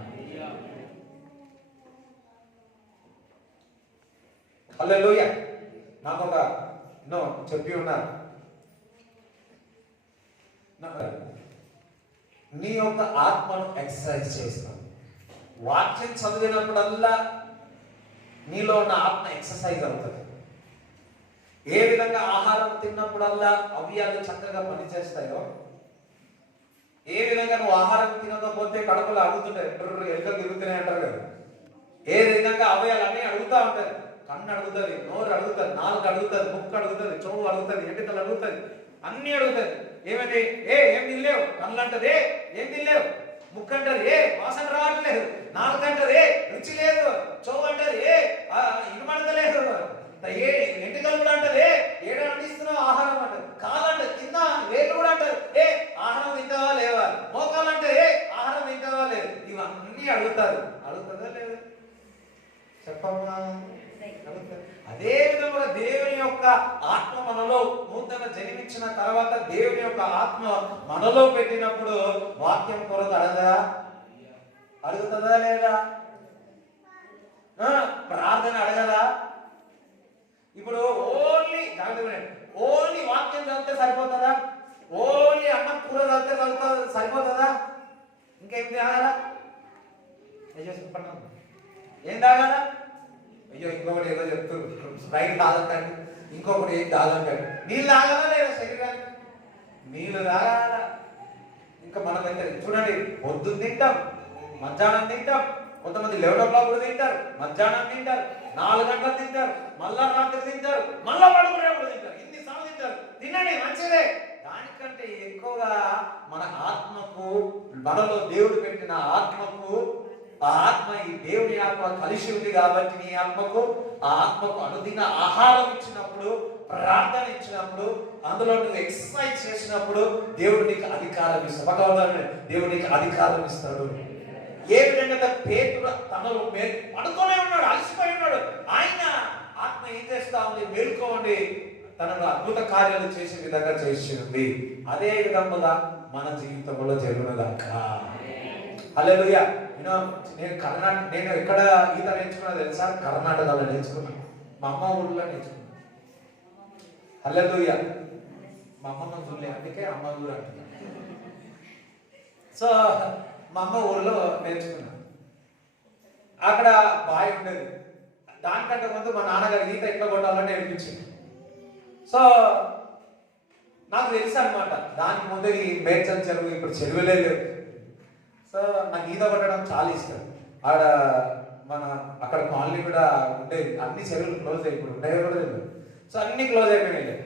హల్లెలూయా. నాకు ఒక చెప్పి ఉన్నారు, నీ యొక్క ఆత్మను ఎక్సర్సైజ్ చేస్తాం. వాక్యం చదివినప్పుడల్లా నీలో ఉన్న ఆత్మ ఎక్సర్సైజ్ అవుతుంది. ఏ విధంగా ఆహారం తిన్నప్పుడల్లా అవయవాలు చక్కగా పనిచేస్తాయో, ఏ విధంగా నువ్వు ఆహారం తినకపోతే కడుపులో అడుగుతుంటాయి, ఎలుకలు తిరుగుతున్నాయి అంటారు కదా. ఏ విధంగా అవయవాలు అన్నీ అడుగుతా ఉంటాయి. కన్ను అడుగుతుంది, నోరు అడుగుతుంది, నాలుగు అడుగుతుంది, ముక్కు అడుగుతుంది, చెవు అడుగుతుంది, ఎంటికలు అడుగుతుంది, అన్ని అడుగుతుంది. ఏమని? ఏం తినలేవు. కళ్ళు అంటది ఏం తినలేవు. ముక్కు అంటది వాసన రావట్లేదు. నాలుగు అంటది రుచి లేదు. చెవు అంటది ఇనబడతలేదు. ఎంటికలు కూడా అంటది ఏడ అందిస్తున్నావు ఆహారం అంటది. కాలంటే కింద వేలు కూడా అంటారు ఆహారం తింటావా లేవా. మోకాలంటే ఆహారం తింటావా లేదు. ఇవన్నీ అడుగుతారు. అడుగుతుందా లేదు? చెప్పమ్మా. అదే విధంగా దేవుని యొక్క ఆత్మ మనలో నూతన జన్మించిన తర్వాత దేవుని యొక్క ఆత్మ మనలో పెట్టినప్పుడు వాక్యం కొరకు అడగదా? అడుగుతుందా లేదా? ప్రార్థన అడగదా? ఇప్పుడు ఓన్లీ వాక్యం చదివితే సరిపోతుందా? ఓన్లీ అన్నం కూర చదివితే సరిపోతుందా? ఇంకేం తాగాలా? ఏం తాగాలా? అయ్యో ఇంకొకటి ఏదో చెప్తారు, స్ప్రైట్ తాగకండి, ఇంకొకటి ఏం తాగకండి. నీళ్ళు తాగాలా లేదా శరీరానికి? నీళ్ళు తాగాలా. ఇంకా మనం అయితే చూడండి, పొద్దున్న తింటాం, మధ్యాహ్నం తింటాం, కొంతమంది 11 o'clock కూడా తింటారు, మధ్యాహ్నం తింటారు, 4 గంటలు తింటారు, మళ్ళా రాత్రి తింటారు, మళ్ళా పడుకునేప్పుడు తింటారు. ఇన్నిసార్లు తింటారు. తినండి, మంచిదే. దానికంటే ఎక్కువగా మన ఆత్మకు, మనలో దేవుడు పెట్టిన ఆత్మకు, ఆ ఆత్మ ఈ దేవుని ఆత్మ కలిసి ఉంది కాబట్టి నీ ఆత్మకు, ఆ ఆత్మకు అనుదిన ఆహారం ఇచ్చినప్పుడు, ప్రార్థన ఇచ్చినప్పుడు, అందులో నువ్వు ఎక్సర్సైజ్ చేసినప్పుడు దేవుడు నీకు అధికారం ఇస్తాడు. దేవుడు నీకు అధికారం ఇస్తాడు. ఏ విధంగా పేతురు తనలో పడుకొనే ఉన్నాడు, అలసిపోయి ఉన్నాడు. ఆయన ఆత్మ ఏం చేస్తా ఉంది? మేల్కోండి, తనను అద్భుత కార్యాలు చేసే విధంగా చేసింది. అదే విధంగా మన జీవితంలో జరుగునుగాక. హల్లెలూయా. నేను ఎక్కడ ఈత నేర్చుకున్నా తెలుసా? కర్ణాటకలో నేర్చుకున్నాను. మా అమ్మ ఊళ్ళో నేర్చుకున్నాను. హల్లెలూయా. మా అమ్మమ్మ చూడలే, అందుకే అమ్మ ఊరు అంటున్నాను. సో మా అమ్మ ఊరిలో నేర్చుకున్నాను. అక్కడ బావి ఉండేది. దానికంటే ముందు మా నాన్నగారు ఈత ఎట్లా కొట్టాలని నేర్పించింది. సో నాకు తెలుసు అనమాట. దానికి ముందు ఈ మేడ్చల్ చెరువు, ఇప్పుడు చెరువులే లేవు. సో నాకు ఈత కొట్టడం చాలా ఇష్టం. ఆడ అక్కడ కాలనీ కూడా ఉండేది. అన్ని చెరువులు క్లోజ్ అయ్యి, ఇప్పుడు ఉండేవి కూడా లేదు. సో అన్ని క్లోజ్ అయిపోయినాయి.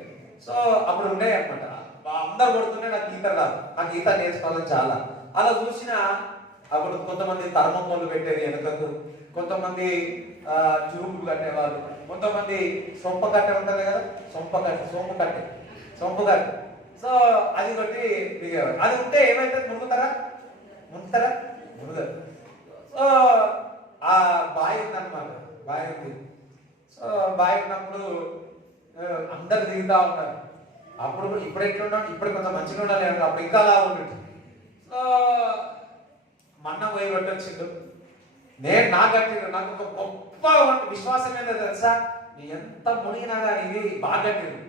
సో అప్పుడు ఉండేవి అనమాట. అందరు కొడుతుంటే నాకు ఈత రాదు. నాకు ఈత నేర్చుకోవాలని చాలా. అలా చూసిన అప్పుడు కొంతమంది థర్మకోల్ పెట్టేది వెనుకకు, కొంతమంది ట్యూబ్ కట్టేవాళ్ళు, కొంతమంది సొంప కట్టె ఉంటుంది కదా, సొంపు కట్టె. సో అది కొట్టి దిగేవారు. అది ఉంటే ఏమైతుంది? మునుగుతారా? మునుగరు. సో ఆ బావి ఉందన్నమాట, బావి ఉంది. సో బావి ఉన్నప్పుడు అందరు దిగుతా ఉన్నారు. అప్పుడు ఇప్పుడు ఎట్లున్నాడు, ఇప్పుడు కొంత మంచిగా ఉండాలి అంటే అప్పుడు ఇంకా అలా ఉంటుంది. సో మన్న పోయి కొట్టొచ్చిండు. నాకు కట్టిండు. నాకు ఒక గొప్ప విశ్వాసం ఏంటో తెలుసా, నీ ఎంత మునిగినా కానీ ఇది బాగా కట్టిండు.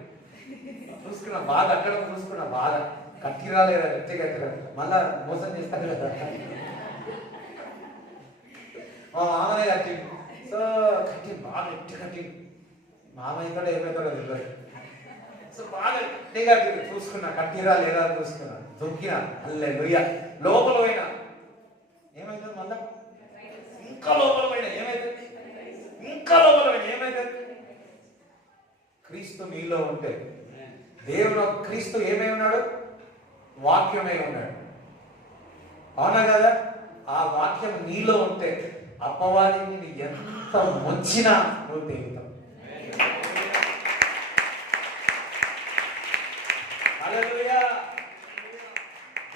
చూసుకున్నా బాగా కట్టడం, చూసుకున్నా బాగా కట్టిరా లేదా, కట్టిరా మళ్ళా మోసం చేస్తాను కదా. మా మామనే కట్టిండు. సో బాగా ఎట్టి కట్టిండు. మామయ్య కూడా ఏమవుతాడో తెలియదు. సో బాగా ఎట్టి కట్టిండు. చూసుకున్నా కట్టిరా లేదా చూసుకున్నా, దొక్కినా హల్లెలూయా. లోపల పోయినా ఏమైతుంది? మళ్ళా ఇంకా లోపల పోయినా ఏమైతుంది? ఏమైతుంది? క్రీస్తు నీలో ఉంటే, దేవుడు క్రీస్తు ఏమై ఉన్నాడు? వాక్యమై ఉన్నాడు. అవునా కదా? ఆ వాక్యం నీలో ఉంటే అపవాదిని ఎంత ముంచినా నువ్వు తెగుతావు. హల్లెలూయా.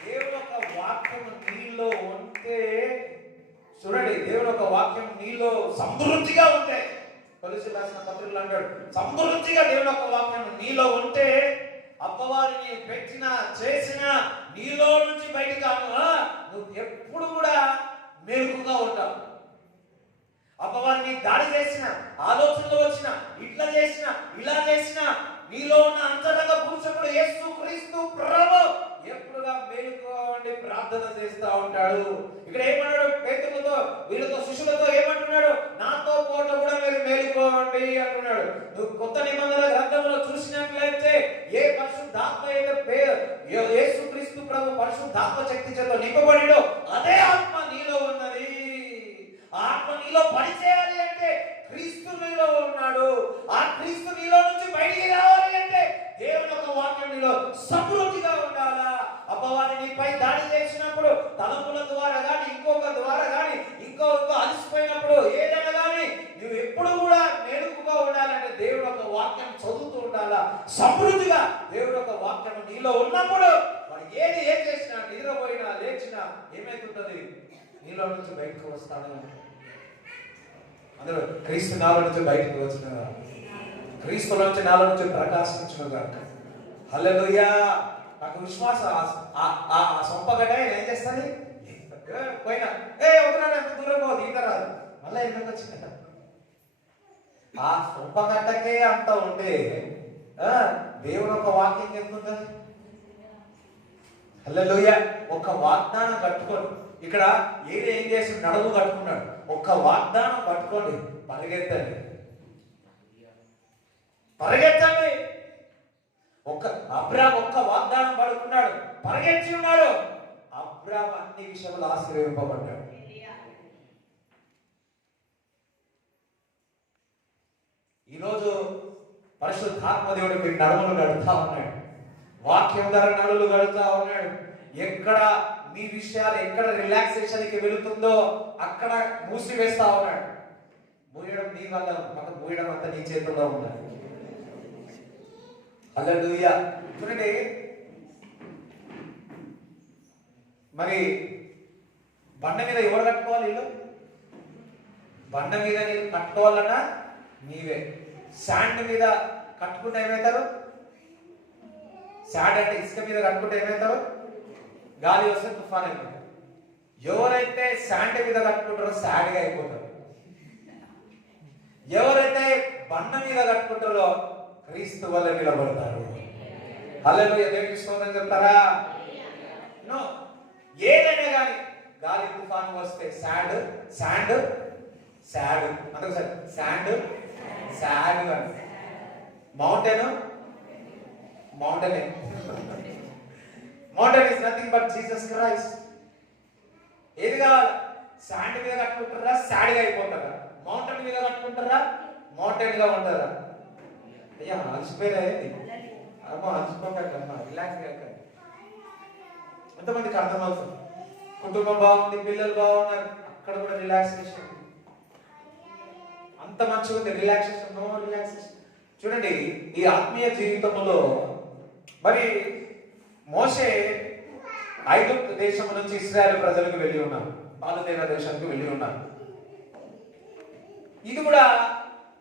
దేవుడు ఒక వాక్యం నీలో ఉంటే, చూడండి, దేవుడు ఒక వాక్యం నీలో సమృద్ధిగా ఉంటే, కొలస్సీయులకు రాసిన పత్రికలో అంటాడు, సమృద్ధిగా దేవుడు ఒక వాక్యం నీలో ఉంటే అపవాదిని పెట్టినా చేసినా నీలో నుంచి బయటికి నువ్వు ఎప్పుడు కూడా మెలకుగా ఉంటావు. అపవాదిని దాడి చేసిన, ఆలోచనలు వచ్చిన, ఇట్లా చేసిన, ఇలా చేసిన, నీలో ఉన్న అంతరంగ పురుషుడు యేసు క్రీస్తు ప్రభు ఎప్పుడుగా మేలుకుగా ఉండి ప్రార్థన చేస్తా ఉంటాడు. ఇక్కడ ఏమన్నాడు? పేతురుతో, వీళ్ళతో, శిష్యులతో ఏమంటున్నాడు? నాతో పాటు కూడా మీరు మేలుకోండి అంటున్నాడు. నువ్వు కొత్త నిబంధన గ్రంథంలో చూసినట్లయితే ఏ పరిశుద్ధాత్మ అయితే యేసు క్రీస్తు ప్రభు పరిశుద్ధాత్మ శక్తి చేత నింపబడినో అదే ఆత్మ నీలో ఉన్నది. ఆత్మ నీలో పనిచేయాలి అంటే క్రీస్తు నీలో ఉన్నాడు. ఆ క్రీస్తు నీలో నుంచి బయటికి రావాలి అంటే దేవుని యొక్క వాక్యం నీలో సమృద్ధిగా ఉండాలా. అపవాది నీపై దాడి చేసినప్పుడు తలంపుల ద్వారా కానీ, ఇంకొక ద్వారా కానీ, ఇంకో అలసిపోయినప్పుడు ఏదైనా కానీ నువ్వు ఎప్పుడు కూడా మేలుకుగా ఉండాలంటే దేవుడు ఒక వాక్యం చదువుతూ ఉండాలా. సమృద్ధిగా దేవుడు ఒక వాక్యం నీలో ఉన్నప్పుడు వాడు ఏం చేసినా, నిద్రపోయినా లేచినా ఏమైతుంటది? నీలో నుంచి బయటకు వస్తాడు. అందరూ క్రీస్తు నాలో నుంచి బయటకు వచ్చిన, క్రీస్తులో నుంచి నాలో నుంచి ప్రకాశించిన గాక. హల్లెలూయా. నాకు విశ్వాసం. ఆ సొంపగడ్డ ఏం చేస్తుంది? పోయినా ఒకనాడు ఎంత దూరం పోదు, ఇంకా రాదు, మళ్ళీ ఎందుకు వచ్చింద? ఆ సొంపగడ్డకే అంత ఉంటే దేవుని ఒక వాక్యం ఎంత ఉంటుంది? హల్లెలూయా. ఒక వాగ్దానం కట్టుకోండి. ఇక్కడ ఏం చేసి నడుము కట్టుకున్నాడు. ఒక్క వాగ్దానం కట్టుకోండి, పరిగెత్తండి. అబ్రామ్ ఒక్క వాగ్దానం పడుకున్నాడు, పరిగెత్తి ఉన్నాడు. అబ్రామ్ అన్ని విషయంలో ఆశీర్వదింపబడ్డాడు. ఈరోజు పరిశుద్ధాత్మ దేవుడు మీరు నడుములు గడుపుతా ఉన్నాడు. వాక్యం ధర నడులు గడుపుతా ఉన్నాడు. ఎక్కడ మీ విషయాలు ఎక్కడ రిలాక్సేషన్కి వెళుతుందో అక్కడ మూసివేస్తా ఉన్నాడు. మూయడం నీ వల్ల, పక్క మూయడం అంతా నీ చేతుల్లో ఉన్నాడు. హల్లెలూయా. చూడండి, మరి బండ మీద ఎవరు కట్టుకోవాలి? ఇల్లు బండ మీద నీకు కట్టుకోవాలన్నా నీవే. శాండ్ మీద కట్టుకుంటే ఏమవుతారు? శాండ్ అంటే ఇసుక మీద కట్టుకుంటే ఏమవుతారు? గాలి వస్తే తుఫాన్ అయిపోతారు. ఎవరైతే శాండ్ మీద కట్టుకుంటారో శాడ్గా అయిపోతారు. ఎవరైతే బండ మీద కట్టుకుంటారో క్రీస్తు వల్ల నిలబడతారు. హల్లెలూయా. దేవునికి స్తోత్రం చెప్తారా? నో, ఏదైనా కానీ గాలి తుఫాను వస్తే శాండ్ అంటే సార్ శాండ్ అని, mountain is nothing but Jesus Christ. ఏది కావాలి? శాండ్ మీద కట్టుకుంటారా? శాడ్గా అయిపోతారా? మౌంటైన్ మీద కట్టుకుంటారా? మౌంటైన్ గా ఉంటారా? అయ్యా అలసిపోయినా అమ్మా, అలసిపోకండి అమ్మా, రిలాక్స్ కాకండి. ఎంతమందికి అర్థమవుతుంది? కుటుంబం బాగుంది, పిల్లలు బాగున్నారు, అక్కడ కూడా రిలాక్సేషన్. అంత మంచిగా ఉంది, రిలాక్సేషన్, నో రిలాక్సేషన్. చూడండి, ఈ ఆత్మీయ జీవితంలో మరి మోషే ఐగుప్తు దేశం నుంచి ఇశ్రాయేలు ప్రజలకు వెళ్ళి ఉన్నారు, పాలుతేన దేశానికి వెళ్ళి ఉన్నారు. ఇది కూడా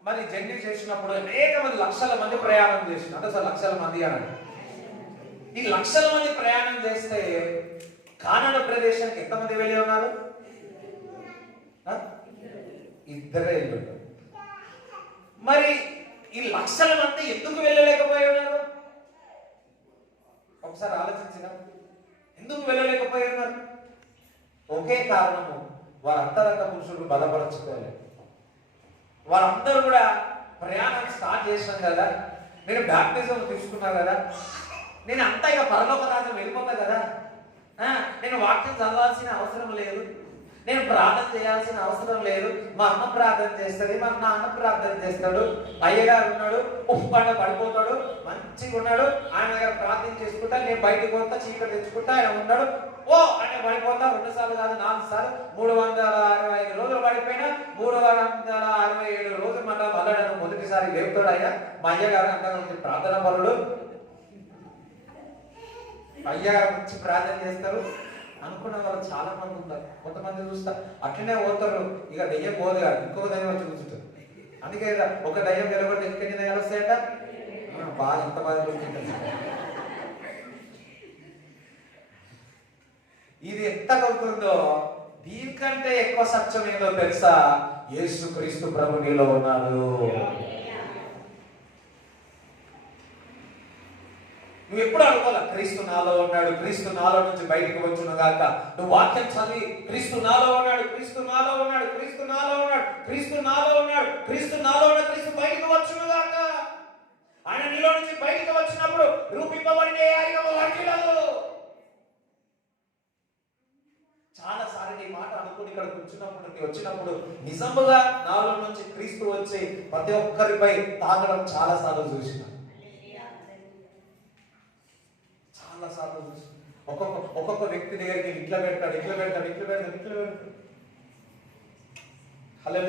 మరి జర్నీ చేసినప్పుడు అనేక మంది, లక్షల మంది ప్రయాణం చేసినారు. అంటే అసలు లక్షల మంది అనండి. ఈ లక్షల మంది ప్రయాణం చేస్తే కానాను ప్రదేశానికి ఎంతమంది వెళ్ళి ఉన్నారు? ఇద్దరే వెళ్ళి. మరి ఈ లక్షల మంది ఎందుకు వెళ్ళలేకపోయి ఉన్నారు? ఒకసారి ఆలోచించిన ఎందుకు వెళ్ళలేకపోయి ఉన్నారు? ఒకే కారణము, వారు అంతరంగ పురుషుడు బలపరచుకోలేదు. వారందరూ కూడా ప్రయాణం స్టార్ట్ చేసినాం కదా, నేను బ్యాప్టిజం తీసుకున్నా కదా, నేను అంతా ఇక పరలోక రాజ్యం వెళ్ళిపోతా కదా, నేను వాక్యం చదవాల్సిన అవసరం లేదు, నేను ప్రార్థన చేయాల్సిన అవసరం లేదు, మా అమ్మ ప్రార్థన చేస్తుంది, మా నాన్న ప్రార్థన చేస్తాడు, అయ్యగారు ఉన్నాడు, ఉప్పండ పడిపోతాడు, మంచిగా ఉన్నాడు, ఆయన దగ్గర ప్రార్థన చేసుకుంటా, నేను బయటకు పోతా, చీకటి తెచ్చుకుంటా, ఆయన ఉన్నాడు, ఓ ఆయన పడిపోతా, 2 సార్లు కాదు 4 సార్లు, 365 రోజులు పడిపోయినా 367 రోజులు మన మళ్ళీ మొదటిసారి లేపుతాడు ఆయన. మా అయ్యగారు అంతగా ప్రార్థన పరుడు, అయ్యగారు మంచి ప్రార్థన చేస్తారు అనుకున్న వాళ్ళు చాలా మంది ఉన్నారు. కొంతమంది చూస్తా అట్లనే పోతారు, ఇక దెయ్యం పోదు కాదు, ఇంకొక దయ్యం వచ్చి కూర్చుంటారు. అందుకే ఒక దయ్యం గెలబడితే ఇంకెన్ని దయ్యాలు వస్తాయట, బాగా ఇంత బాగా కూర్చుంటారు. ఇది ఎంత అవుతుందో, దీనికంటే ఎక్కువ సత్యం ఏదో తెలుసా? యేసుక్రీస్తు ప్రభు నీలో ఉన్నాడు. నువ్వు ఎప్పుడు అనుకోలే క్రీస్తు నాలో ఉన్నాడు, క్రీస్తు నాలో నుంచి బయటికి వచ్చును గాక. నువ్వు వాక్యం చదివి క్రీస్తు నాలో ఉన్నాడు, క్రీస్తు నాలో ఉన్నాడు, క్రీస్తు నాలో ఉన్నాడు, క్రీస్తు నాలో ఉన్నాడు, క్రీస్తు నాలో ఉన్న క్రీస్తు బయటికి వచ్చును గాక. ఆయన నీలో నుంచి బయటికి వచ్చినప్పుడు రూపింపబడిన చాలా సార్లు ఈ మాట అనుకుని ఇక్కడ కూర్చున్నప్పుడు వచ్చినప్పుడు నిజముగా నాలో నుంచి క్రీస్తు వచ్చి ప్రతి ఒక్కరిపై తాగడం చాలా సార్లు చూసిన. ఒక్కొక్క వ్యక్తి దగ్గరికి ఇట్లా పెడతాడు. హలో,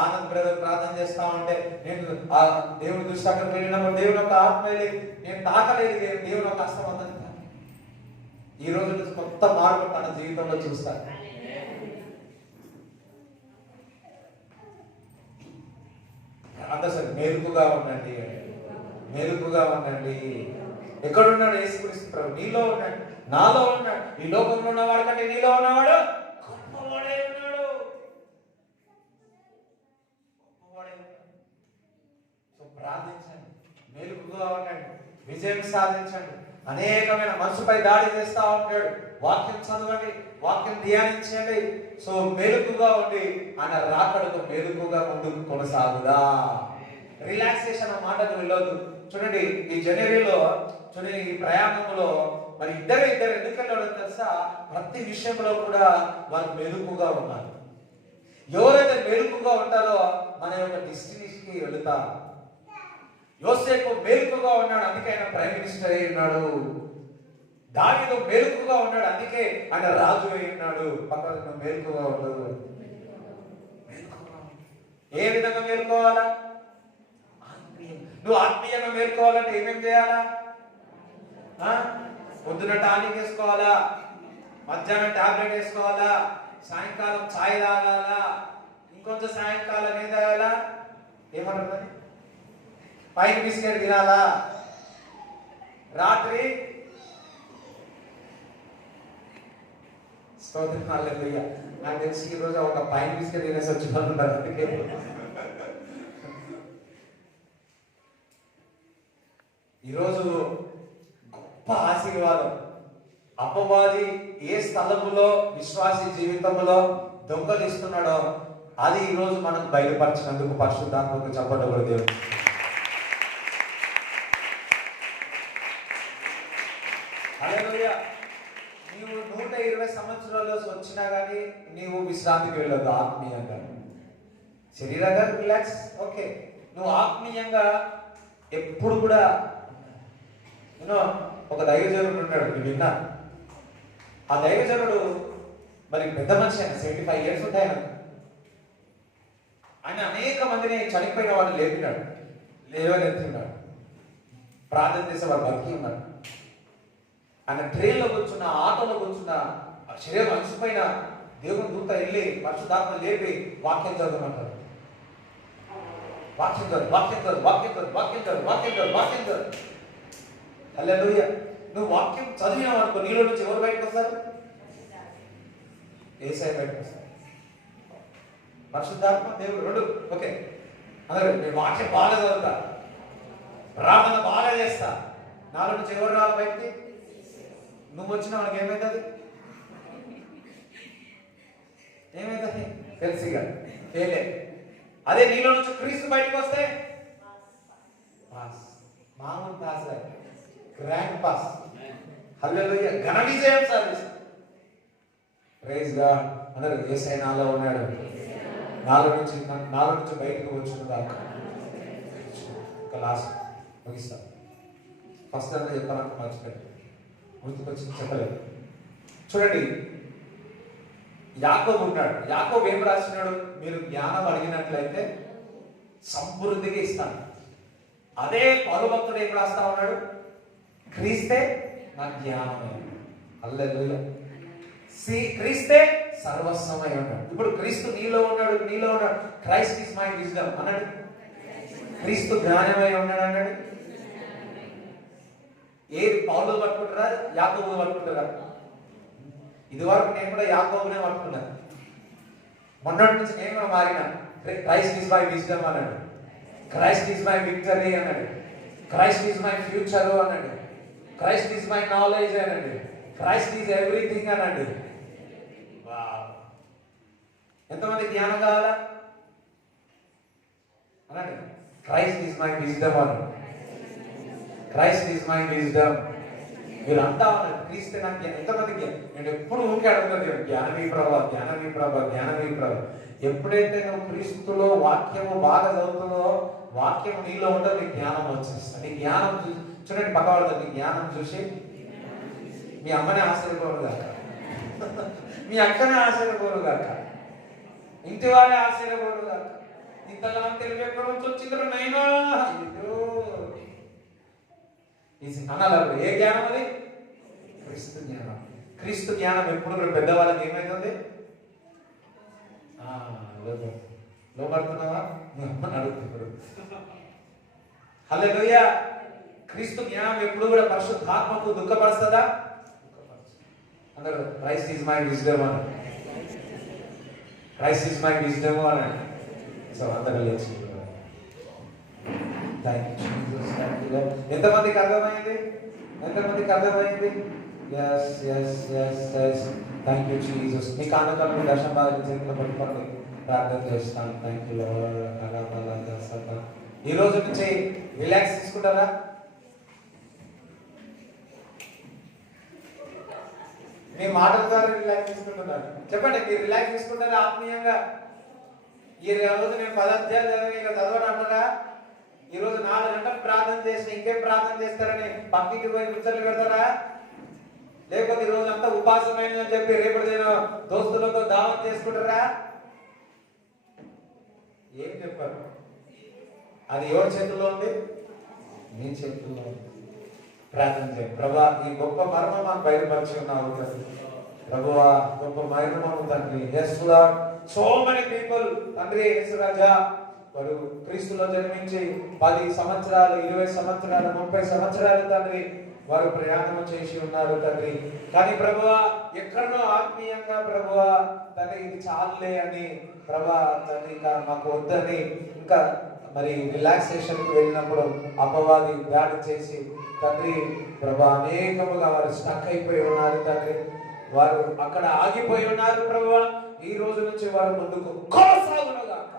ఆనంద్ బ్రదర్ ప్రార్థన చేస్తా ఉంటే నేను ఆ దేవుడి దృష్టి అక్కడికి వెళ్ళినప్పుడు దేవుని ఒక ఆత్మ నేను తాకలేదు, దేవుని ఒక హస్తం అందని. ఈ రోజు కొత్త మార్పు తన జీవితంలో చూస్తాను. సరే మెరుపుగా ఉండండి, మెరుపుగా ఉండండి. ఎక్కడున్నాడు యేసుక్రీస్తు ప్రభు? నీలో ఉన్నాడు, నాలో ఉన్నాడు. ఈ లోకంలో ఉన్నవాడు కంటే నీలో ఉన్నవాడు గొప్పవాడే ఉన్నాడు, గొప్పవాడే ఉన్నాడు. సో ప్రార్థించండి, మెలుగుగా ఉండండి, విజయం సాధించండి. అనేకమైన మనసుపై దాడి చేస్తా ఉంటాడు. వాక్యం చదవండి, వాక్యం ధ్యానించండి. సో మెలుగుగా ఉండి ఆయన రాకడకు మెలుగుగా ముందుకు కొనసాగుదా. రిలాక్సేషన్ ఆ మాటకు వెళ్ళొద్దు. చూడండి, ఈ జనవరిలో చూడండి, ఈ ప్రయాణంలో మరి ఇద్దరు ఎందుకు వెళ్ళాడో తెలుసా? ప్రతి విషయంలో కూడా వారు మెలుగుగా ఉన్నారు. ఎవరైతే మెలుగుగా ఉంటారో మన యొక్క డెస్టినేషన్కి వెళుతారు. యోసేపు మెలుగుగా ఉన్నాడు, అందుకే ఆయన ప్రైమ్ మినిస్టర్ అయి ఉన్నాడు. దావీదు మెలుగుగా ఉన్నాడు, అందుకే ఆయన రాజు అయి ఉన్నాడు. పక్కన మెలుగుగా ఉండదు. ఏ విధంగా మేలుకోవాలా? నువ్వు ఆత్మీయంగా మేలుకోవాలంటే ఏమేం చేయాలా? పొద్దున టానిక్ వేసుకోవాలా, మధ్యాహ్నం టాబ్లెట్ వేసుకోవాలా, సాయంకాలం ఛాయ్ తాగాలా, ఇంకొంచెం సాయంకాలం ఏం తాగాలా? ఏమంటారు? పైన బిస్కెట్ తినాలా, రాత్రి నాకు తెలిసి ఈ రోజు ఒక పైన బిస్కెట్ తినేసి వచ్చి వాళ్ళు ఉన్నారు. అందుకే ఈరోజు గొప్ప ఆశీర్వాదం. అపవాది ఏ స్థలములో విశ్వాసి జీవితంలో దొంగలిస్తున్నాడో అది ఈరోజు మనకు బయలుపరిచినందుకు పరిశుద్ధాత్మకు చెప్పడం దేవుడు. హల్లెలూయా. నీవు 120 సంవత్సరాలు వచ్చినా కానీ నీవు విశ్రాంతికి వెళ్ళదు ఆత్మీయంగా. శరీరంగా రిలాక్స్, ఓకే. నువ్వు ఆత్మీయంగా ఎప్పుడు కూడా ఒక దైవజనుడు ఉన్నాడు, నేను విన్నా. ఆ దైవజనుడు మరి పెద్ద మనిషి ఆయన 75 years ఉంటాయి ఆయన అనేక మందిని చనిపోయిన వాడు లేపినాడు, లేవనెత్తున్నాడు, ప్రార్థన చేసే వాడు బతికి ఉన్నాడు. ఆయన ట్రైన్లో కూర్చున్న, ఆటోలో కూర్చున్న, శరీరం అలసిపోయిన దేవుని దూత వెళ్ళి పరిశుద్ధాత్మ లేపి వాక్యం చదవమంటారు. వాక్యం చదువు, వాక్యం చదువు, వాక్యం చదువు, వాక్యం చదువు, వాక్యం చదువు, వాక్యం చదువు. హల్లెలూయా. నువ్వు వాక్యం చదివినావు అనుకో, నీలో నుంచి ఎవరు బయటకు వస్తారు? యేసయ్య బయటకు వస్తారు. పరిశుద్ధాత్మ దేవుడు రెండు ఓకే. అందరూ నేను వాక్యం బాగా చదువుతా, ప్రార్థన బాగా చేస్తా, నాలో నుంచి ఎవరు రావాలి బయటికి? నువ్వు వచ్చిన మనకి ఏమవుతుంది? ఏమవుతుంది? తెలిసిగా ఫెయిలే. అదే నీలో నుంచి క్రీస్తు బయటకు వస్తే పాస్, మామూలు పాస్, గ్రాండ్ పాస్. హల్లెలూయా. ఘన విజయం సాధిస్తాం. Praise God. అందరూ యేసయ్య నాలో ఉన్నాడు, నాలో నుంచి బయటకు వచ్చినదాకా. ఒక లాస్ట్ ముగిస్తాం. ఫస్ట్ అంతా చెప్పాలంటే మర్చిపోయాడు, గుర్తుకొచ్చింది చెప్పలేదు. చూడండి, యాకోబు ఉన్నాడు. యాకోబు ఏం రాసినాడు? మీరు జ్ఞానం అడిగినట్లయితే సమృద్ధిగా ఇస్తాను. అదే పౌలు భక్తుడు ఏం రాస్తా ఉన్నాడు? క్రీస్తే నా జ్ఞానమే. హల్లెలూయా. క్రీస్తే సర్వస్వమై ఉన్నాడు. ఇప్పుడు క్రీస్తు నీలో ఉన్నాడు, నీలో ఉన్నాడు. క్రైస్ట్ ఈస్ మై విజ్డమ్ అన్నాడు. క్రీస్తు జ్ఞానమై ఉన్నాడు అన్నాడు. ఏది పౌలు పట్టుకుంటారా, యాకోబు పట్టుకుంటారా? ఇది వరకు నేను కూడా యాకోబునే పట్టుకున్నాను. మొన్నటి నుంచి నేను కూడా మారిన. క్రైస్ట్ ఈస్ మై విజ్డమ్ అన్నాడు, క్రైస్ట్ ఈస్ మై విక్టరీ అన్నాడు, క్రైస్ట్ ఈస్ మై ఫ్యూచర్ అన్నాడు, క్రైస్ట్ ఈస్ మై నాలెడ్జ్ అన్నాడు, క్రైస్ట్ ఈస్ ఎవ్రీథింగ్ అన్నాడు. ఎంతమంది జ్ఞానం కావాలా అనండి. క్రైస్ట్ ఈస్ మై విజ్డమ్ అన్నాడు. Christ is my wisdom. మీరు అంటా ఉన్నారు క్రీస్తే నాకు ఎంతమందికి. నేను ఎప్పుడు ఊరికే అడుగుతుంది, జ్ఞానమీ ప్రభా, జ్ఞానమీ ప్రభా, జ్ఞానమీ ప్రభా. ఎప్పుడైతే నువ్వు క్రీస్తులో వాక్యము బాగా చదువుతుందో, వాక్యం నీలో ఉండదు, నీ జ్ఞానం వచ్చేస్తుంది. నీ జ్ఞానం చూడండి, పక్కవాడు నీ జ్ఞానం చూసి మీ అమ్మనే ఆశ్చర్యపోరు కాక, మీ అక్కనే ఆశ్చర్యపోరు కాక, ఇంటి వారే ఆశ్చర్యపోరు కాక. ఇంతగా తెలివి ఎక్కడ నుంచి వచ్చిందో నైనా అనాలి. ఏ జ్ఞానం అది? క్రీస్తు జ్ఞానం. క్రీస్తు జ్ఞానం ఎప్పుడు కూడా పెద్దవాళ్ళకి ఏమైతుంది? లోపడుతున్నావా అడుగుతున్నాడు. హల్లెలూయా. క్రీస్తు జ్ఞానం ఎప్పుడు కూడా పరిశుద్ధాత్మకు దుఃఖపరుస్తుందా? అందరూ క్రైస్ట్ ఈజ్ మై విజ్డమ్ అని, క్రైస్ట్ ఈజ్ మై విజ్డమ్ అని. సో అందరూ లేచి ఎంతమందికి అర్థమైంది? ఎంతమందికి అర్థమైంది? Yes yes yes yes. Thank you Jesus. మీ కానుకలను దర్శనం బాగా చేతిలో పట్టుకోండి, ప్రార్థన చేస్తాను. Thank you Lord. ఈ రోజు నుంచి రిలాక్స్ తీసుకుంటారా? మీ మాటల ద్వారా రిలాక్స్ తీసుకుంటున్నారు. చెప్పండి, మీరు రిలాక్స్ తీసుకుంటారా ఆత్మీయంగా? ఈ రోజు నేను 10 అధ్యాయాలు చదివి ఇక చదవడం అంటారా? ఈ రోజు 4 గంటలు ప్రార్థన చేసి ఇంకేం ప్రార్థన చేస్తారని పక్కింటి పోయి ముచ్చట్లు పెడతారా? లేకపోతే ఈ రోజు అంతా ఉపాసమైందని చెప్పి రేపటి నేను దోస్తులతో దావత్ చేసుకుంటారా? ఏం చెప్పారు? అది ఎవరి చేతుల్లో ఉంది? నీ చేతుల్లో ఉంది. ప్రార్థన చేయండి. ప్రభా, ఈ గొప్ప మర్మం మాకు బయలుపరిచి ఉన్నావు ప్రభువా, గొప్ప మర్మము తండ్రి. Yes Lord, so many people తండ్రి యేసు రాజా, వారు క్రీస్తులో జన్మించి 10 సంవత్సరాలు, 20 సంవత్సరాలు, 30 సంవత్సరాలు తండ్రి వారు ప్రయాణం చేసి ఉన్నారు తండ్రి. కానీ ప్రభువా, ఎక్కడో ఆత్మీయంగా ప్రభువా తండ్రి ఇది చాలులే అని ప్రభా తండ్రి ఇంకా మాకు వద్దని ఇంకా మరి రిలాక్సేషన్కి వెళ్ళినప్పుడు అపవాది దాడి చేసి తండ్రి ప్రభా అనేకముగా వారు స్టక్ అయిపోయి ఉన్నారు తండ్రి. వారు అక్కడ ఆగిపోయి ఉన్నారు ప్రభువా. ఈ రోజు నుంచి వారు ముందుకు కొనసాగునుగాక.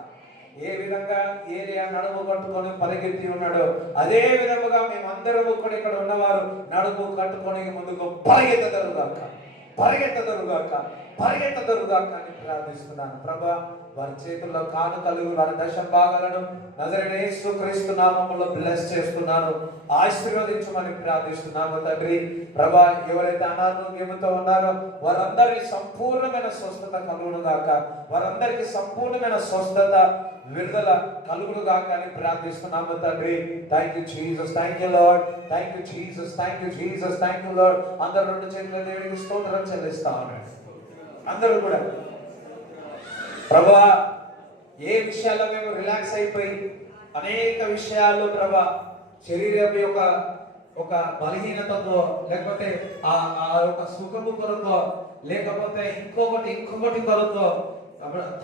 ఏ విధంగా ఏరియా నడుము కట్టుకొని పరిగెత్తి ఉన్నాడో అదే విధముగా మేమందరము ఇక్కడ ఉన్నవారు నడుము కట్టుకొని ముందుకు పరిగెత్తదరుగాక, పరిగెత్తదరుగాక, పరిగెత్తదరుగాక అని ప్రార్థిస్తున్నాను ప్రభా. వారి చేతుల్లో కానుకలు, వారి దశ భాగాలను నజరేయుడైన యేసుక్రీస్తు నామములో బ్లెస్ చేస్తున్నాను. ఆశీర్వదించమని ప్రార్థిస్తున్నాను తండ్రి. ప్రభా, ఎవరైతే అనారోగ్యంతో ఉన్నారో వారందరికీ సంపూర్ణమైన స్వస్థత కలుగును గాక. వారందరికీ సంపూర్ణమైన స్వస్థత, విడుదల కలుగును గాక అని ప్రార్థిస్తున్నాము తండ్రి. Thank you Jesus, thank you lord, thank you Jesus, thank you Jesus, thank you lord. అందరూ రెండు చేతుల దేవునికి స్తోత్రం చెల్లిస్తా ఉన్నారు. అందరూ కూడా ప్రభా, ఏ విషయాల్లో మేము రిలాక్స్ అయిపోయి అనేక విషయాల్లో ప్రభా శరీరం యొక్క ఒక బలహీనతతో, లేకపోతే ఆ యొక్క సుఖము కొరకో, లేకపోతే ఇంకొకటి కొరకో,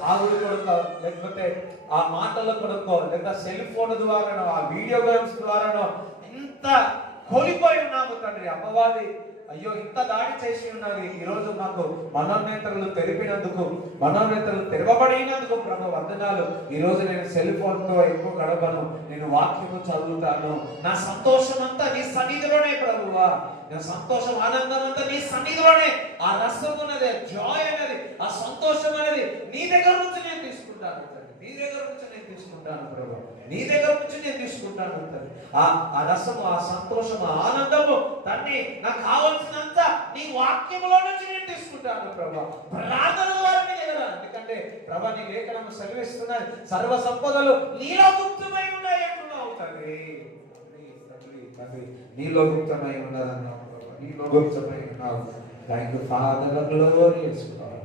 తాగుడు కొరకో, లేకపోతే ఆ మాటల కొరకో, లేకపోతే సెల్ ఫోన్ ద్వారానో, ఆ వీడియో గేమ్స్ ద్వారానో ఇంత కోల్పోయి ఉన్నాము తండ్రి. అమ్మవారి అయ్యో ఇంత దాడి చేసి ఉన్నది. ఈరోజు మాకు మనోనేత్రలు తెరిపినందుకు, మనోనేత్రలు తెరవబడినందుకు ప్రభు వందనాలు. ఈరోజు నేను సెల్ ఫోన్ తో ఎక్కువ గడపను, నేను వాక్యము చదువుతాను. నా సంతోషం అంతా నీ సన్నిధిలోనే ప్రభువా, నా సంతోషం, ఆనందం అంతా నీ సన్నిధిలోనే. ఆ రసం ఉన్నది, జాయ్ అనేది, ఆ సంతోషం అనేది నీ దగ్గర నుంచి నేను తీసుకుంటాను తండ్రి. నీ దగ్గర నుంచి నేను తీసుకుంటాను ప్రభు, నీ దగ్గర నుంచి నేను తీసుకుంటాను తండ్రి. ఆ రసము, ఆ సంతోషము, ఆ ఆనందము తండ్రి నాకు కావాల్సినంత నీ వాక్యములో నుంచి నేను తీసుకుంటాను ప్రభు. ప్రార్థన ద్వారా నీ దగ్గర, ఎందుకంటే ప్రభు నీ లేఖనం సెలవిస్తున్నది, సర్వ సంపదలు నీలో గుప్తమై ఉన్నాయి అంటున్నావు తండ్రి. తండ్రి నీలో గుప్తమై ఉన్నదన్నావు ప్రభు, నీలో గుప్తమై ఉన్నావు. Thank you father, glorious God.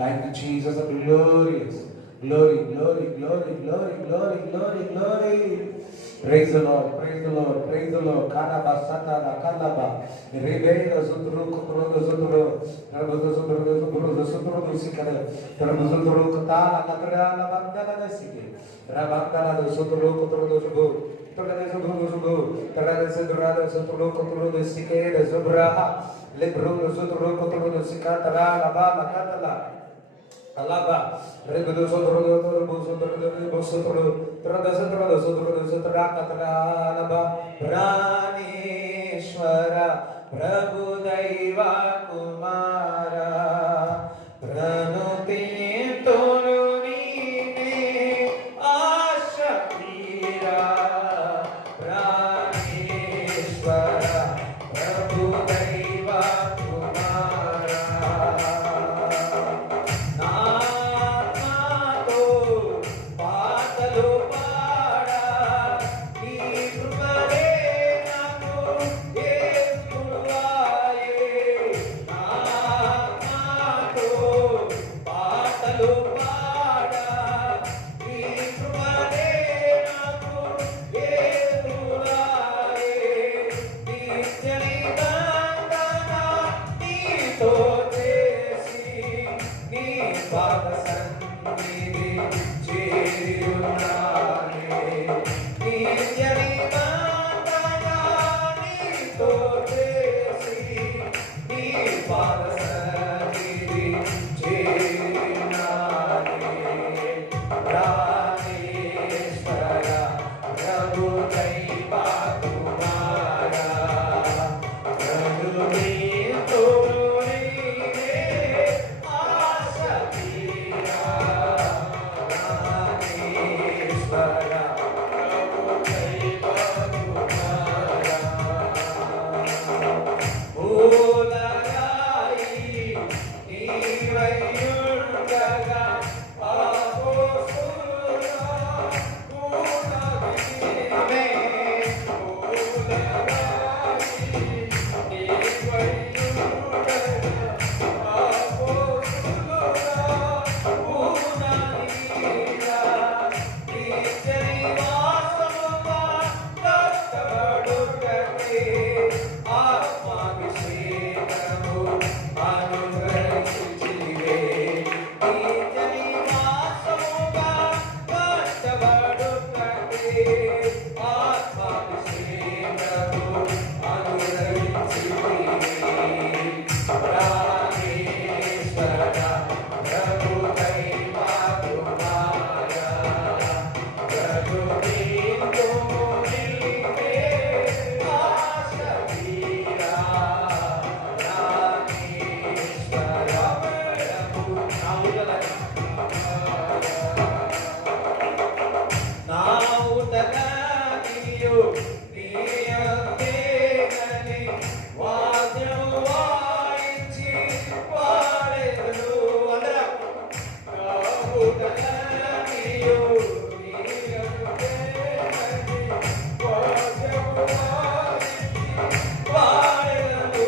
Thank you Jesus, glorious. Glory, glory, glory, glory, glory, glory, glory. Praise the Lord, praise the Lord, praise the Lord. Kanaba satana kanaba. Rebela zutru kupro zutru. Rabu zutru zutru zutru sikare. Rabu zutru katala katala bandala sikhe. Rabandala zutru kupro zutru. Tolale zutru zutru. Tolale zutru kupro sikhe zubraha. Lebru zutru kupro sikatala laba katala. Alaba, rebudu sotro alaba, Praneshwara, Prabhu Daiva Kumara, Pranuti Torunine Ashakira, Praneshwara, Prabhu Daiva Kumara. వాద్యము వాయించి పాడెదను. అందరం కాపుదలనియు నీయముకే నది. వాద్యము వాయించి పాడెదను.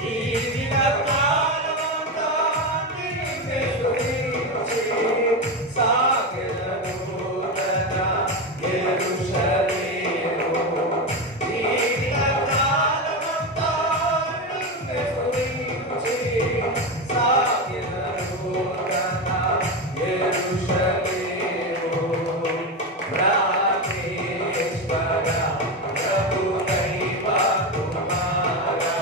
జీవిత కాలమంతా నీవే స్తుతించి సాగెదను నూతన యెరూషలేము. జీవిత కాలమంతా నీవే స్తుతించి సాగెదను నూతన యెరూషలేము. ప్రాణేశ్వర ప్రభు దైవ కుమారా,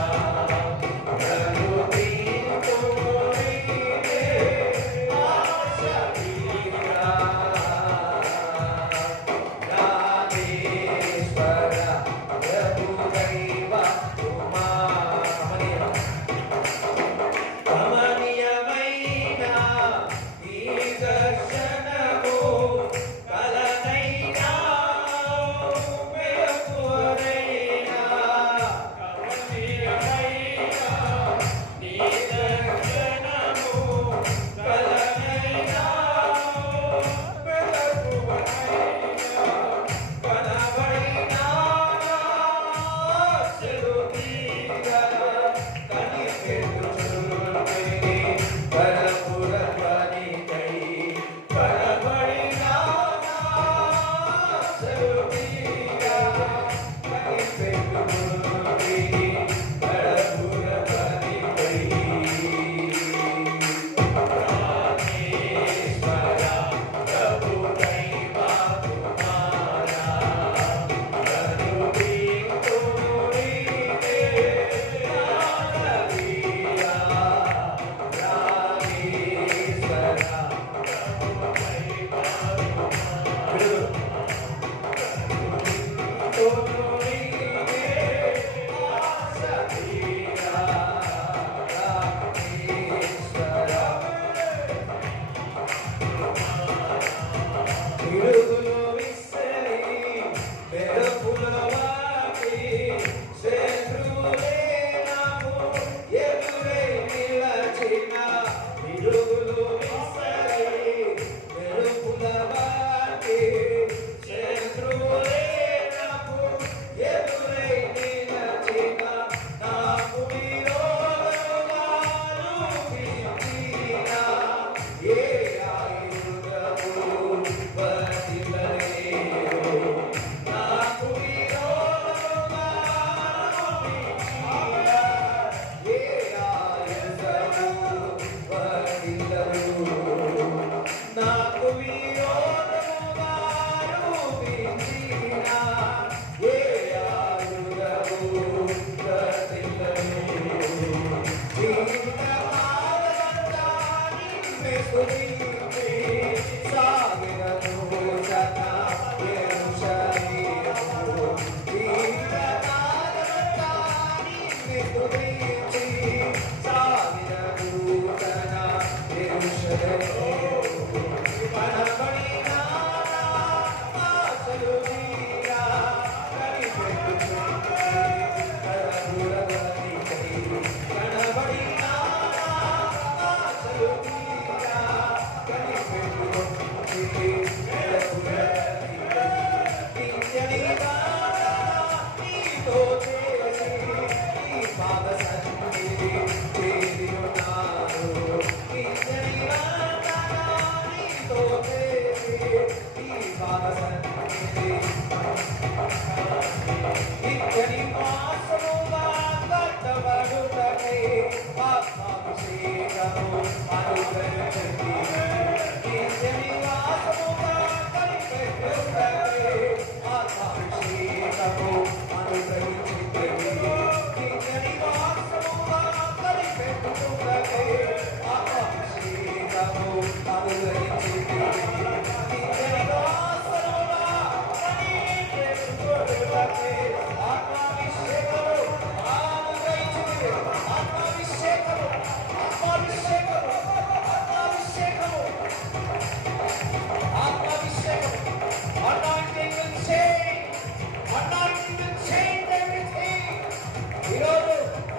ఈరోజు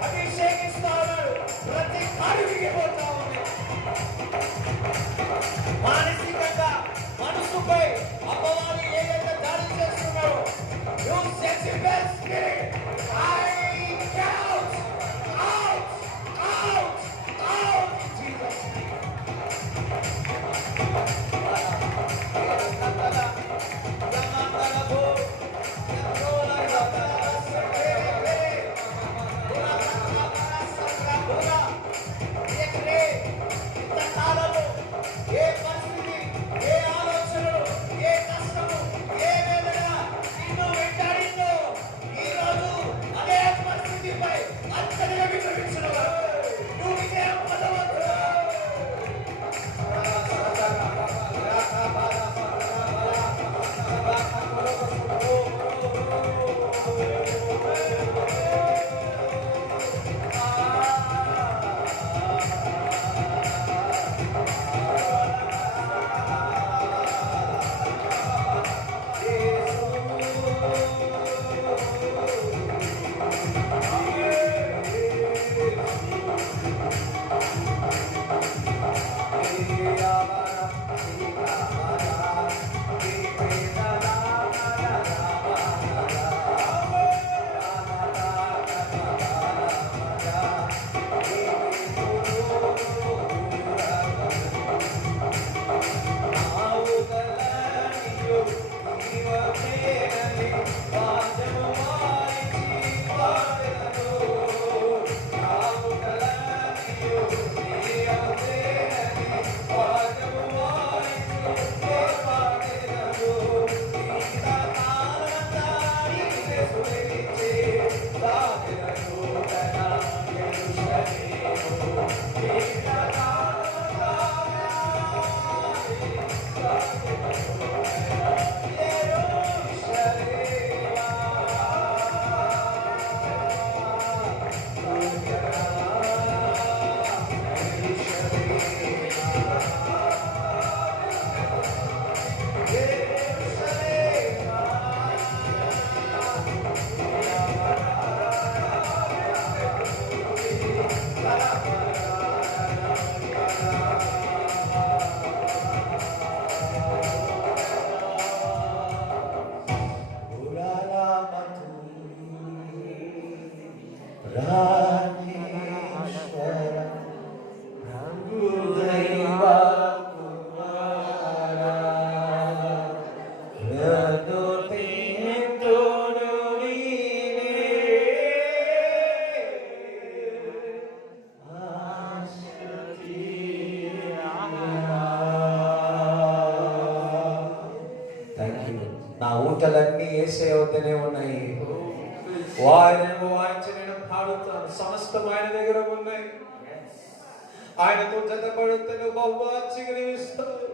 అభిషేకిస్తా ఉన్నాడు. ప్రతి కాడికి పోతా ఉంది. మానసికంగా మనసుపై అపవాది ఏదైతే దాడి చేస్తున్నాడో, you Jezebel spirit, I out, out, out, out, Jesus. ఏ పరిస్థితి, ఏ ఆలోచనలు, ఏ కష్టము, ఏ వేదన నిన్ను వెంటాడిందో, ఈ రోజు అదే పరిస్థితిపై అత్తడిగా వివరించును. నువ్వు విజయం పొందవచ్చు. నా ఊటలన్నీ ఏసే వద్దనే ఉన్నాయి. వాయనేమో వాయించి నేను పాడుతాను. సమస్తం ఆయన దగ్గర ఉన్నాయి. ఆయనతో జతపడితే నువ్వు బహుమాచిగా జీవిస్తావు.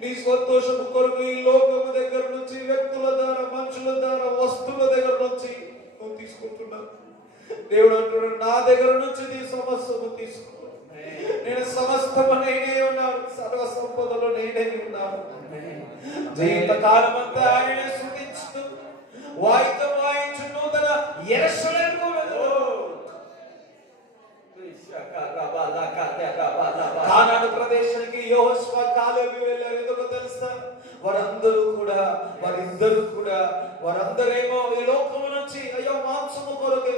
నీ సంతోషము కొరకు ఈ లోకము దగ్గర నుంచి, వ్యక్తుల ద్వారా, మనుషుల ద్వారా, వస్తువుల దగ్గర నుంచి నువ్వు తీసుకుంటున్నావు. దేవుడు అంటున్నాడు, నా దగ్గర నుంచి నీ సమస్తము తీసుకో. నేను సమస్తము నేనే ఉన్నాను. సర్వ సంపదలో నేనే ఉన్నాను. జీవితకాలం అంతా ఆయనే స్తుతించుతూ వాయిద్యం వాయించు నూతన యెరూషలేముకు వెళ్ళు. కానాను ప్రదేశానికి యెహోషువ కాలేబు వెళ్ళారు. ఎందుకో తెలుసా? వారిద్దరూ కూడా వారందరేమో ఈ లోకము నుంచి అయ్యో మాంసము కొరకు,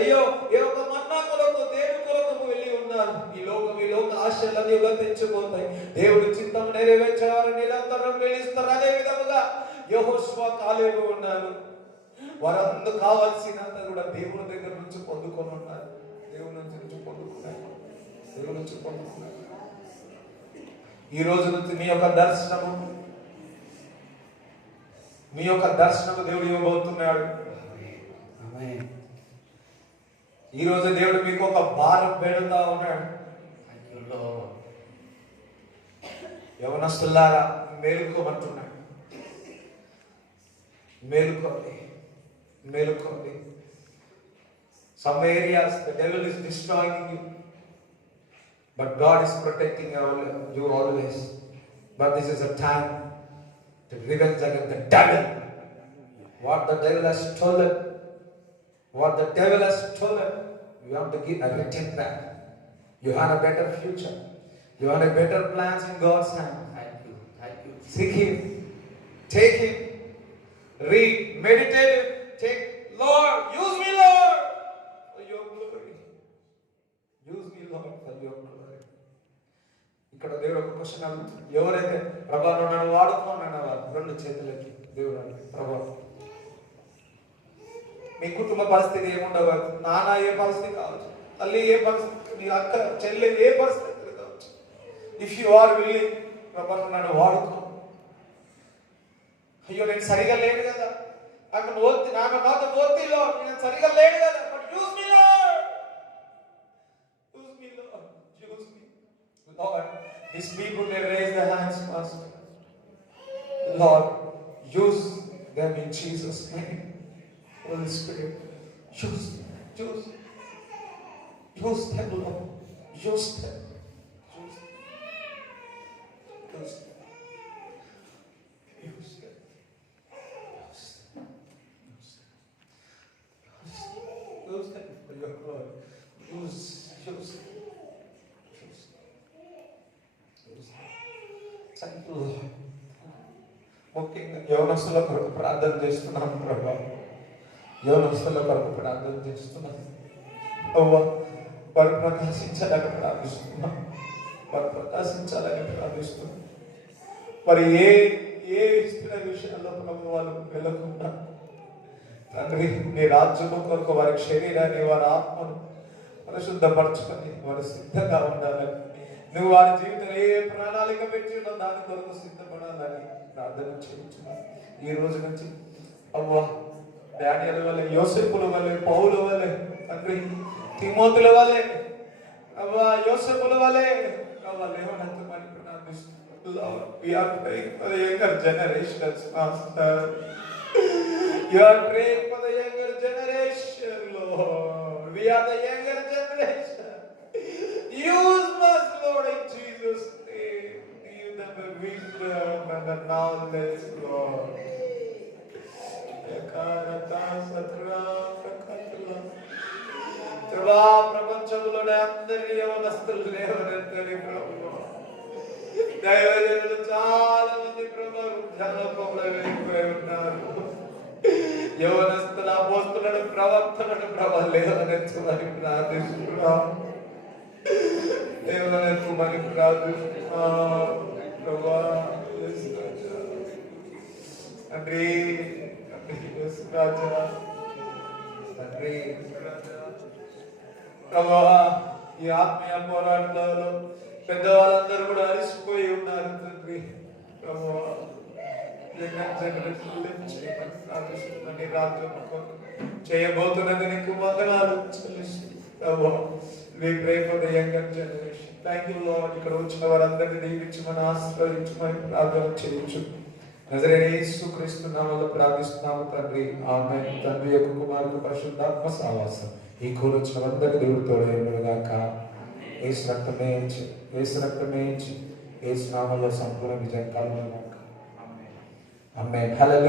అయ్యో ఈ యొక్క మన్నా కొరకు, దేవుని కొరకు వెళ్ళి ఉన్నారు. ఈ లోక ఆశలన్నీ గతించిపోతాయి. దేవుడి చిత్తం నెరవేర్చేవారు నిరంతరం వెలిస్తారు. అదే విధముగా యెహోషువ కాలేబు ఉన్నారు. వారందరూ కావాల్సినంత కూడా దేవుని దగ్గర నుంచి పొందుకొని ఉన్నారు. దేవుని నుంచి పొందుకున్నారు. ఈ రోజు నుంచి మీ యొక్క దర్శనము దేవుడు ఇవ్వబోతున్నాడు. ఈ రోజు దేవుడు మీకు ఒక భారం పెడుతా ఉన్నాడు. యవనస్తులారా మేలుకోమంటున్నాడు. మేలుకోండి. Some areas the devil is destroying you, but God is protecting you always. But this is a time to revenge against the devil. What the devil has stolen, What the devil has stolen, you have to give a return back. You have a better future. You have a better plans in God's hand. Thank you. Seek Him. Take Him. Read. Meditate Him. Take, Lord, use me, Lord, for your glory. Use me, Lord, for your glory. ఇక్కడ దేవుడు ఒక క్వశ్చన్ అడుగుతుంది. ఎవరైతే ప్రభా నన్ను వాడుకోనన్న వారు రెండు చేతులకి దేవుడు అడుగుతాడు. ప్రభా మీ కుటుంబ పరిస్థితి ఏముండవచ్చు, నాన్న ఏ పరిస్థితి కావచ్చు, తల్లి ఏ పరిస్థితి, మీ అక్క చెల్లె ఏ పరిస్థితులు కావచ్చు. ఇఫ్ యు ఆర్ విల్లింగ్, ప్రభా నన్ను వాడుకో. అయ్యో నేను సరిగా లేను కదా, నాకు ఓర్తిలో నేను సరిగా లేను కదా, but use me lord, use me lord, use me lord. These people, they raise their hands, Master. Lord, use them in Jesus' name. Holy Spirit, use them, use them, Lord, use them, use them, use them, use them, use them for your glory. Use them. ముఖ్యంగా యవనస్తుల కొరకు ప్రార్థన చేస్తున్నాను ప్రభా. యవనస్తుల కొరకు ప్రార్థన చేస్తున్నాను. వారు ప్రకాశించాలని ప్రార్థిస్తున్నాం. వారు ప్రకాశించాలని ప్రార్థిస్తున్నాం. మరి ఏ ఇస్తున్న విషయాల్లో ప్రభు వాళ్ళు వెళ్ళకుండా తండ్రి నీ రాజ్యము కొరకు వారి శరీరాన్ని, వారి ఆత్మను పరిశుద్ధపరచుకొని వారు సిద్ధంగా ఉండాలని, నువ్వు వారి జీవితంలో ఏ ప్రణాళిక పెట్టి ఉన్నా దాని కొరకు సిద్ధపడాలని ప్రార్థన చేయించున్నాను. ఈ రోజు నుంచి అవ్వా డానియేలు వలె, యోసేపుల వలె, పౌలు వలె, తండ్రి తిమోతిల వలె, అవ్వా యోసేపుల వలె అవ్వా లేవనెత్తమని ప్రార్థిస్తున్నాను. Lord, we are praying for the younger generations, Master. You are praying for the younger generation, Lord. We are the younger generation. Use us, Lord, in Jesus' name. Give them the wisdom and the knowledge, Lord. ప్రపంచంలోనే అందరి యవనస్తులు లేవనెత్తని ప్రభు, దైవజనులు చాలా మంది ప్రభు వృద్ధాలోకంలో వెళ్ళిపోయి ఉన్నారు. యవనస్తుల అపోస్తులను, ప్రవక్తలను ప్రభు లేవనెత్తమని ప్రార్థిస్తున్నాం. లేవనెత్తమని ప్రార్థిస్తున్నాం ప్రభా. తండ్రి రాజా, తండ్రి ప్రభా, ఈ ఆత్మీయ పోరాటాలలో పెద్దవాళ్ళందరూ కూడా అలసిపోయి ఉన్నారు తండ్రి. ప్రభా చేయబోతున్నది నీకు వందనాలు చెల్లిస్తున్నాం. We pray for the younger generation. Thank you, Lord. ఇక్కడ వచ్చిన వారందరినీ దీవించమని, ఆశీర్వదించమని ప్రార్థన చేయొచ్చు. నజరేయుడైన యేసుక్రీస్తు నామములో ప్రార్థిస్తున్నాము తండ్రి. ఆమేన్. తండ్రి యొక్క కుమారుడు పరిశుద్ధాత్మ సహవాసం ఈ కూరొచ్చిన వారందరికీ దేవుడు తోడై ఉండును గాక. యేసు రక్తమే ఇచ్చి, యేసు నామములో సంపూర్ణ విజయం కలుగును గాక. ఆమేన్. హల్లెలూయా.